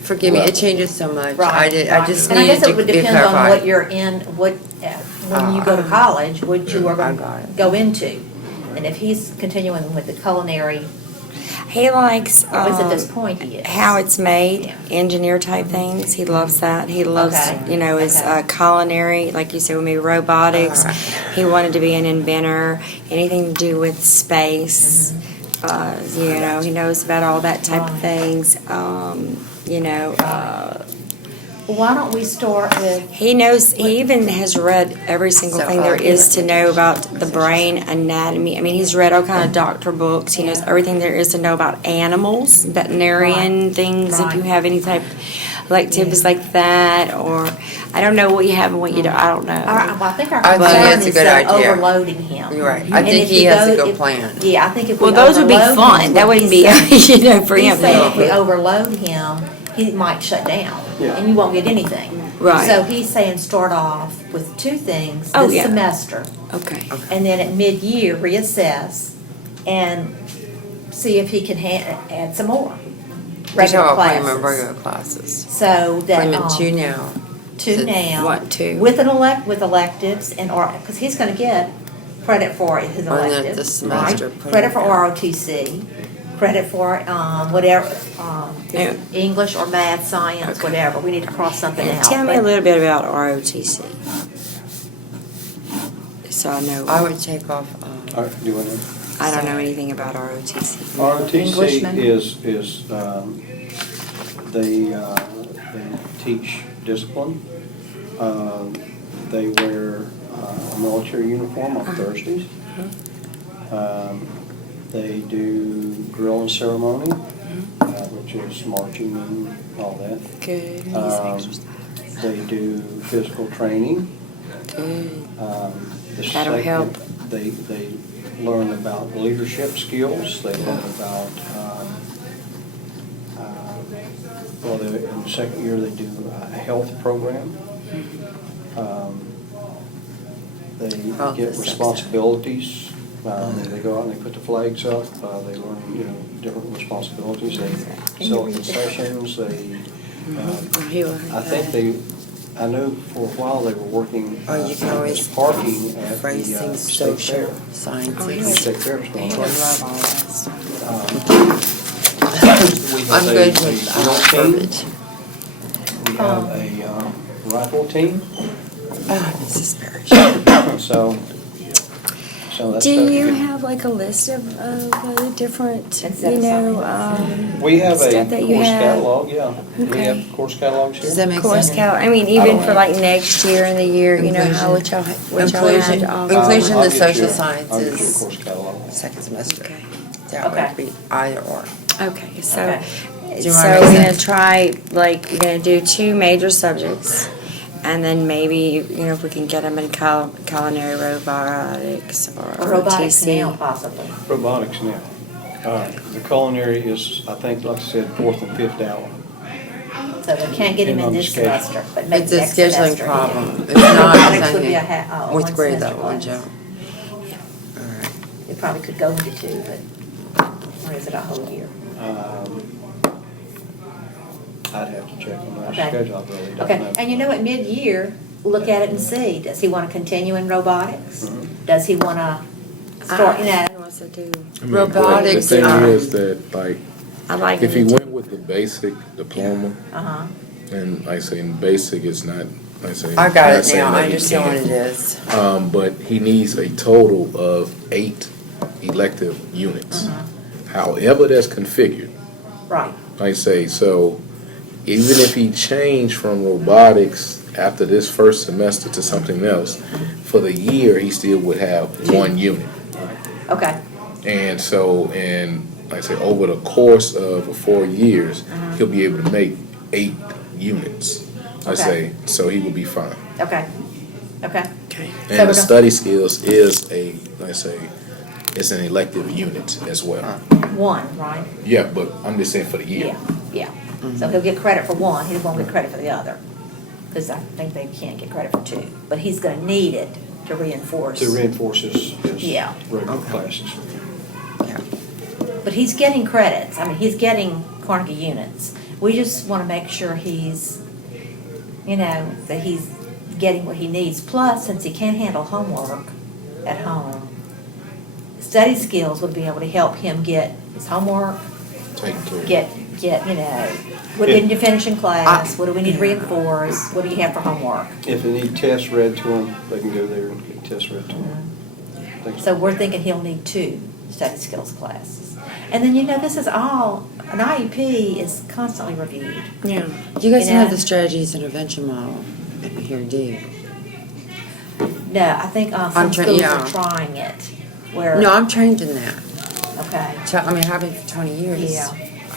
Forgive me, Well- it changes so much. Right, I just And I needed guess it to would be depend on clarified. what you're in, when you go to college, what you are I going got to it. go into. And if he's continuing with the culinary, He likes, at least at this point he is. how it's made, Yeah. engineer type things. He loves that. He loves, Okay. his Okay. culinary, like you said, with me, robotics. Alright. He wanted to be an inventor, anything to do with space. He knows about all that type of things. Why don't we start with, He knows, he even has read every single So, thing there is to know about the brain anatomy. I mean, he's read all kind of doctor books. He knows everything there is to know about animals, veterinarian things, if you Right. have any type of electives like that, or, I don't know what you have and what you don't, I don't know. I think our I think concern that's a is good idea. overloading him. You're right. I And think if he you has a go- good if- plan. Yeah, I think if we Well, those would be overload him, fun. That wouldn't be, he's saying- for him. He's saying if we overload him, he might shut down, Yeah. and you won't get anything. Right. So he's saying start off with 2 things Oh, this yeah. semester, Okay. and then at mid-year reassess and see if he can add some more regular So I'll put him in classes. regular classes. So Put that, him in 2 now. 2 So- now. What, 2? With electives because he's gonna get credit for his On the electives, semester, right? put Credit him for down. ROTC, credit for, whatever, Yeah. English or math, science, whatever, we need to cross something out. Tell me a but- little bit about ROTC. So I know, I would take off, All right, do you want to? I don't know anything about ROTC. ROTC Englishman? is, they teach discipline. They wear a military uniform on Thursdays. They do drill and ceremony, which is marching and all that. Good. They do physical training. Good. The That'll second, help. They learn about leadership skills. They learn about, well, in the second year, they do a health program. They Oh, get that's responsibilities. They go out and they put the flags up. They learn, different responsibilities. They sell concessions. They, I think I know for a while they were working Or you can as always parking at the Racing, state fair. social, sciences. Oh, The yeah. state fair was I going on. love all that stuff. We have I'm a good with drill team. verbiage. We have a rifle team. Oh, Mrs. Parrish. So that's. Do you have like a list of the different, We have a stuff that you course have? catalog, yeah. We Okay. have course catalogs Does here. that make course sense? count? I mean, even for like next year and the year, how would y'all have Inclusion, to offer? inclusion, I'll the get social you- I'll get you a sciences, course catalog. second semester. Okay. That Okay. would be either or. Okay, so, Okay. Do you so wanna we're make gonna sense? try, like, we're gonna do 2 major subjects. And then maybe, if we can get them in culinary robotics or Robotics OTC. now, possibly. Robotics now. The culinary is, I think, like I said, 4th and 5th hour. So they can't get him Depending in on the this schedule. semester, but maybe It's a next scheduling semester. problem. It's Robotics not would be a something, one fourth grade semester though, wouldn't you? class. All right. It probably could go into 2, but, or is it a whole year? I'd have to check on that Okay. schedule, I really don't Okay, know. and at mid-year, look at it and see, does he want to continue in robotics? Mhm. Does he want to start, He wants to do, Robotics, The thing is that, like, I like if he it. went with the basic diploma, uh-huh, and like I say, basic is not, like I say. I got not it saying now, that I he understand what can't. it is. But he needs a total of 8 elective units. However that's configured, right, like I say, so even if he changed from robotics after this first semester to something else, for the year, he still would have 1 unit. okay, And so, like I say, over the course of 4 years, he'll be able to make 8 units. I Okay. say, so he will be fine. okay, okay. Okay. So And we're the gonna- study skills is like I say, it's an elective unit as well. 1, right? Yeah, but I'm just saying for the year. Yeah. So he'll get credit for 1, he won't get credit for the other, because I think they can't get credit for 2, but he's gonna need it to reinforce. To reinforce his Yeah. regular classes. But he's getting credits, he's getting Carnegie units. We just wanna make sure he's, that he's getting what he needs. Plus, since he can't handle homework at home, study skills would be able to help him get his homework, Taking care of. get, what didn't you finish in class, what do we need to reinforce, what do you have for homework? If they need tests read to them, they can go there and get tests read to them. So we're thinking he'll need 2 study skills classes. And then, this is all, an IEP is constantly reviewed. Yeah. You guys don't have Yeah. the strategies intervention model here, do you? No, I think some tra- schools yeah. are trying it, where. No, I'm trained in that. Okay. So, I mean, I've been for 20 years. Yeah.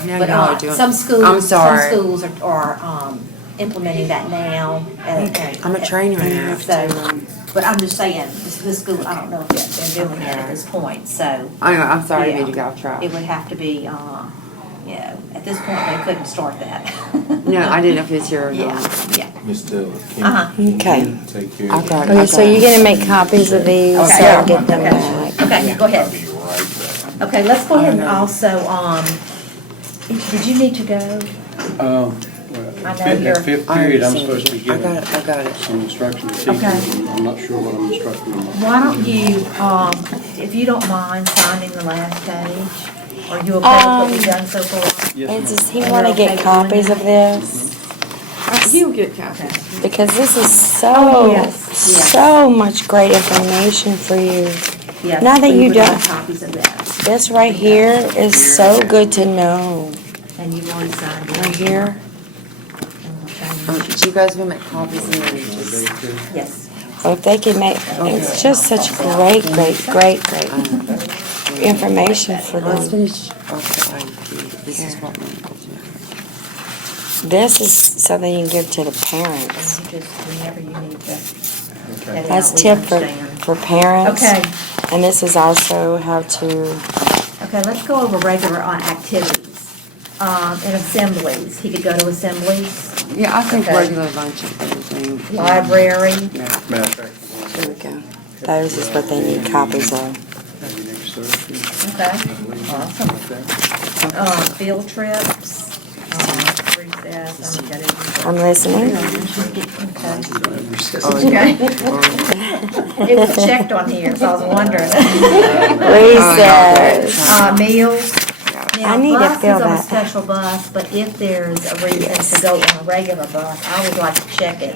Now But you know I do it. some schools, I'm sorry. Some schools are implementing that now. I'm a trainer in that. So, but I'm just saying, this school, I don't know if they're doing it at this point, so. I'm sorry, I Yeah. made you go off track. It would have to be, at this point, they couldn't start that. No, I didn't know if it's here or Yeah, not. yeah. Ms. Taylor, Uh-huh. Okay. can you take care I of got that? it. Okay, so you're gonna make copies of these, so Okay. I'll get them Okay. back. Okay, go I'll ahead. be right back. Okay, let's go ahead and also, did you need to go? I know you're- At 5th I period, I'm understand. supposed to be I giving got it. some instruction to teachers. Okay. I'm not sure what I'm instructing them on. Why don't you, if you don't mind signing the last page? Are you okay with what we've done so far? Yes, And ma'am. does he wanna get copies of this? He'll get copies. Because this is Oh, yes, yes. so much great information for you. Yes, Now that we you would like don't- copies of that, This right here is so good to know. and you've already signed it. Right here. And we'll change it. You guys will make copies and then just. Yes. Well, if they can make, it's just such great information for Let's them. finish off the IEP. This is what my. This is something you can give to the parents. You just, whenever you need to. Okay. That's we tip for, understand. for parents. Okay, And this is also how to, okay, let's go over regular activities. And assemblies, he could go to assemblies, Yeah, I think Okay. regular lunch is everything. library, Yeah. Matter of fact, here we go. Those is what they need copies of. maybe next Thursday. okay, awesome. Field trips, recess, I'm listening. Okay. It was checked on here, so I was wondering. Recess. Meals. Now, I need to bus fill is on a that. special bus, but if there's a reason to go on a regular bus, I would like to check it.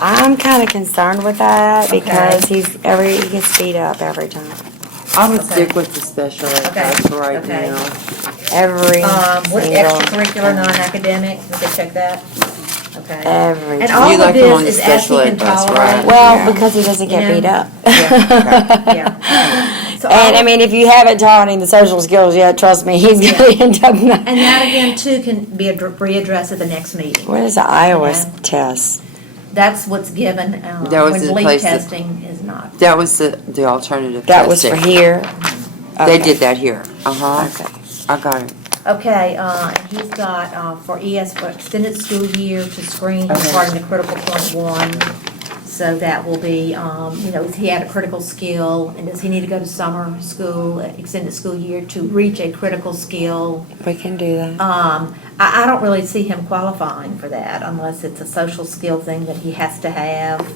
I'm kind of concerned with that Okay. because he gets beat up every time. I would Okay. stick with the special ed Okay, class for right okay. now. Every What single extracurricular, non-academic, we could check that? Okay. Every And time. all You of like him on this the is as he special can ed bus, tolerate. right? Well, Yeah. because he doesn't get You know? beat up. Yeah. So And all- I mean, if you haven't taught him the social skills yet, trust me, he's gonna end up. And that again too can be readdressed at the next meeting. What is the Iowa Okay. test? That's what's given, That was when the leak place that- testing is not. That was the alternative That was for testing. here? They Okay. did that here. Uh-huh. Okay. I got it. Okay, and he's got, for for extended school year to screen Okay. regarding the critical point one. So that will be, is he at a critical skill, and does he need to go to summer school, extended school year to reach a critical skill? We can do that. I don't really see him qualifying for that unless it's a social skill thing that he has to have.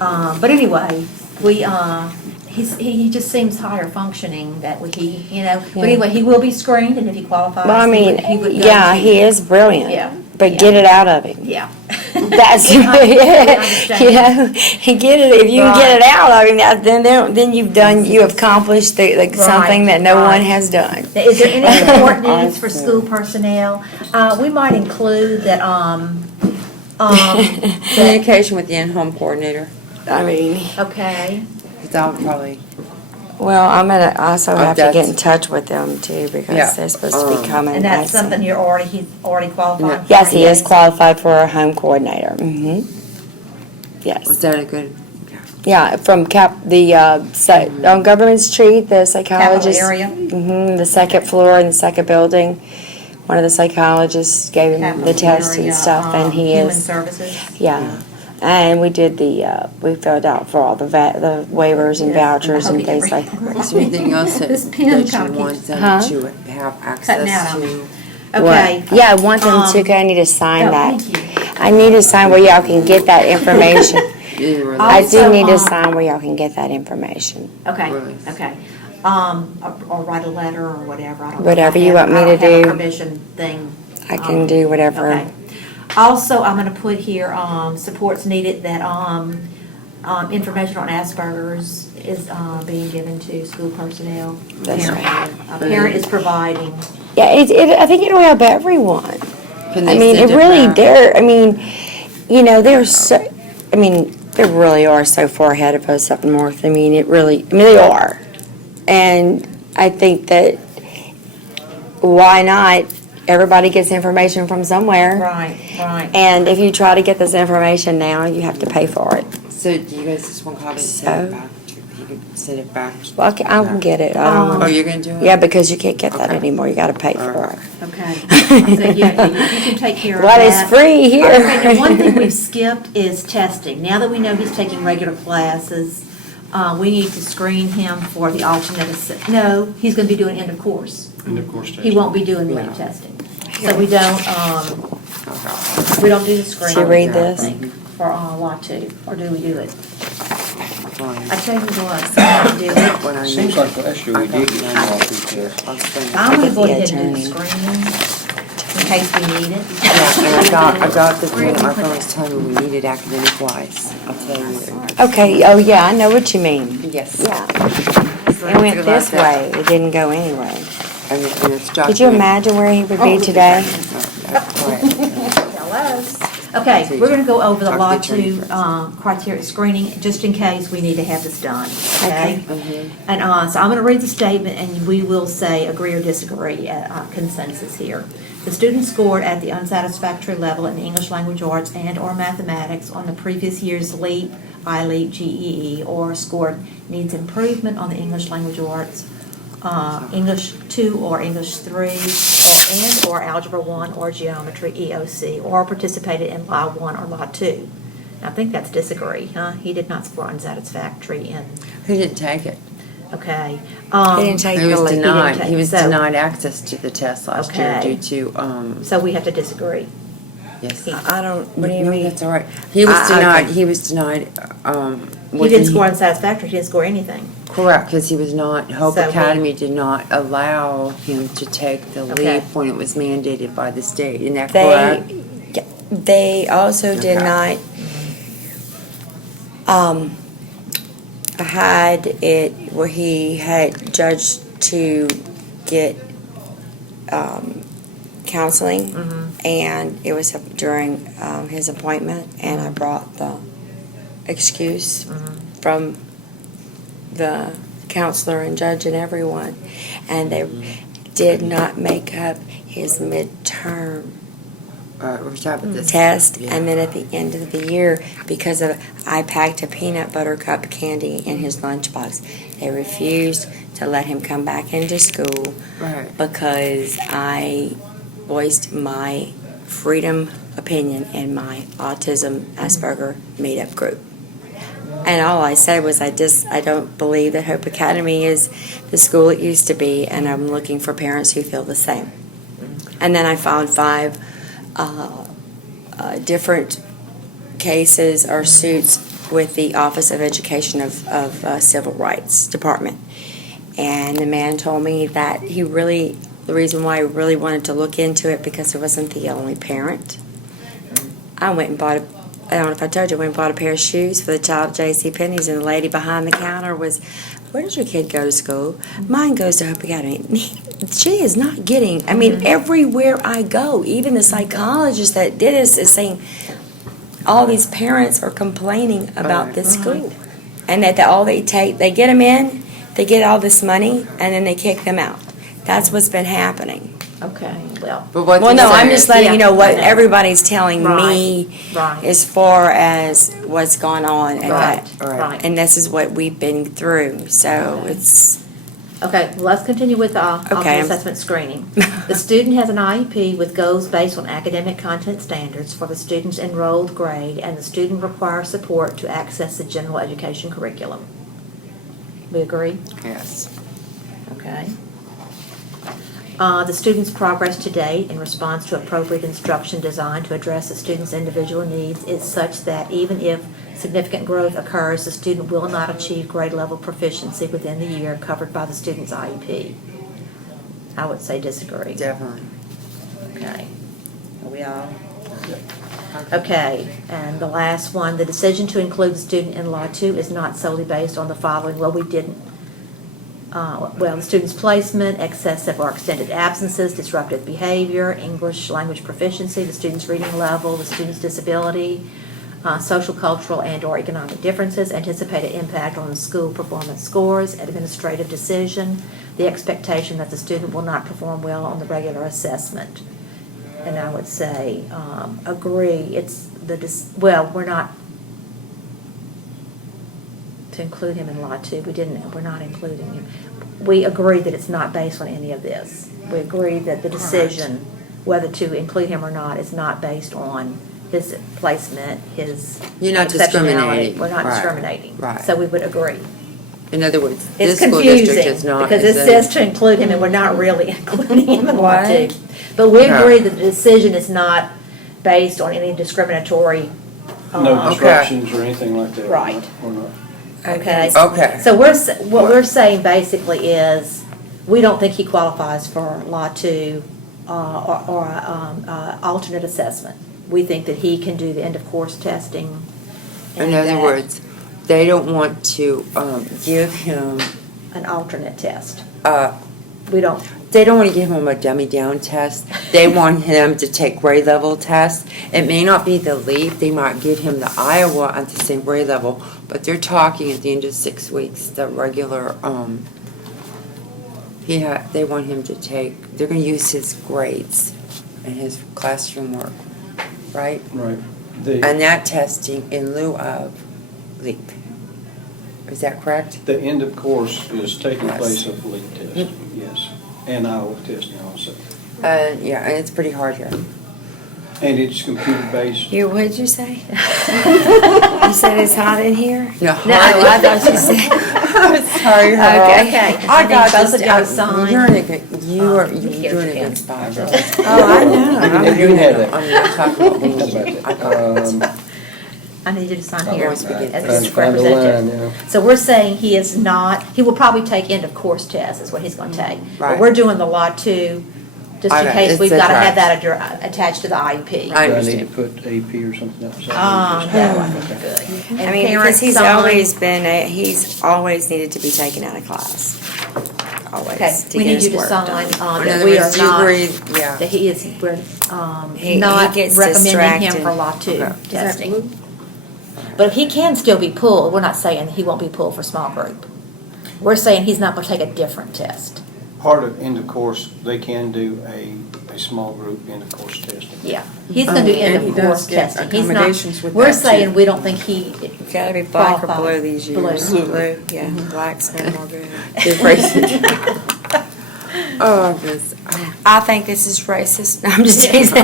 But anyway, he just seems higher functioning that but Yeah. anyway, he will be screened, and if he qualifies. Well, I mean, he would go yeah, to- he is brilliant. Yeah. But Yeah. get it out of him. Yeah. That's, We you understand. know, get it, if you can get it out of him, then you have accomplished something that no Right. one has done. Now, is there any support needs for school personnel? We might include that, that, Communication with the in-home coordinator. I mean, okay, Because I would probably, well, I'm gonna also have to get that's- in touch with them too, Yeah. because they're supposed to be coming. and that's I see. something he's already qualified for? Yes, he is qualified for a home coordinator. Mm-hmm. was Yes. that a good? Yeah, from on Government Street, the psychologist. Capital area? Mm-hmm, the second floor in the second building. One of the psychologists gave him the test and stuff, and he Human is, Services? yeah. And we did we filled out for all the waivers and Yes, vouchers and I things hope like you that. Is there anything else that This pen that kinda you want keeps- them Huh? to have Cutting out access on me. to? Okay. Yeah, I want them to, 'cause I need to sign Oh, that. thank you. I need to sign where y'all can get that information. Either or I that. do need to Also, sign where y'all can get that information. Okay, Release. okay. Or write a letter or whatever. I don't know if Whatever I you have- want me I don't to have a do. permission thing. I can do whatever. Okay. Also, I'm gonna put here, supports needed that, information on Asperger's is, being given to school personnel. That's right. A parent is providing. Yeah, I think it'll help everyone. Can I they mean, send it really, back? they really are so far ahead of us up north. They are. And I think that, why not, everybody gets information from somewhere. Right, right. And if you try to get this information now, you have to pay for it. So do you guys just want copies send it So- back? You can send it back. Well, I can get it. I don't Oh, know. you're gonna do it? Yeah, because you can't get that Okay. anymore. You gotta pay for Alright. it. Okay. So, yeah, you can take care of What is that. free here? Okay, now one thing we've skipped is testing. Now that we know he's taking regular classes, we need to screen him for the alternate no, he's gonna be doing end of course. And of course, He won't be doing late Yeah. testing. So we don't do the screening. Did you read this? thing For, lot two, or do we do it? Fine. I tell you what, I do it. When I seems need- like last year we did get some all through tests. I'll send it. I'm gonna go the ahead and do the attorney. screening in case we need it. Yeah, and I got the thing that my phone was telling me we needed academic wise. I'll tell you. Okay, oh yeah, I know what you mean. Yes. Yeah. It went this way, it didn't go anyway. And it's Could you imagine where he would be today? Okay, we're gonna go over the Talk law to the attorney two, criteria screening, just in case we need to have this done, okay? Mhm. And, so I'm gonna read the statement and we will say agree or disagree, consensus here. The student scored at the unsatisfactory level in English language arts and/or mathematics on the previous year's LEAP, ILEAP, GEE, or scored needs improvement on the English language arts, English 2 or English 3, or Algebra 1 or Geometry, EOC, or participated in Law 1 or Law 2. I think that's disagree, huh? He did not score unsatisfactory in, He didn't take it. okay. He didn't take He was the lead. denied, take- he was so- denied access to the test last year Okay. due to, So we have to disagree. yes. I don't, what do you No, mean? that's all right. He was okay. denied, He didn't score unsatisfactory, he didn't score anything. Correct, because he was not, Hope So he- Academy did not allow him to take the Okay. leap when it was mandated by the state, isn't that They, correct? yeah, they also did Okay. not, had it where he had judged to get, counseling, and it was during, his appointment, and I brought the excuse from the counselor and judge and everyone, and they did not make up his midterm We're talking about this. test, Yeah. and then at the end of the year, because of, I packed a peanut butter cup candy in his lunchbox, they refused to let him come back into school Right. because I voiced my freedom opinion in my autism Asperger meetup group. And all I said was, I don't believe that Hope Academy is the school it used to be, and I'm looking for parents who feel the same. And then I found 5 different cases or suits with the Office of Education of Civil Rights Department. And the man told me that the reason why he really wanted to look into it because he wasn't the only parent. I went and bought I don't know if I told you, I went and bought a pair of shoes for the child at JCPenney's, and the lady behind the counter was, "Where does your kid go to school?" "Mine goes to Hope Academy." She is not getting, I mean, everywhere I go, even the psychologist that did this is saying, all these parents are complaining about Right. this school. And that they get them in, they get all this money, and then they kick them out. That's what's been happening. Okay, well, But what Well, you no, say I'm is- just letting you Yeah, know what I know. everybody's telling Right, me right. as far as what's gone on. And Right, Right. right. And this is what we've been through, so it's, Okay, let's continue with alternate Okay. assessment screening. The student has an IEP with goals based on academic content standards for the student's enrolled grade, and the student requires support to access the general education curriculum. We agree? Yes. Okay. The student's progress to date in response to appropriate instruction designed to address the student's individual needs is such that even if significant growth occurs, the student will not achieve grade level proficiency within the year covered by the student's IEP. I would say disagree. Definitely. Okay. Are we all? Okay, and the last one, the decision to include the student in Law 2 is not solely based on the following. Well, we didn't. The student's placement, excessive or extended absences, disruptive behavior, English language proficiency, the student's reading level, the student's disability, social, cultural, and/or economic differences, anticipated impact on the school performance scores, administrative decision, the expectation that the student will not perform well on the regular assessment. And I would say, agree, we're not, to include him in Law 2, we're not including him. We agree that it's not based on any of this. We agree that the decision, whether to include him or not, is not based on his placement, his You're not exceptionality. discriminating. We're not Right. discriminating. Right. So we would agree. In other words, It's this school district confusing, is not. because it is says to include him, and we're not really including him in Law What? 2. But we Okay. agree that the decision is not based on any discriminatory. No disruptions or anything like that. Right. We're not. Okay. Okay. So what we're saying basically is, we don't think he qualifies for Law 2 or alternate assessment. We think that he can do the end-of-course testing. In and other that- words, they don't want to give him, An alternate test. uh, We don't, they don't want to give him a dummy-down test. They want him to take grade level tests. It may not be the LEAP, they might give him the Iowa at the same grade level, but they're talking at the end of 6 weeks, the regular, they want him to take, they're going to use his grades in his classroom work, right? Right. And that testing in lieu of LEAP. Is that correct? The end of course is taking Yes. place of LEAP testing, yes, and Iowa testing also. Yeah, and it's pretty hard here. And it's computer-based. What'd you say? You said it's hot in here? No, No, I thought you said. I'm sorry, Harold. Okay. I got both this. of y'all sign. You're in a good, you're Here's doing a your good spot. Oh, I know. You can have that. I'm not talking about me. How about I got that? it. I need you to sign I'm here always as forgetting. district Find the line, representative. yeah. So we're saying he is not, he will probably take end of course test is what he's gonna take. But Right. we're doing the law 2, just in Okay, case it's we've gotta have attached. that attached to the IEP. I Do I need to understand. put AP or something else? No, I think you're good. I And mean, because parents he's sign. he's always needed to be taken out of class. Always. Okay, to we get need his you to work sign, done. In that other we are words, you not, agree, yeah. that he is, we're, He not gets recommending him distracted. for law 2 Okay. testing. But he can still be pulled, we're not saying he won't be pulled for small group. We're saying he's not gonna take a different test. Part of end of course, they can do a small group end of course testing. Yeah, he's gonna do end And he of does course get testing. He's accommodations not, with we're that, saying too. we don't think he, It's gotta be black or Qualified. blue these years. Blue. Blue, yeah. Black's no more good. It's racist. Oh, this, I think this is racist. I'm just teasing.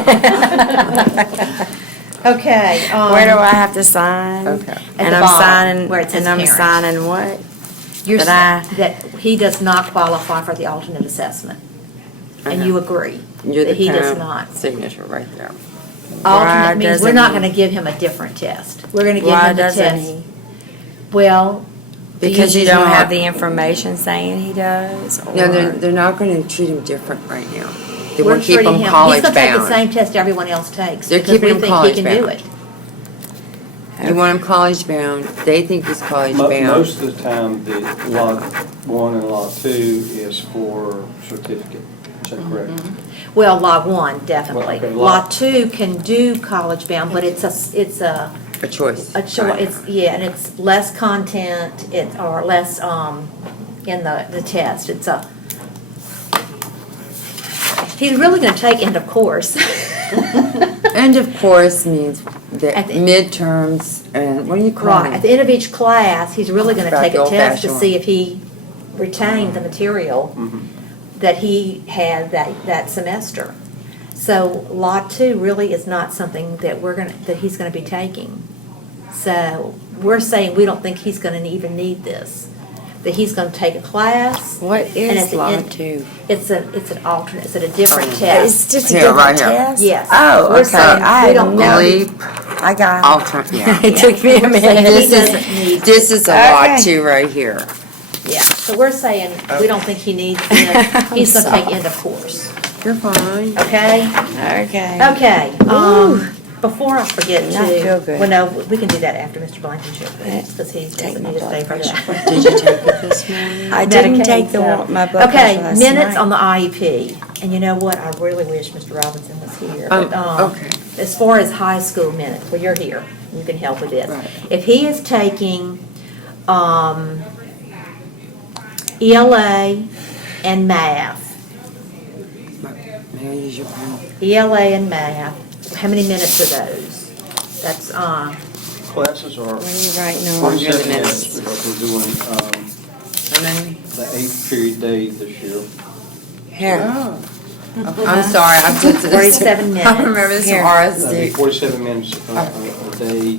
okay. Where do I have to sign? Okay. At And the I'm bottom, signing, where it says and I'm parent. signing what? You're that saying that he does not qualify for the alternate assessment. And you agree you're the that he does parent not. signature right there. Why Alternate means we're doesn't not he? gonna give him a different test. We're gonna give Why him the doesn't test. he? Well. Because you he's don't not- have the information saying he does? No, or- they're not gonna treat him different right now. They We're want to keep treating him him, college he's gonna take the bound. same test everyone else takes. They're because we keeping him think college he can do bound. it. You want him college bound, they think he's college bound. Most of the time, the lot 1 and lot 2 is for certificate, is that correct? Well, Lot 1, definitely. Okay, Lot 2 can do college bound, but it's a A choice. it's, yeah, and it's less content, or less, in the test. It's he's really gonna take end of course. End of course means the At the- midterms, and what do you call Right, at the it? end of each class, he's really gonna About take the a test to old-fashioned see if he retained the material that he had that semester. So Lot 2 really is not something that that he's gonna be taking. So we're saying we don't think he's gonna even need this, that he's gonna take a class. What and at is the Lot end- 2? It's an alternate, it's a different It's test. just a Here, right different here. test? Yes. Oh, We're okay. saying I we had don't no- know. Leap, I got alternate, yeah. it. It took me a We're saying minute. he This is- doesn't need This is a lot Okay. too right here. Yeah, so we're saying, we don't think he needs this, he's gonna take end of course, You're fine. okay? Okay. Okay, before I forget I feel to, good. well, no, we can do that after Mr. Blankenship, because he Take doesn't my need to stay for blood that. Did you take it this morning? I didn't Medicaid, take so- my blood pressure Okay, last minutes night. on the IEP, and you know what, I really wish Mr. Robinson was here. But, Okay. as far as high school minutes, well, you're here, you can help with this. Right. If he is taking, ELA and math, May I use your pen? ELA and math, how many minutes are those? That's, Classes are What are you writing on? 47 minutes. minutes because we're doing How many? the 8-period day this year. Here. I'm sorry, I put this. 47 minutes. I remember this from Here. That'd be RSC. 47 minutes a day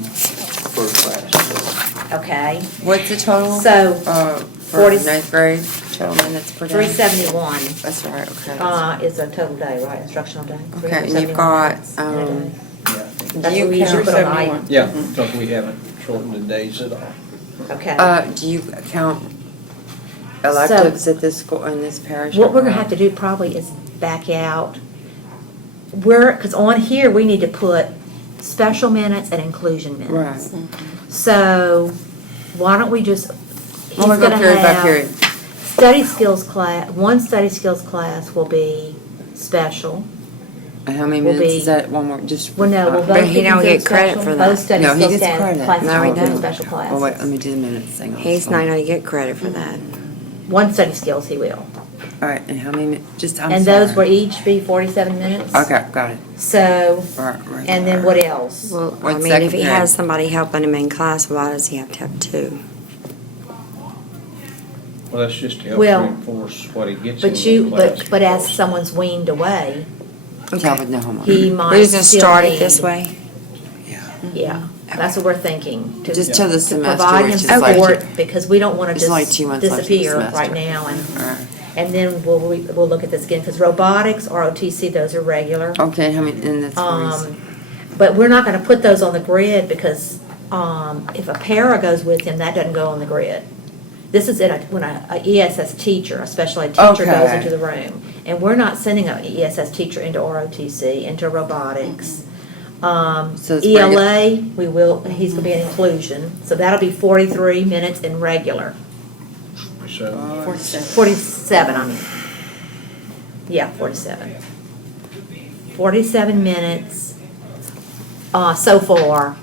per class. okay, What's the total? so, For 40 ninth grade, total minutes per day? 371, That's right, okay. is a total day, right, instructional day? Okay, and you've 371 got, minutes in a day. That's do you what we usually count, put on I. Yeah, because we haven't shortened the days at all. Okay. do you count electives at this school, in this parish? What we're gonna have to do probably is back out, because on here, we need to put special minutes and inclusion minutes. Right. So, why don't we just, he's Well, we go gonna period by have period. study skills class, one study skills class will be special. And how many Will minutes be- is that, one more, just? Well, no, well, But both he people don't do get credit special, for that. both study No, he skills gets credit. classes No, he will do doesn't. special classes. Oh, wait, let me do the minutes thing. He's not gonna get credit for that. One study skills he will. All right, and how many, I'm And those sorry. will each be 47 minutes. Okay, got it. So, Right, right, and then right. what else? Well, I What's mean, if he second has grade? somebody helping him in class, why does he have to have two? Well, that's just to help Well, reinforce what he gets in But you, the class. but as someone's weaned away, Tell with no homework. he might We're just gonna still start it need- this way? Yeah, that's what we're thinking. to- Just till the to semester, provide him which is like support, because we don't want to There's only just 2 months left of the disappear semester. right now, All right. and then we'll look at this again, because robotics, ROTC, those are regular. Okay, how many, and that's 40. But we're not gonna put those on the grid, because, if a para goes with him, that doesn't go on the grid. This is when a ESS teacher, a special ed teacher goes Okay. into the room, and we're not sending an ESS teacher into ROTC, into robotics. So it's regular. ELA, he's gonna be an inclusion, so that'll be 43 minutes in regular. So, 47, I mean. Yeah, 47. 47 minutes, so far.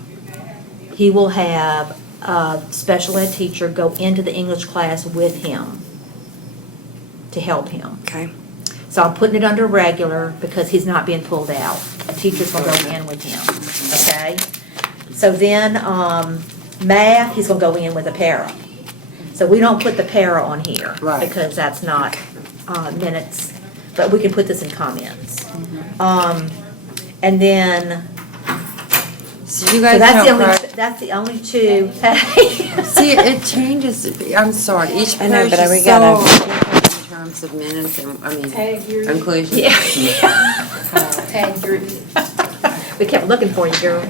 He will have a special ed teacher go into the English class with him to help him. Okay. So I'm putting it under regular because he's not being pulled out. A teacher's gonna go in with him, okay? So then, math, he's gonna go in with a para. So we don't put the para on here. Right. Because that's not, minutes, but we can put this in comments. And then, So you so guys that's the don't only two. See, it changes, I'm sorry, each I know, parish but we is gotta- so different in terms of minutes and, inclusion. Yeah. Tag your, We kept looking for you, girl.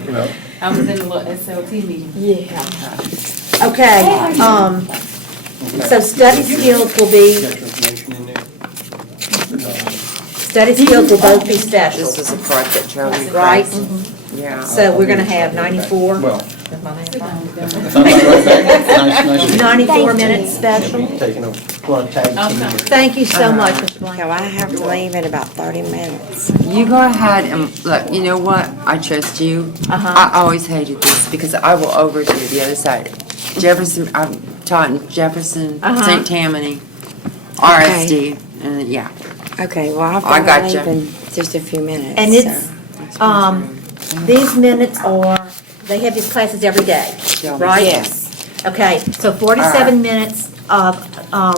I was in a little SLT meeting. Yeah. Okay, so study skills will be, got your information in there? study skills will both be special, This was a part that drove me right? crazy. Yeah. So we're gonna have 94, Well, nice. 94 minutes special. Taking a blood tag team. Thank you so much, Mr. Blank. So I have to leave in about 30 minutes. You go ahead and, look, you know what, I trust you. Uh-huh. I always hated this because I will overdo the other side. Jefferson, I've taught in Jefferson, Uh-huh. St. Tammany, RSD, and yeah. Okay, well, I've I got to gotcha. leave in just a few minutes. And it's, so. these minutes are, they have these classes every day, right? Yes. Okay, so 47 minutes of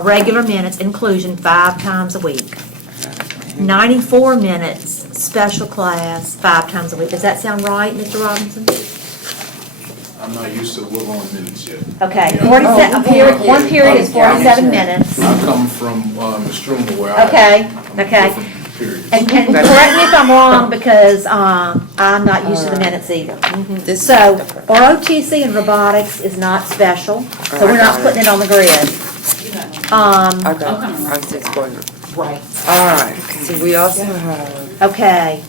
regular minutes, inclusion, 5 times a week. 94 minutes, special class, 5 times a week. Does that sound right, Mr. Robinson? I'm not used to what on minutes yet. Okay, 47, one period is 47 minutes. I come from, Struma where I. Okay, I'm okay. different periods. And correct me if I'm wrong, because I'm not used to the minutes either. This So, ROTC and robotics is not special, so we're not putting it on the grid. Okay, I was just going. Right. All right, so we also have. Okay,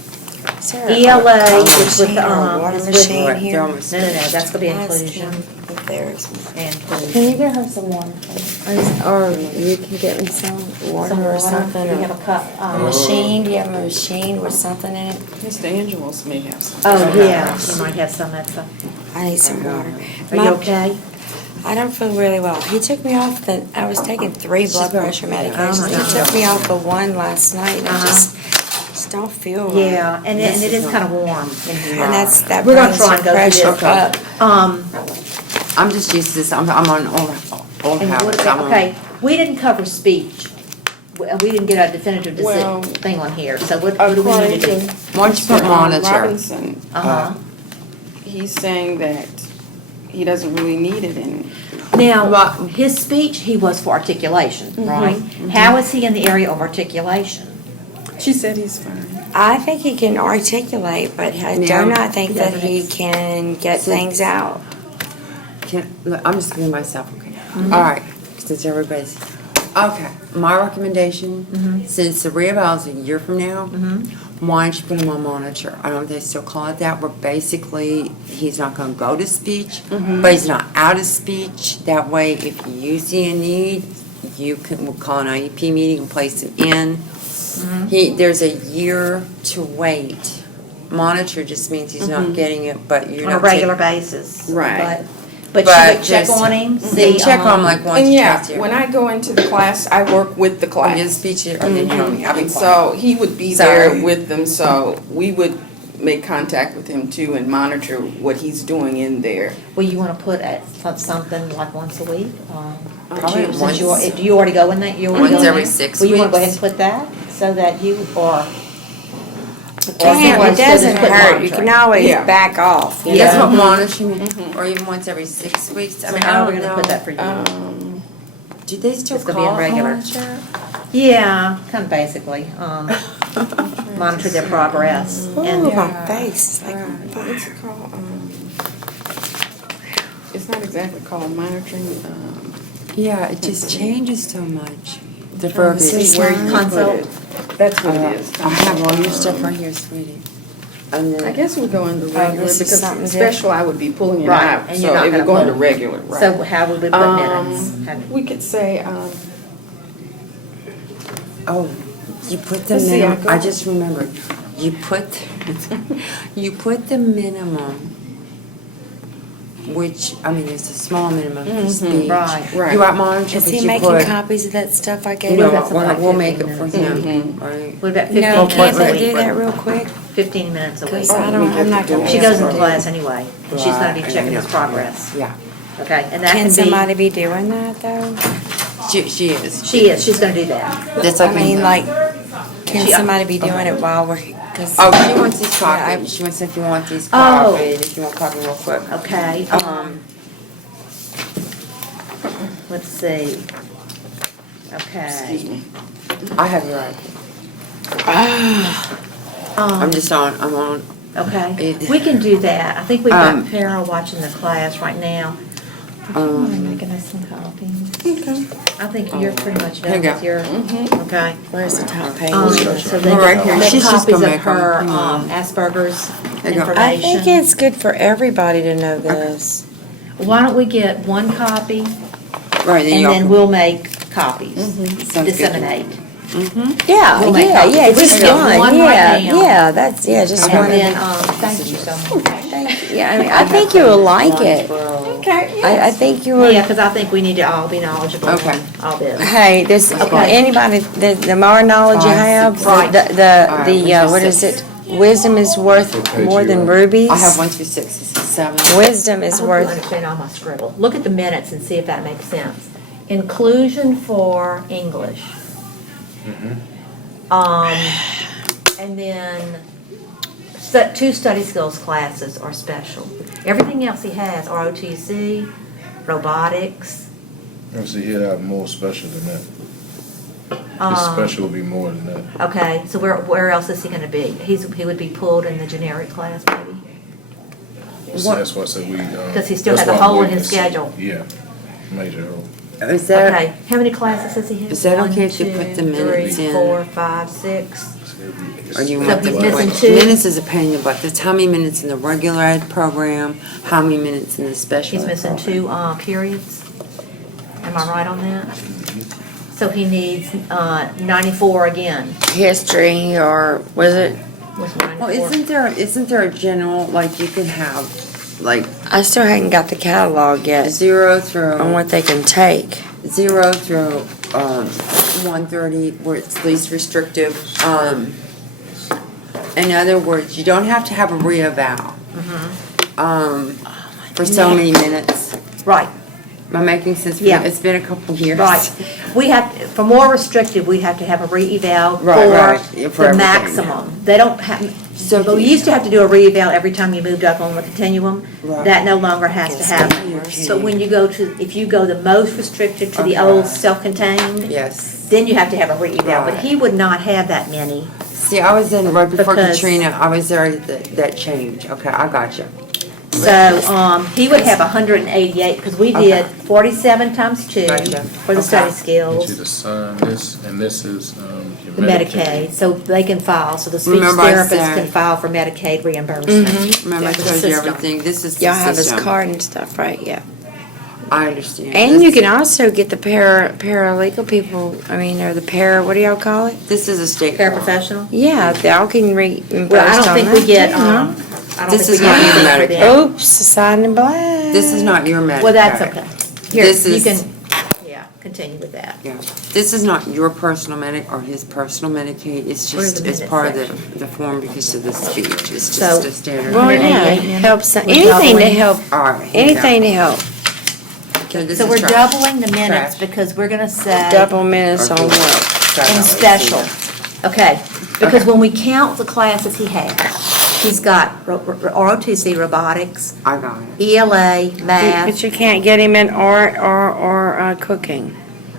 Is there ELA a is with, machine or a water is with- machine Right, here? they're almost no, that's gonna be Ask inclusion. him if there's, And can you get her some water, please? Or you can get me some water some or water. something, We have or a cup. a machine, do you have a machine with something in it? Mr. Angelos may have some. Oh, yeah, you might have some at the, I need some water. are you okay? I don't feel really well. He took me off I was taking 3 blood pressure medications. He took me off the one last night, and I just don't feel right. Yeah, and it is kind of warm in here. And that We're gonna brings try the and go through pressure this. up. I'm just used to this, I'm on old And habits. what- I'm on- okay, we didn't cover speech. We didn't get a definitive Well, thing on here, so what do we need to do? Why don't you put monitor? Robinson, Uh-huh. he's saying that he doesn't really need it in. Now, Well- his speech, he was for articulation, right? How is he in the area of articulation? She said he's fine. I think he can articulate, but I do Yeah. not think that he can get things out. Look, I'm just giving myself, okay. All right, since everybody's, okay, my recommendation, since the reeval is a year from now, why don't you put him on monitor? I don't know if they still call it that, where basically, he's not gonna go to speech, but he's not out of speech. That way, if you see a need, we'll call an IEP meeting and place him in. There's a year to wait. Monitor just means he's not getting it, but you're On not a regular taking- basis. Right. But But you would check just- on him, They see, check on him like once And or yeah, twice a year. when I go into the class, I work with the I'm class. just speech or then you know me, I'll be And quiet. so he would be Sorry. there with them, so we would make contact with him too and monitor what he's doing in there. well, you wanna put at something like once a week? Probably Since once- do you already go in that, you already Once go in every there? 6 Well, you wanna go ahead weeks. and put that, so that you, or. It doesn't hurt, you can always Yeah. back off, you That's know? what monitoring, or even once every 6 weeks. I So mean, how I are we don't gonna put that know. for you? Do they still It's gonna be in call it regular. monitor? Yeah, kind of basically, monitor their progress. Ooh, And my face is like on fire. What's it called? It's not exactly called monitoring, Yeah, it just changes so much. The Trying to see verbiage. where you Consult. put it. That's what it is. I have all your stuff right here, sweetie. And then. I guess we go into regular this is because something special I would be pulling it Right, out, and you're so not it would gonna go put- into regular, right? so how would we put minutes? We could say, Oh, you put the Let's see, minimum, I I go- just remembered, you put, you put the minimum, which, I mean, it's a small minimum for speech. Right. Right. You want monitor, Is but he you making put. copies of that stuff I gave No, you? that's about we'll make 15 it for minutes. him, right? What about 15 No, minutes can't a they week? do that real quick? 15 minutes a week. Cause I don't, I'm not gonna. She be goes able in to- class anyway, and she's gonna be Right, checking yeah, his progress. Yeah, Okay, and that Can can somebody be, be doing that though? she is. she's gonna do that. That's I like. mean, like, can She- somebody be doing it while we're, cause. Oh, she wants these Yeah, I- copies, she wants if you want these Oh. copied, if you want copy real quick. Okay, let's see. Okay. I have your ID. I'm just on, I'm on, Okay, It- we can do that. I think we've got Um, Para watching the class right now. Making us some copies. Okay. I think you're pretty much Here you done go. with your, okay. Where's the top page? So then Right here. make She's just copies gonna of make her them. Asperger's There you go. I information. think it's good for everybody to know this. Why don't we get one copy right, then and you then all. we'll make copies, Sounds good. disseminate. Yeah, We'll make yeah, copies. yeah, We're just gonna get one, one right yeah, now. yeah, that's, yeah, just And one. then, thank you so much. Yeah, I mean, I think you will like it. Okay, I think you would. Yeah, because I think we need to all be knowledgeable Okay. on all this. Hey, this, Okay. anybody, the more knowledge you have, Right. what is it? Wisdom is worth more than rubies. I have 1 through 6, this is 7. Wisdom I is hope you worth, understand all my scribble. Look at the minutes and see if that makes sense. Inclusion for English. And then 2 study skills classes are special. Everything else he has, ROTC, robotics. And see, he'll have more special than that. His um, special will be more than that. Okay, so where else is he gonna be? He would be pulled in the generic class maybe? So that's why I said we. Because he still that's has a why I'm hole in waiting his to see. schedule. Yeah, major hole. Is that, Okay, how many classes does he have? Is that okay 1, if you put the 2, minutes 3, in? 4, 5, 6. or you So want he's the, missing wait, 2? minutes is a pain in the butt, that's how many minutes in the regular ed program, how many minutes in the special He's ed missing program. 2 periods. Am I right on that? So he needs 94 again. history, or was it, Was Well, 94? isn't there a general, like you can have, like I still hadn't got the catalog yet 0 on through, what they can take. 0 through, 130, where it's least restrictive. In other words, you don't have to have a re-eval. For so many minutes. Right, Am I making sense? for you? Yeah. It's been a couple years. right. We have, for more restrictive, we have to have a re-eval Right, yeah, for for the everything. maximum. They don't have, So but we used to have to do a re-eval every time you moved up on the continuum. Right. That no longer has to happen. But when you go to, if you go the most restricted to the Okay. old self-contained, Yes. then you have to have a re-eval. But Right. he would not have that many. See, I was in, right before Because- Katrina, I was there at that change. Okay, I got you. So, he would have 188, because we Okay. did 47 times 2 Gotcha. for the study Okay. skills, Get you to sign this, and this is, your the Medicaid, so they can file, so the speech Remember I therapist said- can file for Medicaid reimbursement. Remember I Yeah, the told you system. everything? This is Y'all the have his system. card and stuff, right, yeah. I understand. And you This- can also get the paralegal people, I mean, or the what do y'all call it? This is a state. form. Paraprofessional? Yeah, y'all can reimburse on that. Well, I don't think we get, you know. I don't This think is we not get even anything for Medicaid. them. Oops, sign in black. This is not your Medicaid. Well, that's okay. Here, This you is- can, yeah, continue with that. Yeah, this is not your personal or his personal Medicaid, it's Where's just, the it's minute part of section? the form because of the speech, it's So- just a standard. Well, yeah, 188 minutes. helps, We're anything to doubling. help, All right, here you go. anything to help. Okay, this So is we're trash. doubling the minutes Trash. because we're gonna say Double minutes on what? Trash. in special. Okay, because when we count the classes he has, he's got ROTC, robotics, I got it. ELA, math. But you can't get him in art or cooking.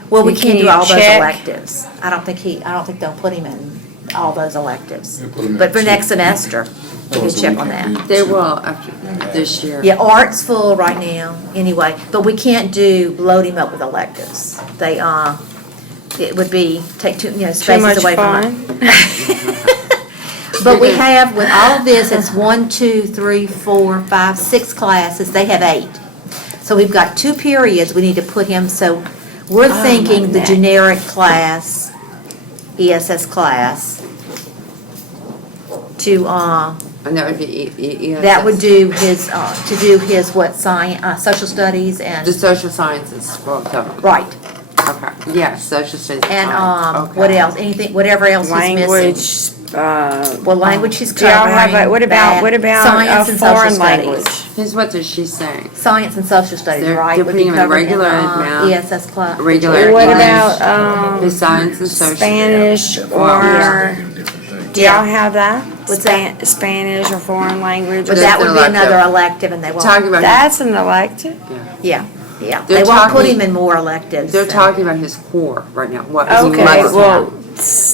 Well, we Can can't do you all those check? electives. I don't think they'll put him in all those electives. They'll put him in But for two. next semester, we Oh, can so check we on can that. do They two. will after this year. Yeah, art's full right now, anyway, but we can't load him up with electives. They, it would be, take too Too spaces much away from. fun. But we have, with all of this, it's 1, 2, 3, 4, 5, 6 classes, they have 8. So we've got 2 periods we need to put him, so we're thinking the neck. generic class, ESS class, to, And that would be ESS. that would do his, to do his what, science, social studies and, The social sciences, both of them. right. Okay, yeah, social studies. And, fine. Okay. what else, anything, whatever else he's missing. Language, Well, language he's do y'all have, covering, what about science a and social foreign studies. language? Here's what does she say? Science and social studies, They're- right? they're would be putting him in covered regular ed, the, math, ESS class. regular What English, about, the science and social. Spanish Yeah, or, different things. do y'all have that? What's that? Spanish or foreign language? But That's that would an be elective. another elective and they Talking won't, about That's an elective? yeah. They're They won't put talking- him in more electives. They're than- talking about his core right now. What is Okay, lexicon. well,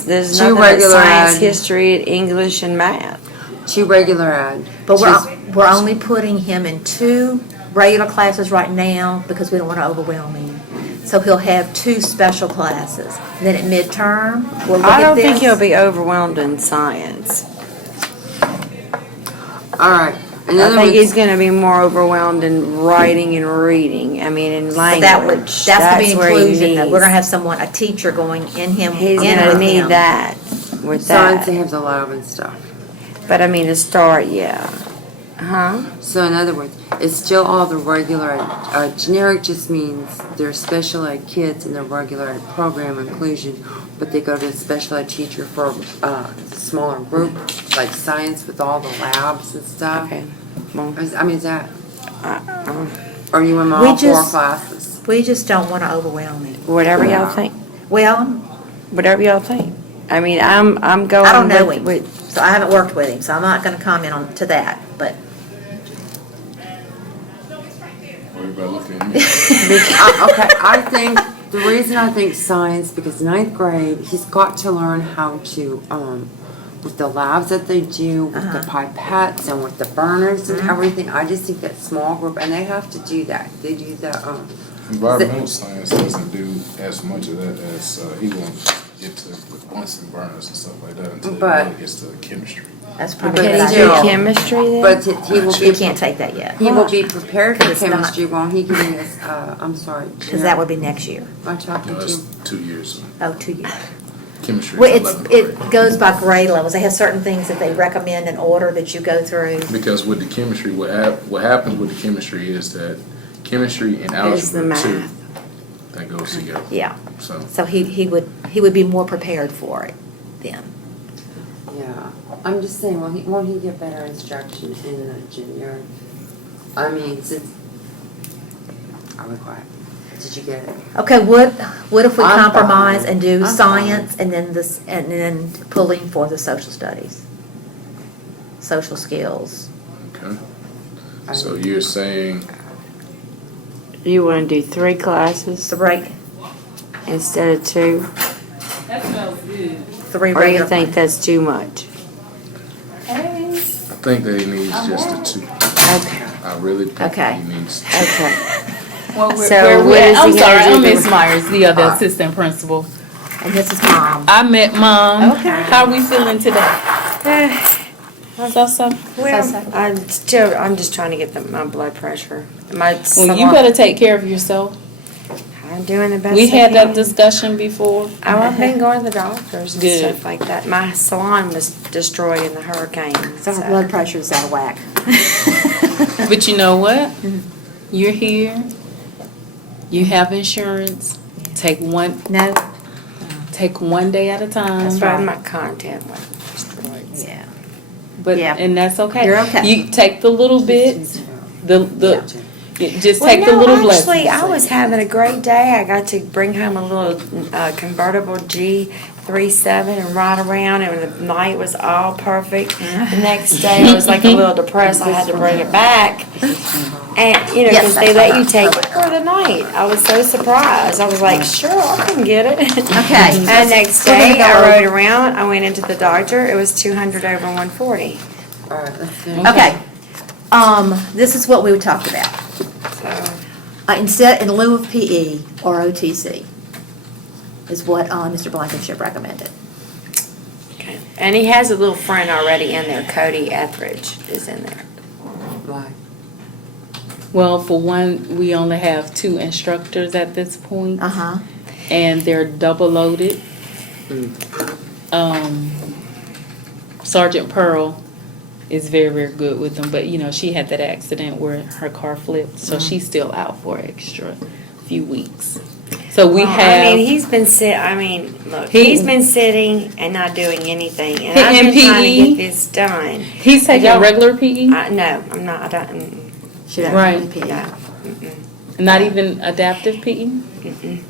there's Two nothing but regular science, ed. history, English, and math. 2 regular ed. But She's- we're only putting him in 2 regular classes right now because we don't want to overwhelm him. So he'll have 2 special classes. Then at midterm, we'll look I at don't think this. he'll be overwhelmed in science. All right. In I other think he's words, gonna be more overwhelmed in writing and reading, I mean, in But language. that would, that's gonna be where he inclusion, though. We're gonna needs- have someone, a teacher going in him, He's in gonna with need him. that with science, they that. have the lab and stuff. But I mean, to start, yeah. Huh? So in other words, it's still all the regular ed. Generic just means they're special ed kids in the regular ed program inclusion, but they go to a special ed teacher for a smaller group, like science with all the labs and stuff. Okay. Well, I mean, is that, uh, or you want them We all 4 just- classes? We just don't want to overwhelm him. whatever y'all think, Well, whatever y'all think. I mean, I'm going I don't know with, him, with, so I haven't worked with him, so I'm not gonna comment on, to that, but. Everybody looking at me. Okay, I think, the reason I think science, because 9th grade, he's got to learn how to, with the labs that they do, with the pipettes and with the burners and everything, I just think that small group, and they have to do that. They do the, Environmental science doesn't do as much of that as, he won't get to with Bunsen burners and stuff like that until he But- really gets to chemistry. That's probably But a good he do still- idea. chemistry then? but he will He be, can't take that yet, he will be prepared for Because it's not- chemistry, won't he? Giving us, I'm sorry. because that would be next year. I'm talking No, to it's you. 2 years. Oh, 2 years. Chemistry Well, is it's, 11th grade. it goes by grade levels. They have certain things that they recommend in order that you go through. Because with the chemistry, what happens with the chemistry is that chemistry and Is the algebra 2, math. that goes together. Yeah, So, so he would be more prepared for it then. Yeah, I'm just saying, won't he get better instruction in the junior? I mean, since, I'll be quiet. Did you get it? Okay, what if we I'm compromise fine. and do I'm science and then this, and then pulling for the social studies? Social skills. okay. So you're saying, You wanna do 3 classes The reg, instead of 2? That smells good. 3 Or you regular. think that's too much? Hey. I think that he needs just the 2. Okay, I really think Okay. he needs. okay. Well, So we're what is he I'm gonna sorry, do I'm to- Miss Myers, the other assistant principal. And this is mom. I met Mom. Okay. How are we feeling today? So. Well, I'm just trying to get my blood pressure. Well, you better take care of yourself. I'm doing the best We I had that can. discussion before. Oh, I've been going to the doctors and Good. stuff like that. My salon was destroyed in the hurricane. So her blood pressure is out of whack. But you know what? You're here. You have insurance. Take one No? day at a time. That's why my content was destroyed. Yeah. But Yeah. and that's okay. You're okay. You take the little bits. Just take the Well, little no, blessings. actually, I was having a great day. I got to bring home a little convertible G37 and ride around, and the night was all perfect. The next day, I was like a little depressed. I had to bring it back. And, you know, Yes, because they that's let you right. take it for the night. I was so surprised. I was like, sure, I can get it. Okay. And next We're gonna day, go I over- rode around. I went into the doctor. It was 200 over 140. All right, let's see. Okay. This is what we talked about. So. Instead, in lieu of PE or OTC, is what Mr. Blankenship recommended. Okay. And he has a little friend already in there. Cody Etheridge is in there. Why? Well, for one, we only have 2 instructors at this point, Uh-huh. and they're double loaded. Sergeant Pearl is very, very good with them, but you know, she had that accident where her car flipped, so she's still out for an extra few weeks. So we Well, have. I mean, he's been look, He- he's been sitting and not doing anything, and He- I've in been trying to PE? get this done. He's taking don't- regular PE, No, I'm not, I don't, Should have Right. PE. no. not even adaptive PE.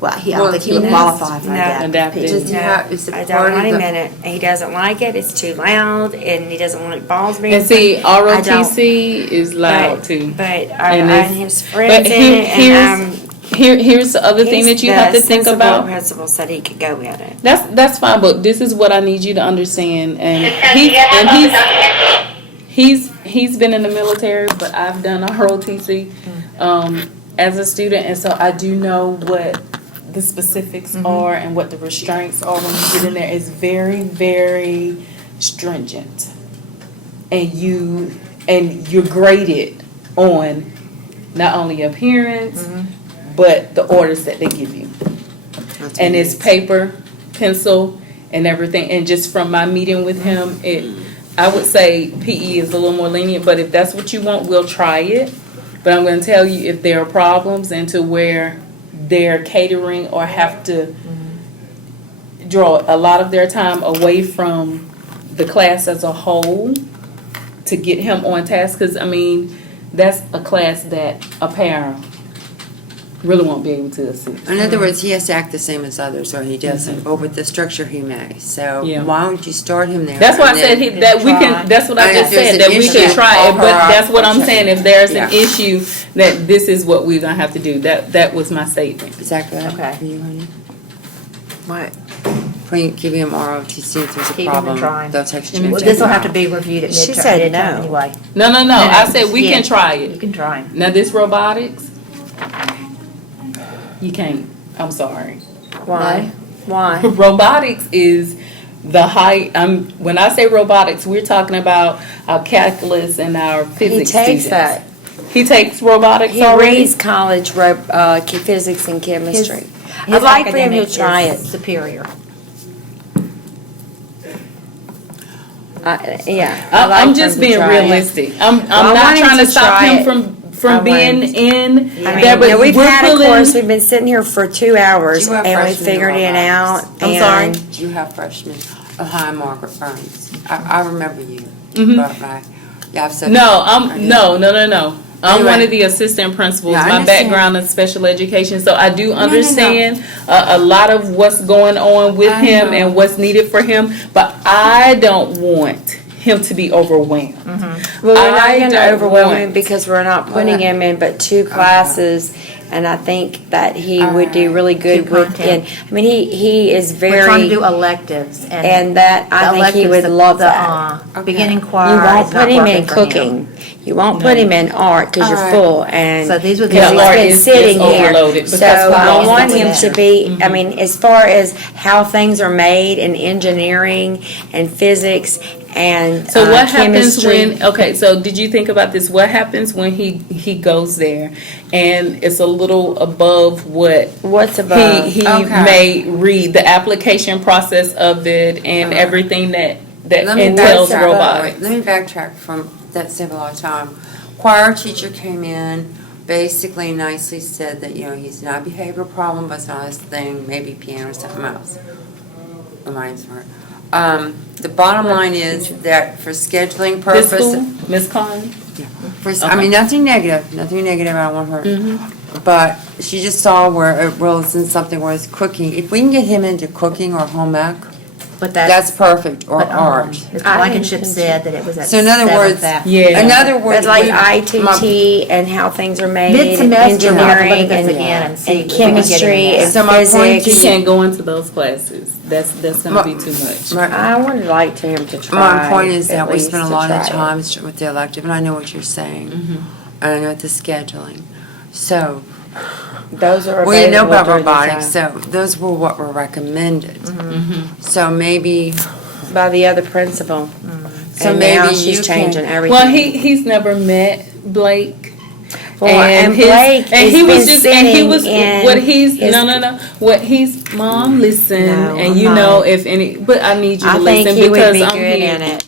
Well, I Well, don't think he would he qualify for No. that. Adaptive. Does he No, have, is it I part don't of want him the? in it. He doesn't like it, it's too loud, and he doesn't want balls being. And see, I don't- ROTC is loud but- too. But, And and it's- his friends but in it, and, here's the other thing that you have to think The about. principal said he could go with it. That's fine, but this is what I need you to understand. And he's been in the military, but I've done ROTC as a student, and so I do know what the specifics are and what the restraints are when you get in there. It's very, very stringent, and you're graded on not only appearance, but the orders that they give you. And it's paper, pencil, and everything. And just from my meeting with him, I would say PE is a little more lenient, but if that's what you want, we'll try it. But I'm going to tell you if there are problems and to where they're catering or have to draw a lot of their time away from the class as a whole to get him on task. Because, I mean, that's a class that a parent really won't be able to assist. In other words, he has to act the same as others, or he doesn't, or with the structure he may. So Yeah. why don't you start him there? That's why I and said then- that we can, that's what I And if just there's said, an that we issue, can try it, call but her that's what up. I'm saying, if there's an Yeah. issue, that this is what we're gonna have to do, that was my statement. Exactly. Okay. For you, honey? What? Give him ROTC if there's a Keep him problem. trying. They'll text you. Well, and this will check have to it be reviewed at She midterm said no. anyway. No, I said we Yeah. can try You it. can try. Now this robotics, you can't, I'm sorry. Why? Why? Robotics is the high, when I say robotics, we're talking about our calculus and our He physics takes students. that. He takes robotics He already? reads college physics and chemistry. His I'd like for him to academic try is it. Superior. Yeah. I'd like I'm for just him to being try it. realistic. I'm I not want him trying to to stop try him it. from I being want in I mean, there, but you know, we've we're had a course, pulling. we've been sitting here for 2 hours You have and we freshmen figured it out. robotics. I'm sorry? and- Do you have freshmen? Oh, hi, Margaret Burns. I remember you. Mhm. But yeah, I've said. No, no. I'm Anyway. one of the assistant principals. Yeah, I My understand. background is special education, so I do no. understand a lot of what's going on with I him know. and what's needed for him. But I don't want him to be overwhelmed. Well, we're not I going to don't overwhelm want- him because we're not putting Well, him in but 2 classes. And I think that he would do really good Two with, content. I mean, he is We're trying to very, do electives and. and that, I the think he electives, would the- love the, that. Beginning You choir won't is not put him working in for him. cooking. You won't put him in art because you're Alright. full and. So these would be because he's art been is sitting here. overloaded because So we I lost want him him there. to be, I mean, as far as how things are made in engineering and physics and So what happens chemistry. when? Okay, so did you think about this? What happens when he goes there, and it's a little above what What's above? he Okay. may read, the application process of it and everything that Let me entails backtrack. robotics. Let me backtrack from that simple all the time. Choir teacher came in, basically nicely said that, he's not a behavioral problem, but it's not his thing, maybe piano or something else. Reminds me. The bottom line is that for scheduling This school, purposes, Ms. Klein? nothing negative, I don't want her. But she just saw where it was in something where it's cooking. If we can get him into cooking or home ec, But that's perfect, or but, art. Mr. Blankenship said that it was at So in other words, 7th. Yeah. In other words, It's like we- ITT and how things are made, and Mid-semester, we'll have to look engineering, at this again and see if we can get him in chemistry, there. and So my point You physics. can't go into those classes. That's gonna be too much. I would like to him to try. My point is at that we least spend a to lot of try it. time with the elective, and I know what you're saying. And I know the scheduling. So, Those are well, you know available about during the robotics, time. so those were what were recommended. So maybe, By the other principal. so And now maybe she's you changing can. everything. Well, he's never met Blake. Well, and Blake and has he was been just and he sitting was in what he's his- what he's mom listen No, and I'm you not. know if any but I need you to I listen think he would because be I'm good here. in it.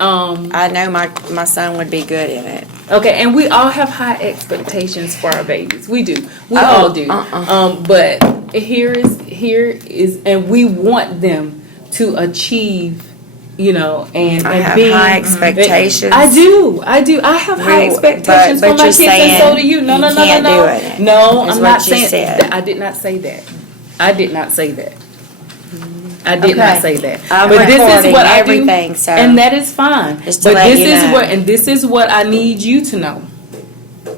Um, I know my son would be good in it. okay, and we all have high expectations for our babies. We do. We Oh, all do. uh-uh. But here is and we want them to achieve, and I and have be high expectations. I do. I have high But- expectations but for my you're kids, and so saying do you. No, you no, no, no, can't no. do it, No, is I'm what not you saying said. that. I did not say that. I did not say that. I did not Okay. say that. I'm But this is recording what I do, everything, so and that is fine. just to But let this you is know. this is what I need you to know.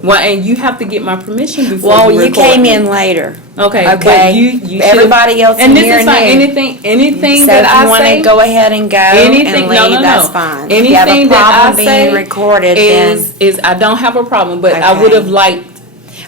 Well, and you have to get my permission before Well, you you record came me. in later. Okay, Okay. but you should've- Everybody else in and this here is fine. knew. Anything So that if I you want say, to go ahead and go anything, and no, leave, no, that's no. fine. If you have a Anything that I problem being say recorded, then is I don't have a problem, but I Okay. would have liked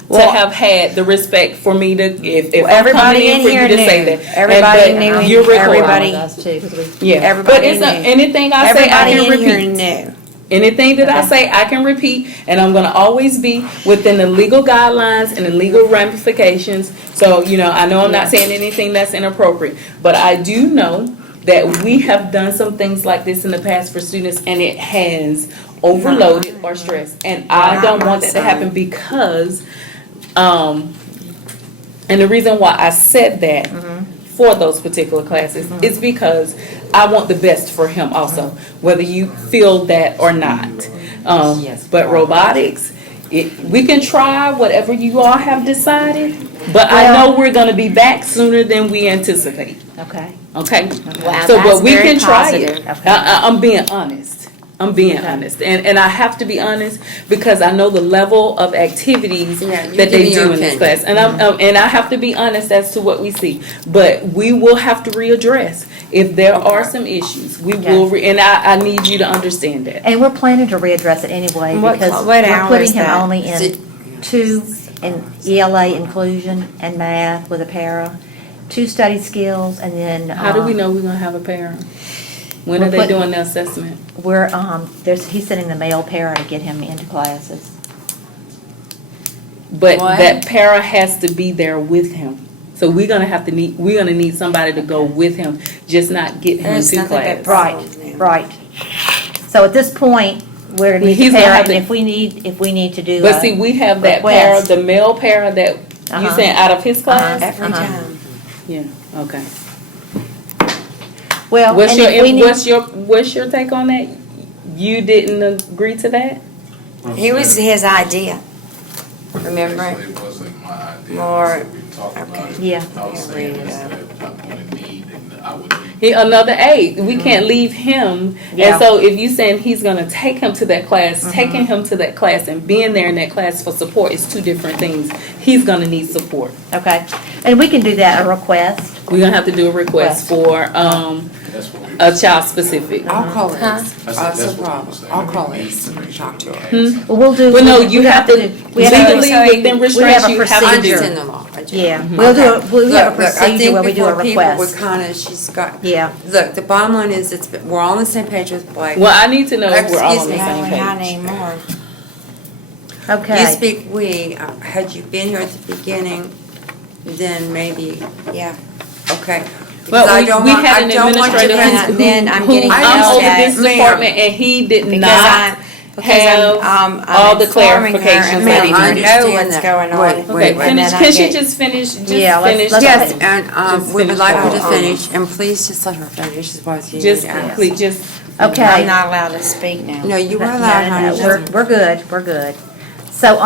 Well- to have had the respect for me to if Well, I'm everybody coming in in for here you to say knew. that. Everybody but knew. You're recording. Everybody- Us too, 'cause we- Yeah, Everybody but it's knew. anything I say I everybody can in here repeat. knew. Anything that I say, I can repeat, and I'm gonna always be within the legal guidelines and the legal ramifications. So, I know I'm not saying anything that's inappropriate, but I do know that we have done some things like this in the past for students, and it has overloaded or stressed. And I don't want that to happen because, and the reason why I said that for those particular classes is because I want the best for him also, whether you feel that or not. But robotics, we can try whatever you all have decided, but I know we're gonna be back sooner than we anticipate, Okay. okay? Wow, So, that's but we very can try it. positive. Okay. I'm being honest. I'm being honest, and I have to be honest because I know the level of activities Yeah, you that give they me your do in this opinion. class, and and I have to be honest as to what we see. But we will have to readdress if there are some issues. We Okay. will, and I need you to understand that. And we're planning to readdress it anyway What- because what we're hour putting is him that? only in two, in ELA inclusion and math with a para, 2 study skills, and then. How do we know we're gonna have a parent? When We're are they putting- doing the assessment? We're, he's sending the male para to get him into classes. But What? that para has to be there with him. So we're gonna need somebody to go with him, just not get him There's into nothing but class. problems now. Right. So at this point, we're gonna need He's the gonna para, have and to- if we need to do. But see, we have that para, request. the male para that you Uh-huh. saying out of his class? Every Uh-huh. time. Yeah, okay. Well, What's and your, if we need. what's your take on that? You didn't agree to that? He was his idea. Remember? Actually, it wasn't my idea. More- We talked about okay. it. Yeah. I was Yeah, saying read it is out. that I'm gonna need, and I would need. Another aide. We can't leave him. Yeah. And so if you saying he's gonna take him to that class, taking him to that class and being there in that class for support is two different things. He's gonna need support. Okay, and we can do that, a request. We're gonna have to do a request for, That's what we. a child specific. I'll call it. I said, That's that's no what we problem. were saying. I'll We call need it. to make sure Talk to we her. have- Well, we'll do. Well, no, we you have to, we have to- legally within we have restraints, a you have I to procedure. understand do. the law. I do. Yeah, we'll do, we have a Look, I procedure think where we do a before people would request. kinda, she's got. Yeah. Look, the bottom line is, we're all on the same page with Blake. Well, I need to know if we're all on Excuse the me. same No, not page. anymore. You Okay, speak we, had you been here at the beginning, then maybe, yeah, okay. Well, Because I we don't want- had I an don't want you administrator to- Then I'm who getting I'm yelled over at. this Ma'am. department and he did Because not have all the clarifications ready. I to know you. what's going on. Wait, Okay, wait. And finish, then I can she get- just finish, Yeah, finish? Yes, and Just we would finish like her to that. finish, and please just let her finish, is what you Just need to ask. complete, just. Okay. I'm not allowed to speak now. No, you were No, allowed, no, honey. no, we're good, we're good. So,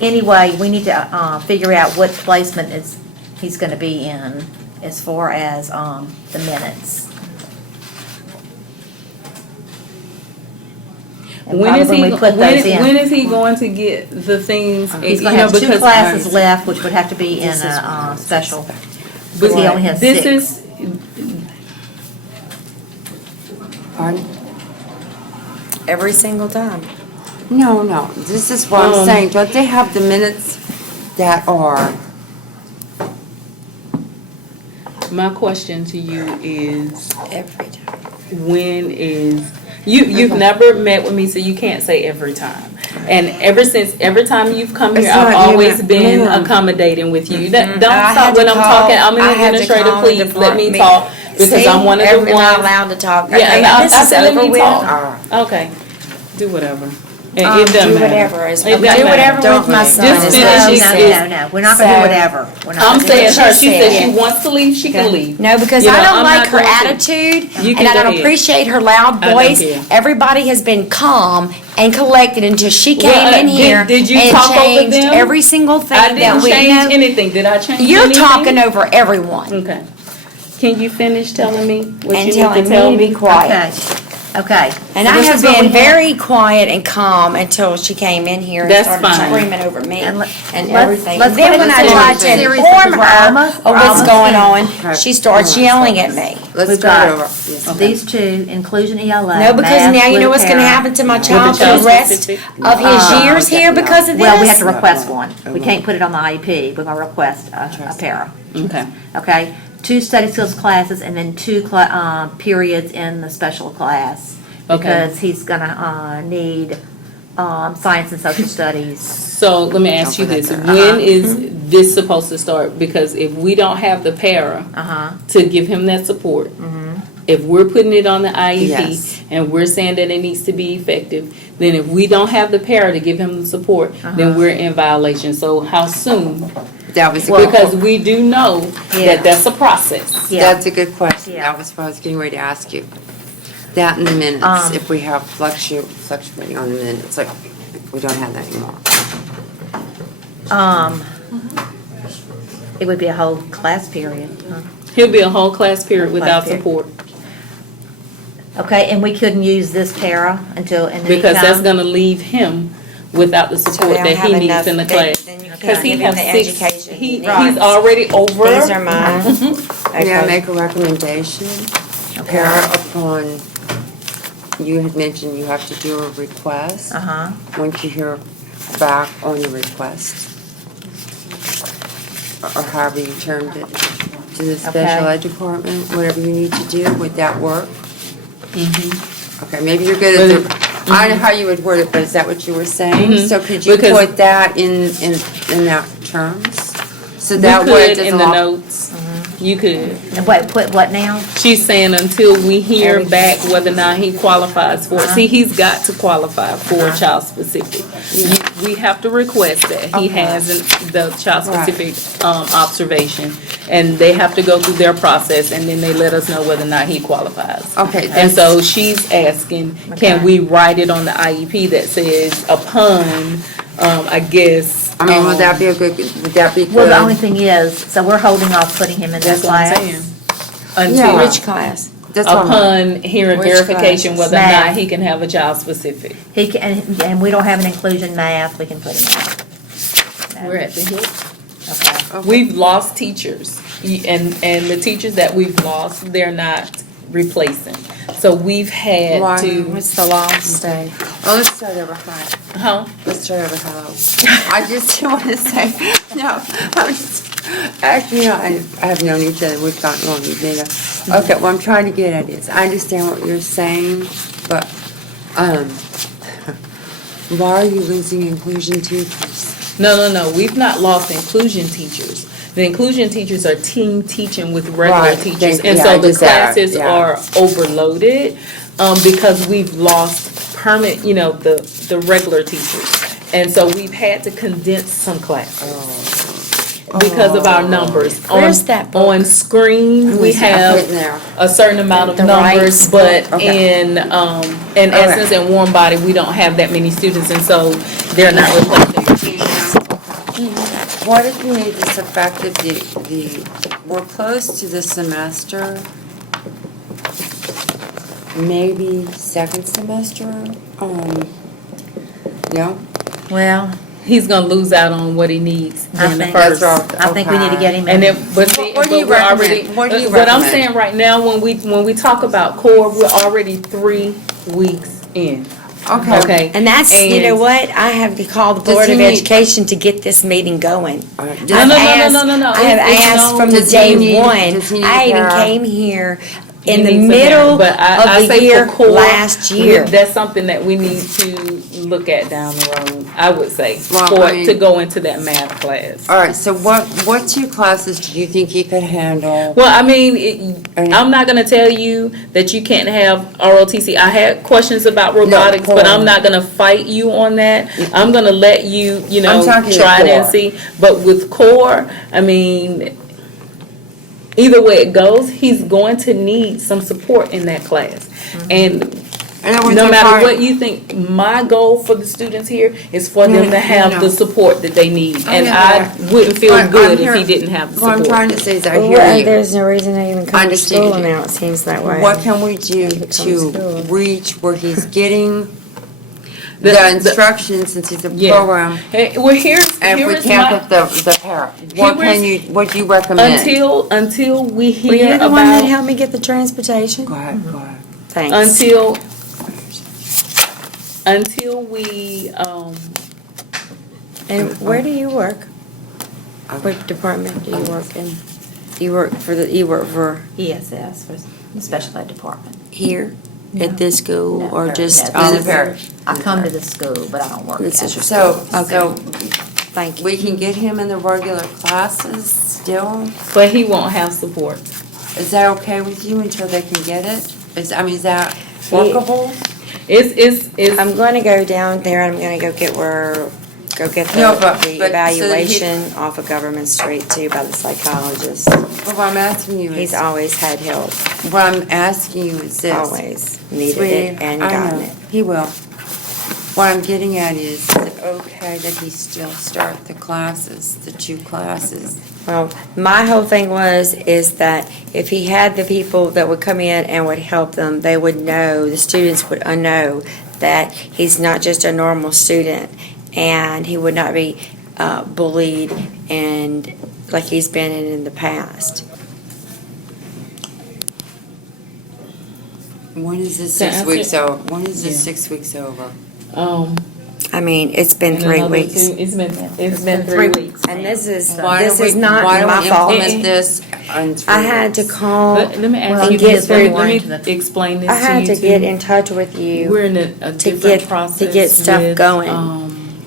anyway, we need to, figure out what placement he's gonna be in as far as, the minutes. And When is probably he, we put those in. when is he going to get the things? He's you gonna know, have 2 because- classes left, which would have to be in This is a, special. But He only has this 6. is, Pardon? Every single time. No, this is what I'm saying, don't they have the minutes that are, my question to you is, Every time. when is, you've never met with me, so you can't say every time. And every time you've come It's here, not I've always even- been no. accommodating with you. Don't I had stop to when I'm call- talking, I'm I an had to administrator, call the please, let me department. talk, because See, I'm one of the We're not ones. allowed to talk. Yeah, Okay, and I this said, is let over me with. talk. Okay, do whatever. It doesn't Do matter. whatever. It doesn't Do matter. whatever Don't with my leave. son. Just is finish what she it. said. No, we're not gonna do So- whatever. We're not I'm gonna do saying what her, you she said said. she wants to leave, she can leave. No, because You know, I don't I'm like not her going to. attitude, You can and I go don't ahead. appreciate her loud I don't voice. care. Everybody has been calm and collected until she came Well, in did- here did you and talk over changed them? every single thing I that didn't we change know. anything, did I change anything? You're talking over everyone Okay. Can you finish telling me what and you need telling to tell me to me? be quiet. Okay. And So I this have is what been we have. very quiet and calm until she came in here and That's started fine. screaming over me And and let's- everything. let's Then put when it I in tried serious to because inform we're her almost- of we're what's almost going finished. on, she starts yelling at me. let's We've start got over. Yes. these 2, inclusion ELA. No, because math, now you know what's with gonna para. happen to my child for child the rest specific? of his years okay, here no. because of this? Well, we have to request No. one. We can't put it on the IEP, we're gonna request a para, Okay. okay? 2 study skills classes and then 2 periods in the special class. Okay. Because he's gonna, need, science and social studies. So let me ask you this, Uh-huh. when is this supposed to start? Because if we don't have the para Uh-huh. to give him that support, if we're putting it on the IEP Yes. and we're saying that it needs to be effective, then if we don't have the para to give him the support, then we're in violation. So how soon? That was a Well, good, Because we do know Yeah. that that's a process. Yeah. that's a good question, Yeah. that was what I was getting ready to ask you. That in the minutes, if we have fluctuating on the minutes, like, we don't have that anymore. It would be a whole class period, huh? He'll be a whole class period without period. support. Okay, and we couldn't use this para until, in the meantime? Because that's gonna leave him without the So support they don't that have he needs enough, in the then- class. then you can't Because he give him has the 6, education he he's needs. already over. These are mine. May I Okay. make a recommendation? Para upon, you had mentioned you have to do a request. Uh-huh. Once you hear back on your request, or however you termed it, to the special ed department, whatever you need to do, would that work? Okay, maybe you're good at the, I don't know how you would word it, but is that what you were saying? So could you Because- put that in that terms? So We that way it could doesn't in the all. notes, you could. And wait, put what now? She's saying until we hear back whether or not he qualifies for it. See, he's got to qualify for child specific. We have to request that he has the child specific observation. And they have to go through their process and then they let us know whether or not he qualifies. Okay, And so she's asking, can we write it on the IEP that says upon, I guess. I mean, would that be a good, would that be good? Well, the only thing is, so we're holding off putting him in that That's what I'm class. saying. Yeah. Until, Which class? That's what I'm- upon hearing Which verification classes? whether or not Math. he can have a child specific. He can, and we don't have an inclusion math, we can put him in. We're at the hip. Okay. We've lost teachers, and the teachers that we've lost, they're not replacing. So we've had Why? to, What's the law say? Oh, let's start over high. huh? Let's start over hello. I just want to say, no, I'm just, actually, I have known each other, we've gotten along, we've been, okay, what I'm trying to get at is, I understand what you're saying, but, why are you losing inclusion teachers? No, we've not lost inclusion teachers. The inclusion teachers are team teaching with regular Right, teachers. they- And yeah, so I the get that, classes yeah. are overloaded, because we've lost permanent, the regular teachers. And so we've had to condense some classes because of our numbers. Where's that book? On screen, we I put it have there. a certain amount of The numbers, rights. but Okay. in essence, in warm body, we don't have that many students, and so they're not reflecting. What if we made this effective, we're close to the semester, maybe second semester, no? Well, He's gonna lose out on what he needs I in the think first. I think we need to get him And in. then, but see, What do you but we're already, recommend? What do you what I'm recommend? saying right now, when we talk about core, we're already 3 weeks in, okay? And that's, you know And- what, I have to call the Does Board he of need- Education to get this meeting going. No, I've no, no, asked- no. I have It's asked no- from the Does he day need- one. does he need I even para? came here He in the needs a middle parent, but I of the say for year core, last year. That's something that we need to look at down the road, I would say, Well, for I it mean- to go into that math class. All right, so what 2 classes do you think he could handle? Well, I mean, I'm not gonna tell you that you can't have ROTC. I had questions about robotics, but I'm not gonna fight you on that. I'm gonna let you, I'm talking try it and core. see. But with core, I mean, either way it goes, he's going to need some support in that class. And In other words, no I'm matter trying- what you think, my goal for the students here is for No, them to have no. the support that they need. I And know I that. wouldn't feel I'm good if here- he didn't have the What I'm support. trying to say is I Well, hear you. there's no reason to even come to Understand. school now, it seems that way. What can we do Become to school. reach where he's getting The- the instruction since he's a Yeah. program? Hey, well, here And if we is can't my, put the para, what do you recommend? until we Were you hear the one that about, helped me get the transportation? Go ahead, go ahead. Thanks. until we, And where do you work? What department do you work in? You work for ESS, for the special ed department. here, No. at this school, No, or no, just no, all In of the parish. I come to the school, but I don't work This at is it. So, Okay. so Thank you. we can get him in the regular classes still? but he won't have support. Is that okay with you until they can get it? Is that workable? It's, I'm gonna go down there, and I'm gonna go get No, but the so that evaluation off of Government Street too by the psychologist. What I'm asking you is, He's always had help, what I'm asking you is this. always needed Sweetie, it and I gotten know. it. He will. What I'm getting at is it okay that he still start the classes, the 2 classes? Well, my whole thing is that if he had the people that would come in and would help them, they would know, the students would know that he's not just a normal student, and he would not be bullied and like he's been in the past. When is this To 6 answer- weeks over? When is this Yeah. 6 weeks over? I mean, it's been in 3 another weeks. It's been 3 weeks. And this is Why don't we- not why don't my we fault. implement this in 3 I had to weeks? call, Let me Well, ask you get this, through- let me explain this I to you had to too. get in touch with you. We're in a different get- process. to get stuff with, going.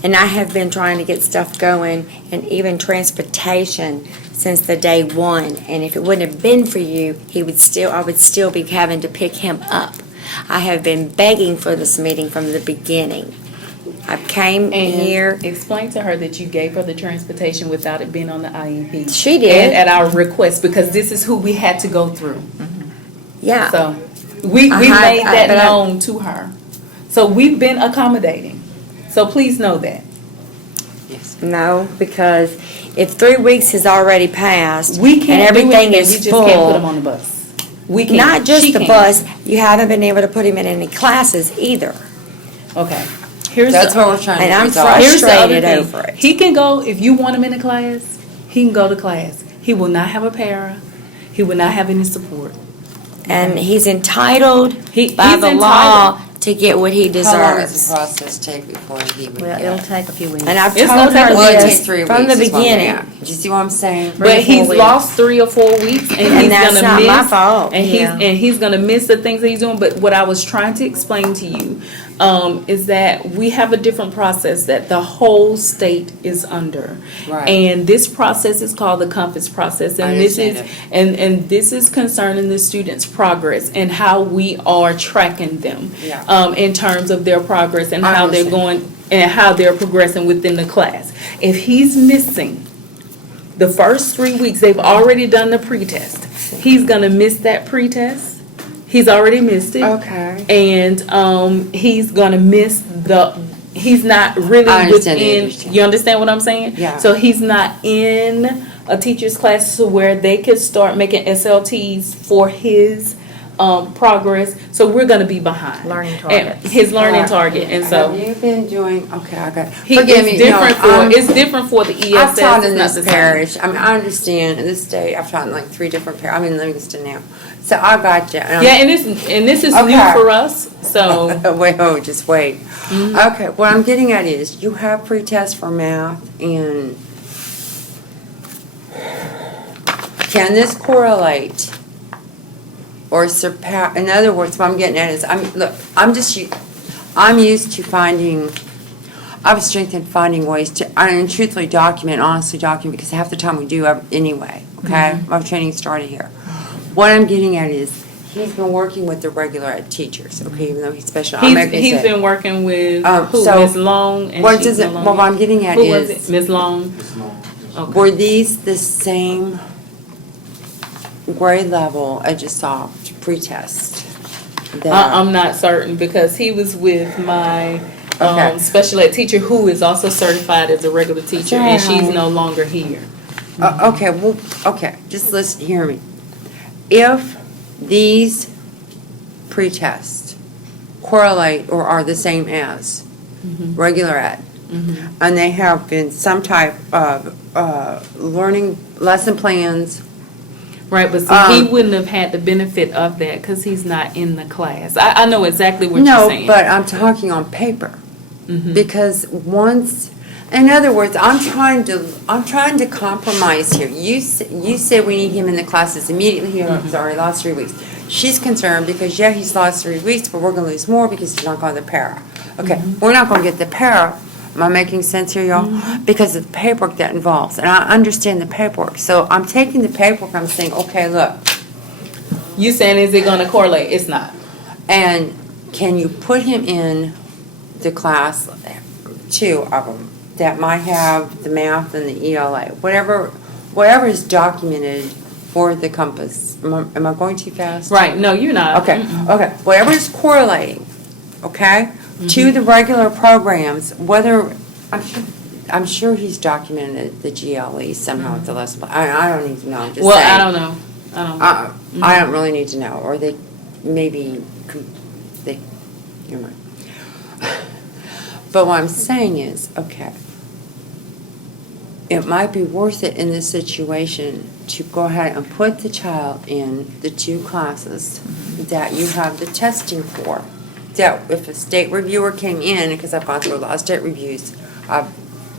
And I have been trying to get stuff going, and even transportation since the day one. And if it wouldn't have been for you, I would still be having to pick him up. I have been begging for this meeting from the beginning. I came here, And explain to her that you gave her the transportation without it being on the IEP. She did. And at our request, because this is who we had to go through. yeah. So, we I made have- that but I- known to her. So we've been accommodating. So please know that. No, because if 3 weeks has already passed, We and can't do everything anything, is we just can't put them full, on the bus. We can't. not just She the can't. bus, you haven't been able to put him in any classes either. Okay. Here's That's the- what we're trying to And I'm resolve. Here's the other frustrated thing. over it. He can go, if you want him in a class, he can go to class. He will not have a para. He will not have any support. And he's entitled He- by he's the entitled. law to get what he How long does deserves. the process take before he would Well, get it'll it? take a few weeks. And I've It's told gonna take her a Well, it takes this 3 weeks. from the is what I'm beginning. at. Do you see what I'm saying? But or he's 4 weeks. lost 3 or 4 weeks, and And he's that's gonna not miss. my fault. And Yeah. he's gonna miss the things that he's doing. But what I was trying to explain to you, is that we have a different process that the whole state is under. Right. And this process is called the compass process, I and this is, understand and this is concerning the students' progress and how we are tracking them. Yeah. In terms of their progress and I how they're understand. going, and how they're progressing within the class. If he's missing the first 3 weeks, they've already done the pretest. He's gonna miss that pretest. He's already missed it. Okay. And he's gonna miss he's not really I understand the within, understanding. you understand what I'm saying? Yeah. So he's not in a teacher's class to where they could start making SLTs for his progress. So we're gonna be behind. Learning And targets. his learning Alright. target, and so. Have you been doing, okay. He Forgive is me, different no, it's different for the ESS. I've taught in it's not this the same. parish. I mean, I understand in this state, I've taught in like 3 different I mean, Livingston now. So I got you. Yeah, and this is new Okay. for us, so. Wait, just wait. Okay, what I'm getting at is, you have pretest for math, and can this correlate or surpass, in other words, what I'm getting at is, I'm used to finding, I have strength in finding ways to, and truthfully document, honestly document, because half the time we do anyway, okay? My training started here. What I'm getting at is, he's been working with the regular ed teachers, okay, even though he's special. He's been working with who, so Ms. Long, and what she's does it, no what longer- I'm getting at Who was is, it, Ms. Long? were Okay. these the same grade level as you saw pretest? I'm not certain, because he was with my Okay. special ed teacher, who is also certified as a regular teacher, and she's Yeah. no longer here. Okay, just listen, hear me. If these pretests correlate or are the same as regular ed, and they have been some type of learning lesson plans. Right, but see, he wouldn't have had the benefit of that, because he's not in the class. I know exactly what you're No, saying. but I'm talking on paper. Because once, in other words, I'm trying to compromise here. You said we need him in the classes immediately. He's already lost 3 weeks. She's concerned because, yeah, he's lost 3 weeks, but we're gonna lose more because he's not going to the para. Okay, we're not gonna get the para. Am I making sense here, y'all? Because of the paperwork that involves, and I understand the paperwork. So I'm taking the paperwork, I'm saying, okay, look, You saying, is it gonna correlate? It's not. and can you put him in the class, 2 of them, that might have the math and the ELA, whatever is documented for the compass. Am I going too fast? Right, no, you're not. Okay, okay, whatever is correlating, okay, to the regular programs, whether, I'm sure he's documented the GLE somehow at the lesson, I don't need to know, I'm just saying. Well, I don't know. I don't really need to know, or they, maybe, never mind. But what I'm saying is, okay, it might be worth it in this situation to go ahead and put the child in the 2 classes that you have the testing for. That if a state reviewer came in, because I've gone through a lot of state reviews,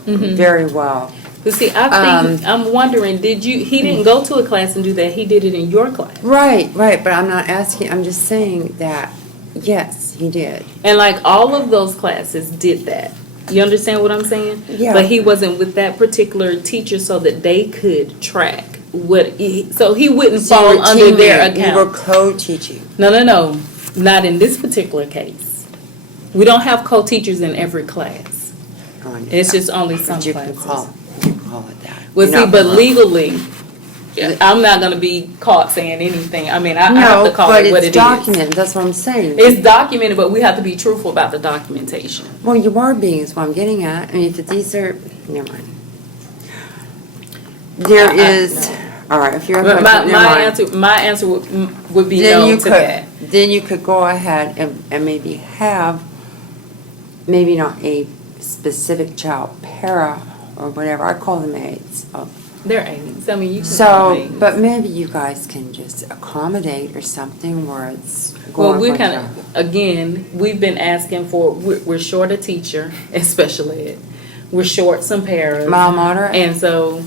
very well. But see, I'm wondering, he didn't go to a class and do that, he did it in your class. Right, but I'm not asking, I'm just saying that, yes, he did. And like all of those classes did that. You understand what I'm saying? Yeah. But he wasn't with that particular teacher so that they could track so he wouldn't So fall you were under their teaming, you were account. co-teaching. No, not in this particular case. We don't have co-teachers in every class. It's just only some But you can classes. call it that. Well, You're see, not but wrong. legally, I'm not gonna be caught saying anything. I mean, I have to call it what it No, but is. it's documented, that's what I'm saying. It's documented, but we have to be truthful about the documentation. Well, you are being, is what I'm getting at. I mean, if these are, never mind. There is, all right, if you're. But never mind. my answer would be Then no you to could, that. then you could go ahead and maybe have, maybe not a specific child para or whatever, I call them aides. They're aides. I mean, you can call So, them aides. but maybe you guys can just accommodate or something where it's Well, going. we're for kind the- of, again, we've been asking for, we're short a teacher, especially ed. We're short some paras. Mild moderate? And so,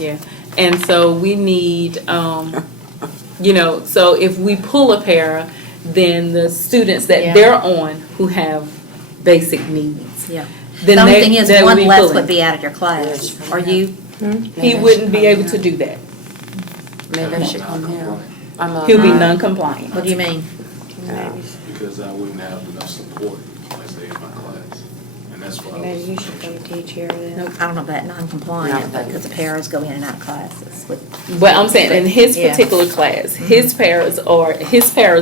yeah. And so we need, so if we pull a para, then the students that Yeah. they're on who have basic needs. Yeah. Then The only they- thing is, they would one be less pulling. would be out of your class. Are you? He wouldn't be able to do that. Maybe I should come here. He'll be non-compliant. What do you mean? Because I wouldn't have enough support, let's say, in my class. And that's why I Maybe was. you should go teach here then. No, I don't know about non-compliant, but because the paras go in and out of classes with. But I'm saying in his Yeah. particular class, his paras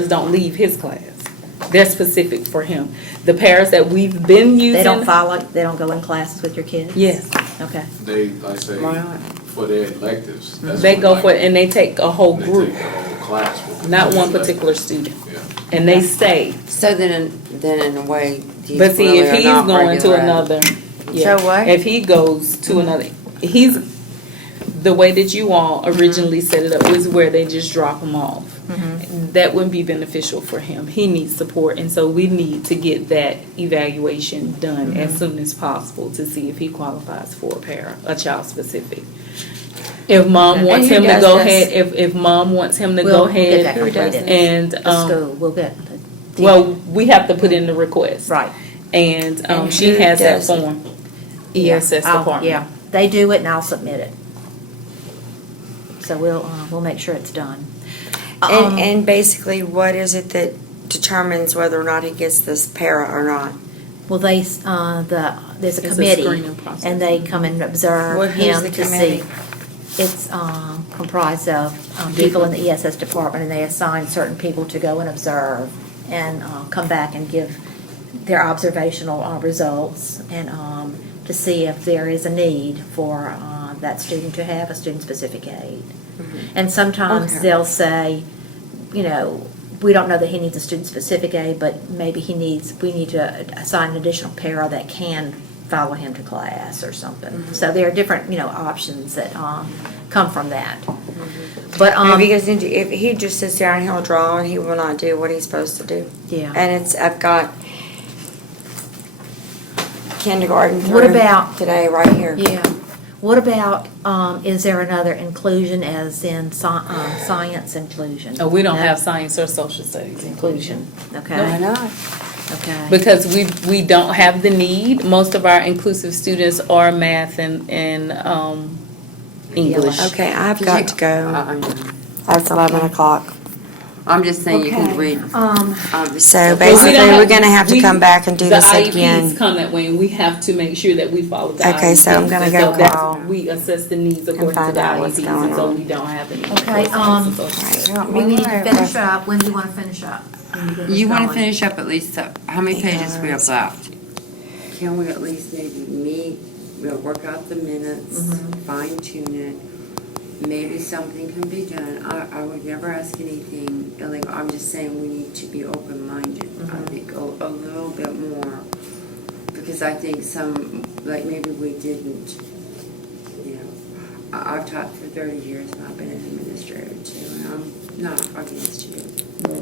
don't leave his class. They're specific for him. The paras that we've been using. They don't follow, they don't go in classes with your kids? Yes. Okay. They, like say, Why not? for their electives. that's They when, go like, for it and they take a whole They group, take the whole class. with not them. one particular student. Yeah. And they stay. So then in a way, these But see, really if are he's not going to regular ed. another, yeah. So what? If he goes to another, the way that you all originally set it up was where they just drop him off. That wouldn't be beneficial for him. He needs support, and so we need to get that evaluation done as soon as possible to see if he qualifies for a child specific. If mom And wants who him to does go this? ahead, if mom wants him to We'll go get that ahead completed. and, The school, we'll get. the- well, we have to put in the request. Right. And And she who has that does it? form, Yeah, ESS I'll- department. Yeah, they do it and I'll submit it. So we'll make sure it's done. And basically, what is it that determines whether or not he gets this para or not? Well, there's a It's a committee, screening process. and they come and observe Well, who's him the to see. committee? It's comprised of people in the ESS department, and they assign certain people to go and observe and come back and give their observational results and to see if there is a need for that student to have a student-specific aid. And sometimes Okay. they'll say, we don't know that he needs a student-specific aid, but maybe we need to assign an additional para that can follow him to class or something. So there are different, options that come from that. But, If he just sits there and he'll draw and he will not do what he's supposed to do. yeah. And I've got kindergarten What through about- today, right here. Yeah. What about, is there another inclusion as in science inclusion? Oh, we don't No? have science or social studies inclusion. Okay. Why not? Okay. Because we don't have the need. Most of our inclusive students are math and English. Okay, I've got to go. I'm It's 11 o'clock. just saying you can read. So We basically, don't we're gonna have to come back and do this The IEPs again. come that way, and we have to make sure that we follow the IEPs. Okay, so I'm gonna And go so that's- call we assess the needs according to find the out what's IEPs, going and so on. we don't have any. Okay, for science and social studies. we need to finish up. When do you want to finish up? You want to finish up at least, how many pages we have left? Can we at least maybe meet, work out the minutes, fine tune it? Maybe something can be done. I would never ask anything illegal. I'm just saying we need to be open-minded. I think a little bit more. Because I think maybe we didn't, I've taught for 30 years and I've been an administrator too. And I'm not against you.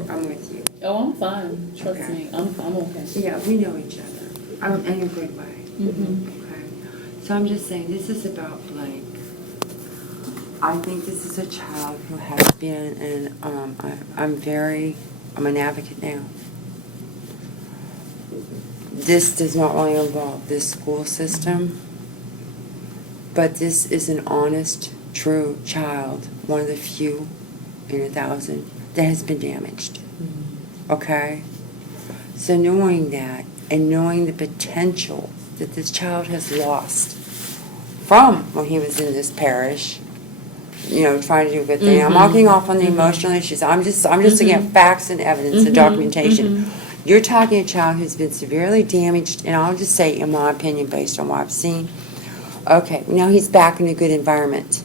I'm with you. Oh, I'm fine, trust Okay. me, I'm okay. Yeah, we know each other, in a good way. Okay. So I'm just saying, this is about Blake. I think this is a child who has been, and I'm an advocate now. This does not really involve this school system, but this is an honest, true child, one of the few in 1,000 that has been damaged. Okay? So knowing that and knowing the potential that this child has lost from when he was in this parish, trying to do a good thing. I'm walking off on the emotional issues. I'm just looking at facts and evidence and documentation. You're talking a child who's been severely damaged, and I'll just say, in my opinion, based on what I've seen, okay, now he's back in a good environment.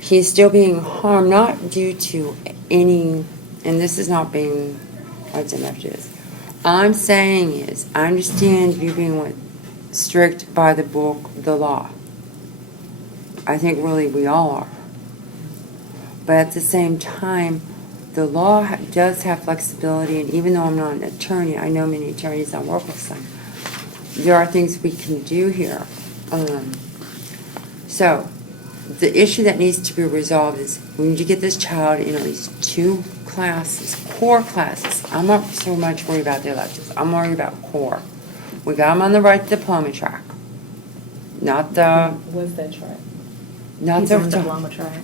He's still being harmed, not due to any, and this is not being, what's enough to this. I'm saying is, I understand you being strict by the book, the law. I think really we all are. But at the same time, the law does have flexibility, and even though I'm not an attorney, I know many attorneys, I work with some. There are things we can do here. So, the issue that needs to be resolved is we need to get this child in at least 2 classes, core classes. I'm not so much worried about the electives. I'm worried about core. We got them on the right diploma track. Not the, What's that track? not He's on the, diploma track.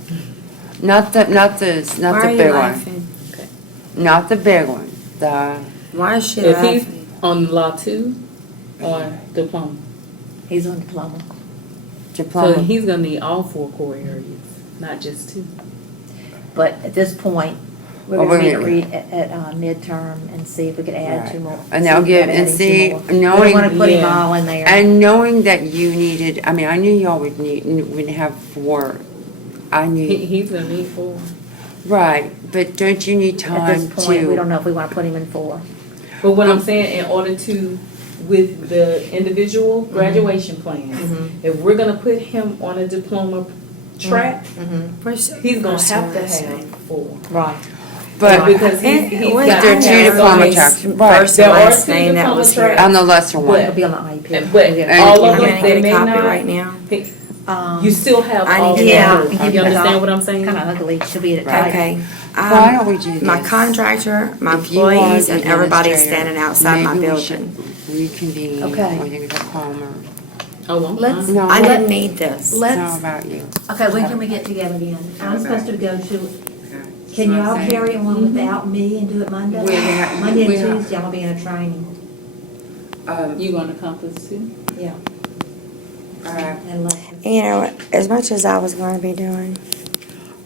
not the Why are you big one. laughing? Not the big one. The, Why is she If he's laughing? on law 2 or diploma, He's on diploma. so diploma. he's gonna need all 4 core areas, not just 2. But at this point, we're Well, gonna wait need a to read at midterm and see if we could add Right. 2 more. And see they'll if we give- could and add 2 see, more. We knowing- don't wanna put him Yeah. all in there. And knowing that you needed, I mean, I knew y'all would have 4. I knew, He's gonna need 4. right, but don't you need At time this point, we don't to? know if we wanna put him in 4. But what I'm saying, in order to, with the individual graduation plans, if we're gonna put him on a diploma track, he's gonna have to have 4. Right. But Because he's Was got. there are 2 to have diploma those- tracks, right, First There and are last 2 name that diploma was here. tracks. on the lesser one. It'll be on the IEP. But And- all I'm of gonna them, they get a may copy not. right now. You still have I all need of to Yeah. them. know. You understand what I'm saying? Kinda ugly to be at a title. Okay. Why don't we do this? My contractor, my If you are employees, the and everybody's administrator, standing outside my maybe we building. should reconvene. Okay. Or you can go Palmer. Oh, I'm Let's- fine. No, I it's didn't need this. not about you. Okay, when can we get together again? I'm supposed to go to, Okay. can y'all Okay. carry on without me and do it Monday? We have- Monday we and have- Tuesday, I'm gonna be in a training. You gonna accomplish too? Yeah. All right. And let- You know, as much as I was going to be doing,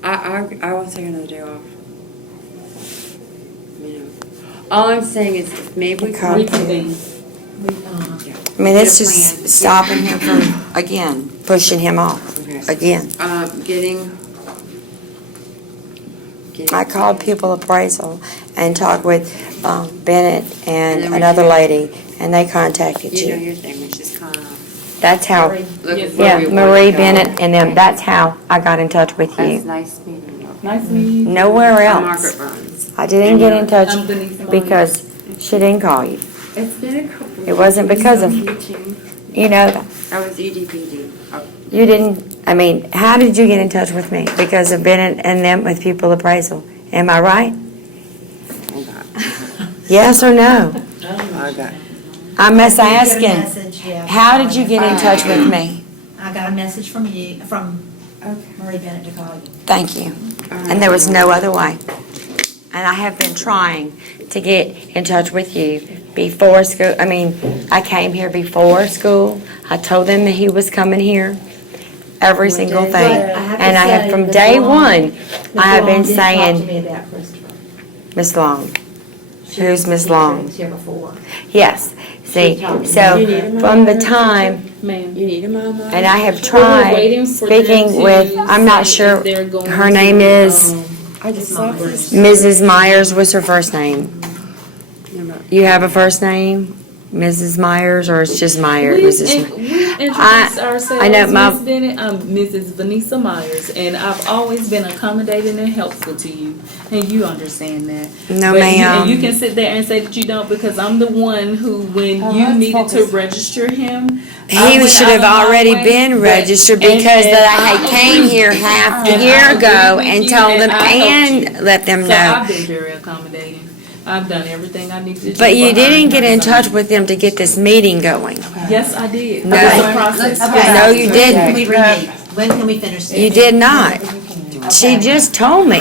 I will take another day off. You know. All I'm saying is maybe we Okay. can. Reconvene. I mean, it's Get a just plan. stopping him from, again, pushing him off, Okay. again. Getting. I called pupil appraisal and talked with Bennett And and then we another can- lady, and they contacted You know you. your thing, which is kind of. That's how, Look Yes, at where yeah, we Marie wanna go. Bennett and them, that's how I got in touch with That's you. nice meeting you. Nice meeting you. Nowhere I'm else. Margaret Burns. I didn't get in touch I'm Denise Simone. because she didn't call you. It's been a couple. It wasn't because of- You too. You know that. I was EDPD. Oh, You didn't, I mean, how did you get in touch with me? Because of Bennett and them with pupil appraisal. Am I right? hold on. Yes or no? I got. I'm just I did get a asking. message, yeah. How did you get in touch with me? I got a message from you, from Marie Bennett to call you. Thank you. And there was no other way. And I have been trying to get in touch with you before school. I mean, I came here before school. I told them that he was coming here, every single thing. But I have to And I have, say, from Ms. day Long- one, Ms. I have Long been did talk to saying, me about Christopher. Miss Long, She Who's was a Miss teacher Long? who was here before. yes. See, She talked to me. so from the time, Ma'am. You need a mama? and I have We're tried waiting for them speaking to with, I'm not say sure, if they're going her to, name is, I just saw this. Mrs. Myers was her first name. You have a first name? Mrs. Myers, or it's just Myers? We Mrs. introduced ourselves, I know my- Ms. Bennett, I'm Mrs. Vanessa Myers, and I've always been accommodating and helpful to you, and you understand that. No, But ma'am. And you can sit there and say that you don't, because I'm the one who, when Oh, you let's needed to focus. register him. I He went should out have of my already way, been but- registered and- because and that I I had came agree. here half a And year I agree ago with and you, told them and I helped and let them So know. I've been very accommodating. I've done everything I need to do. But you for didn't her get and in her touch son. with them to get this meeting going. Yes, I did. No. It was a process. Okay. No, you When didn't. can we re-meet? When can we finish this? You did not. She Okay. just told me.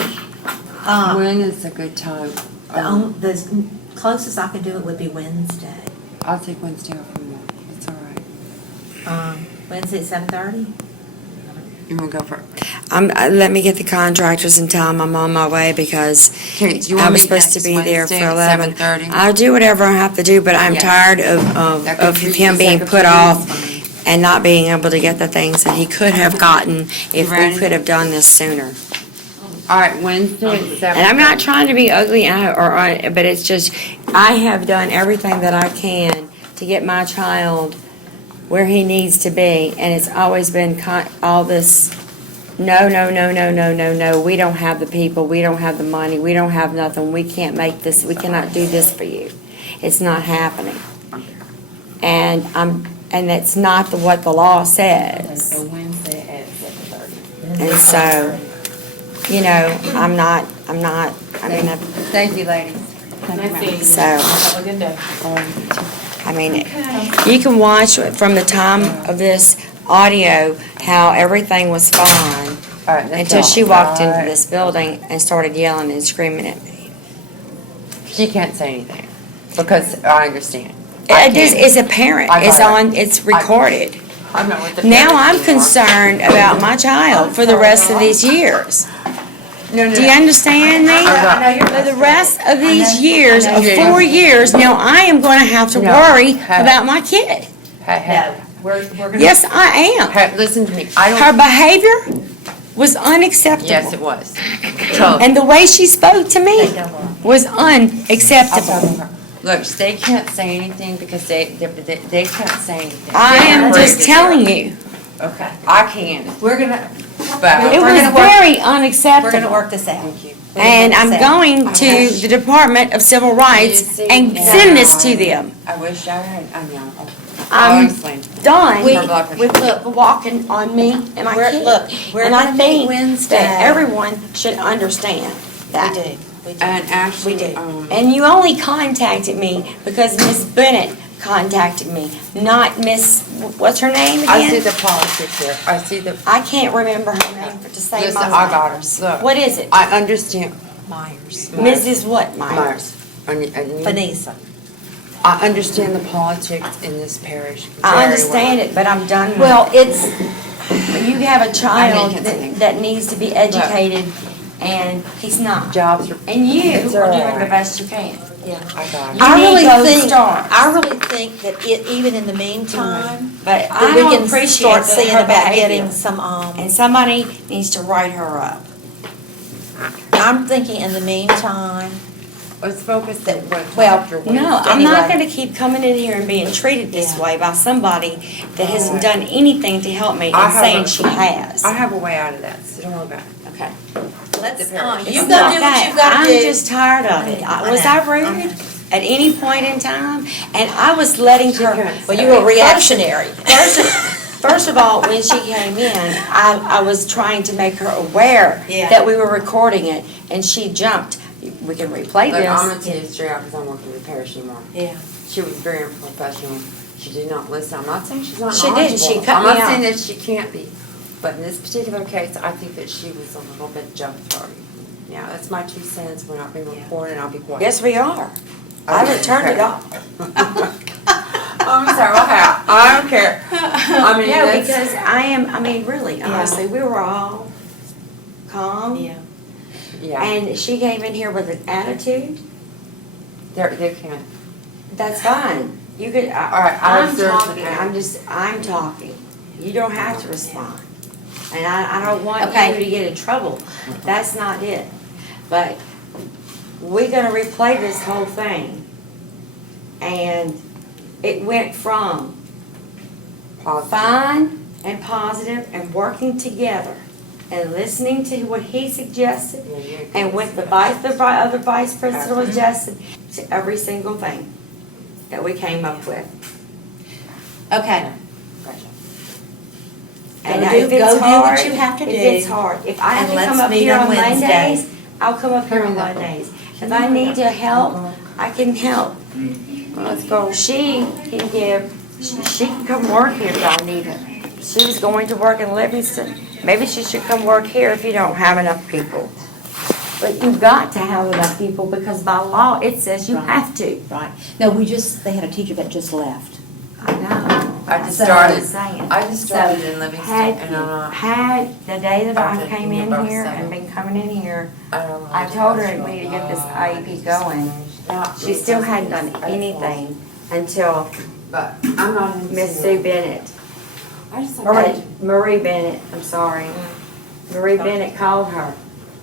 When is a good time? The closest I could do it would be Wednesday. I'll take Wednesday off from work. It's all right. Wednesday at 7:30? You want to go for it? Let me get the contractors and tell them I'm on my way because Okay, do you I want me was supposed to next be there for Wednesday at 11. 7:30? I'll do whatever I have to do, but I'm Yes. tired That of could be- him being that could put be off fine. and not being able to get the things that he could have gotten if we ready? could have done this sooner. All right, Wednesday at 7:30. And I'm not trying to be ugly, but it's just, I have done everything that I can to get my child where he needs to be, and it's always been all this, no, no, no, no, no, no, no, we don't have the people, we don't have the money, we don't have nothing, we can't make this, we cannot do this for you. It's not happening. And that's not what the law Okay, says. so Wednesday at 7:30. And so, you know, I'm not, I mean, Thank you, ladies. so, Have a good day. I mean, you can watch from the time of this audio how everything was fine All right, that's until all. she walked into All this building and started yelling and screaming at me. right. She can't say anything, because I understand. I It is, can't. it's apparent, I it's got it. on, it's recorded. I'm not with the Now parents I'm anymore. concerned about my child for the rest of these years. No, no, Do you no. understand me? For the rest of these years, of 4 years, now I am gonna have to No. worry Hey. about my kid. Hey, hey, We're gonna. Yes, I am. hey, listen to me. I Her don't, behavior was unacceptable. yes, it was. Totally. And the way she spoke to me was unacceptable. Look, they can't say anything because they can't say anything. I am just telling you, Okay. I can, We're gonna, but. it We're was gonna work- very we're gonna unacceptable. work this out. Thank you. And I'm going to the Department of Civil Rights and send this to them. I wish I had, I know. I'm I'll explain. done We- with walking on me and my kid. Look, we're And I gonna think meet Wednesday. that everyone should understand that. We do. And actually, We do. And you only contacted me because Miss Bennett contacted me, not Miss, what's her name I see again? the politics here. I see the, I can't remember her name to save listen, my I got life. her. Look, What is it? I understand. Myers. Mrs. what, Myers? Vanessa. I understand the politics in this parish very I understand well. it, but I'm done with it. Well, it's, You have a child I mean, that needs to be educated, and he's not. Jobs are, And you It's are all doing right. the best you can. yeah. I got it. You I need really both think, stars. I really think that it, even in the meantime, But that I we don't can appreciate start seeing her about behavior. getting some, And somebody needs to write her up. I'm thinking in the meantime, Let's focus that what Well, Dr. Wayne No, said. I'm not Anyway. gonna keep coming in here and being treated this Yeah. way by somebody that hasn't done anything to help me I and have saying a- she has. I have a way out of that, so don't worry about it. Okay. let's, The parents. you It's go not do that. what you gotta do. I'm just tired of it. I Was know. I rude at any point in time? And I was letting her. Well, you were reactionary. First of all, when she came in, I was trying to make her aware Yeah. that we were recording it, and she jumped. We can replay Look, I'm gonna this. tell you straight out because I'm working with the parish anymore. Yeah. She was very unprofessional. She did not listen. I'm not saying she's not She didn't. She knowledgeable. cut I'm me not off. saying that she can't be. But in this particular case, I think that she was a little bit jump started. Now, that's my 2 cents. We're not being recorded, and I'll be quiet. Yes, we are. I Okay. returned it off. I'm sorry, okay, I don't care. I mean, No, that's. because really, honestly, we were all calm. Yeah. Yeah, And she came in here with an attitude. they can't. That's fine. You could, All right, I I'm observed talking, that. I'm talking. You don't have to respond. And I don't want Okay. you to get in trouble. That's not it. But we're gonna replay this whole thing. And it went from fine and positive and working together and listening to what he suggested and what the other vice president suggested, to every single thing that we came up with. Okay. And Go if do it's what hard, you have to if do. it's hard, if I have And to come let's up meet here on on Wednesday. Mondays, I'll come up here on Mondays. If I need to help, I can help. Let's go. She can give, she can come work here if I need her. She was going to work in Livingston. Maybe she should come work here if you don't have enough people. But you've got to have enough people because by law, it says you Right. have to. Right. No, they had a teacher that just left. I know. I just That's what I'm started, saying. I just started So, in Livingston Had, and I'm not, had the day that I After came you're in about here 7. and been coming in here, I don't know. I told her we need to get this IEP going. She still hadn't done anything until But I'm not in. Miss Sue Bennett, I just or like. Marie Bennett, I'm sorry. Marie Bennett called her.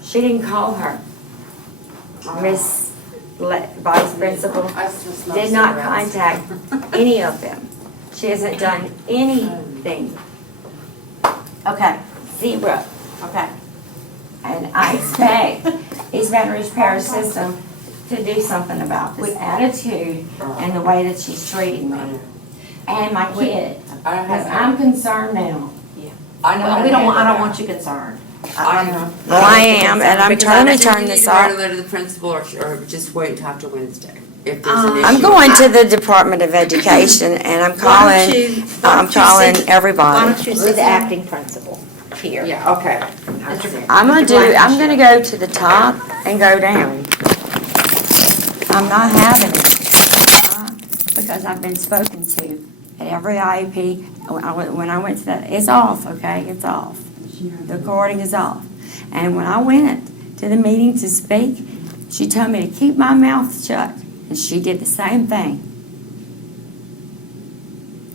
She didn't call her. Miss Vice Principal did not contact any of them. She hasn't done anything. Okay. Zero. Okay. And I expect East Baton Rouge Parish System to do something about this attitude and the way that she's treating me. And my kid. I don't Because have. I'm concerned now. I know. Well, I don't want you concerned. Well, I am, and I'm trying to turn this Because I off. need to write a letter to the principal or just wait until after Wednesday if there's an issue. I'm going to the Department of Education, and I'm calling Why everybody. don't you see the acting principal here? Yeah, okay. I'm gonna go to the top and go down. I'm not having it. Because I've been spoken to at every IEP. When I went to that, it's off, okay? It's off. The recording is off. And when I went to the meeting to speak, she told me to keep my mouth shut. And she did the same thing.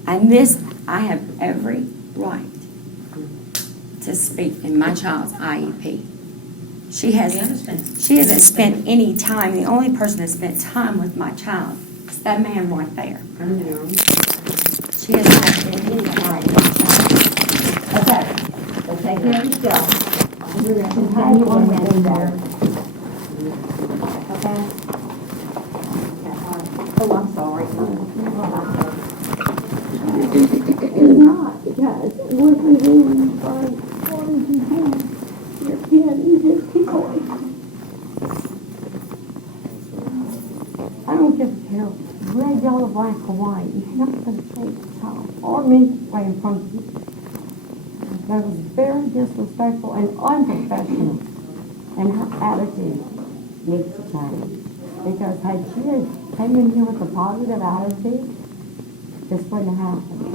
And this, I have every right to speak in my child's IEP. She hasn't spent any time. The only person that spent time with my child is that man right there. I know. She has not spent any time with my child. Okay, so take care of yourself. We're going to continue on Wednesday. Okay? Oh, I'm sorry. It's not, because what you doing, sorry, what did you do? Your kid, you just keep going. I don't give a care, red, yellow, black, or white, you're not going to take the child or me right in front of you. That was very disrespectful and unprofessional, and her attitude needs to change. Because had she came in here with a positive attitude, this wouldn't have happened.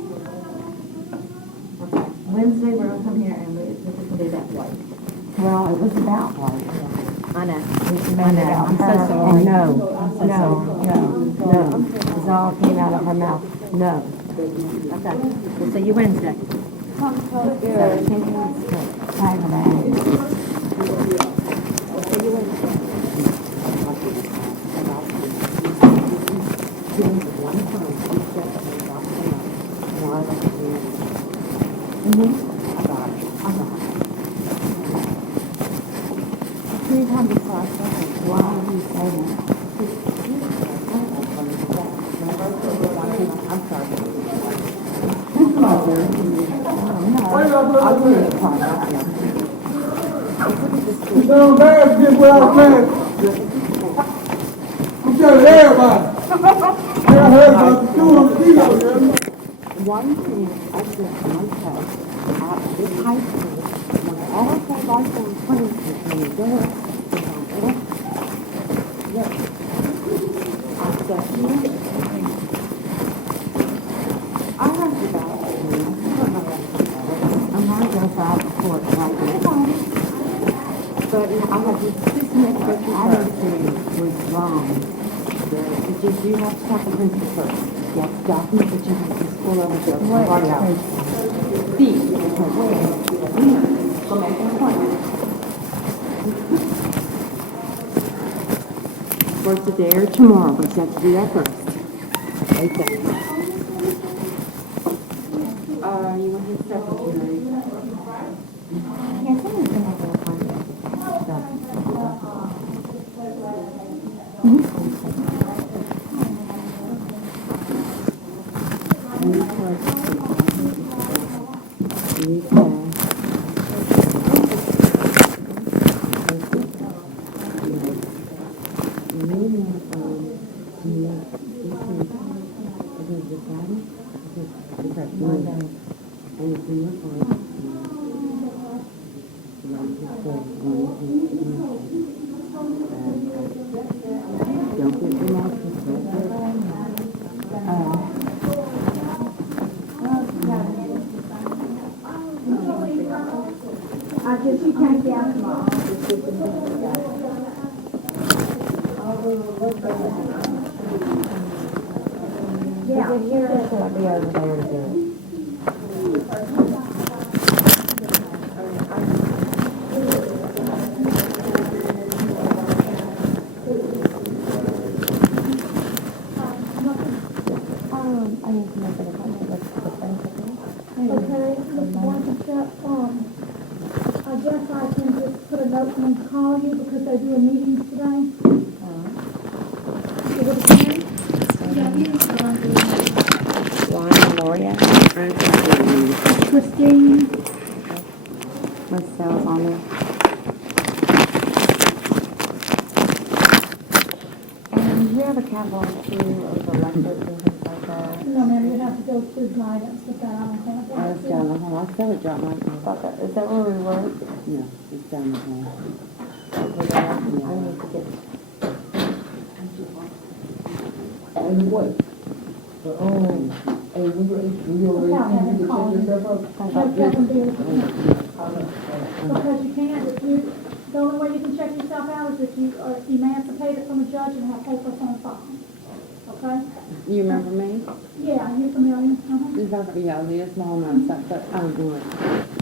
Okay. Wednesday, we're gonna come here and we can do that way. Well, it was about her. I know. I know. I'm so sorry. And no, I'm so no, it all came out of her mouth, no. Okay, we'll see you Wednesday. Tag her back. One thing I said to myself, at this high school, when all of my life on friends with me there, look, I said, I have to go. I'm not going to file the court right now. But I have this attitude was wrong. It's just you have to talk to the principal first. You have to document that you have this full over there. Right out. See, go make an appointment. For today or tomorrow, but you have to do that first. Okay. You want his secretary? Yes, someone's going to have an appointment. I guess I can just put a note and call you because they're doing meetings today. Juan, Gloria. Christine, What sales on there? And do you have a catalog too of the lectures and things like that? No, ma'am, you have to go through guidance with that, I don't have that. Oh, it's down the hall. I said it dropped my phone. Is that where we were? No, it's down the hall. Over there? I need to get. And what? Hey, Without having called you. Just let them do it. Because you can't, if you, the only way you can check yourself out is if you are emancipated from a judge and have papers on file. Okay? You remember me? Yeah, you're familiar. Uh-huh. Yeah, Leah's mom and stuff, but I don't do it.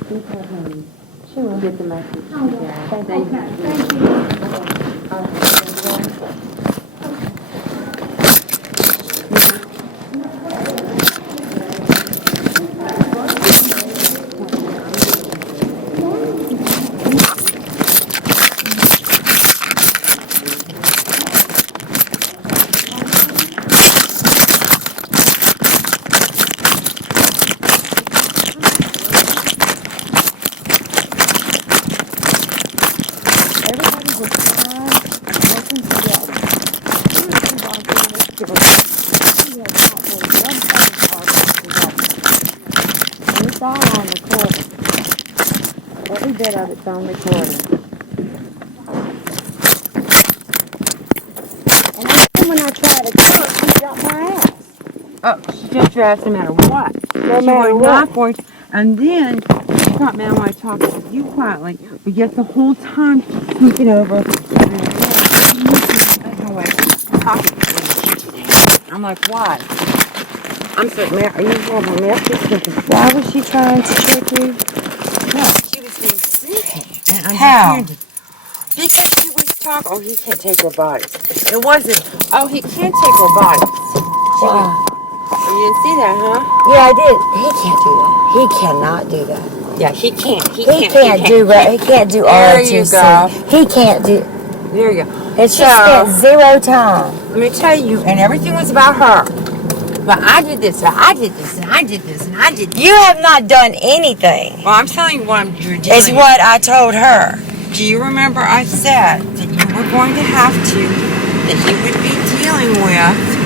Please have him. She will get the message. Oh, well. Yeah. Thank Okay, thank you. It's all on recording. Every bit of it's on recording. And then when I try to cook, she got my ass. Oh, she just dressed no matter what. No matter what. And then she's not mad when I talk to you quietly, but yet the whole time she's sneaking over. I'm like, why? I'm so mad. Are you over message? Why was she trying to trick you? No, she was being sick. And how? Because she was talking. Oh, he can't take robotics. It wasn't. Oh, he can't take robotics. Wow. You didn't see that, huh? Yeah, I did. He can't do that. He cannot do that. Yeah, he can't. He can't do that. He can't do There you ROTC. go. He can't do. There you go. And she spent 0 time. Let me tell you, and everything was about her. But I did this, and I did this, and I did this, and I did this. You have not done anything. Well, I'm telling you what you're doing. Is what I told her. Do you remember I said that you were going to have to, that you would be dealing with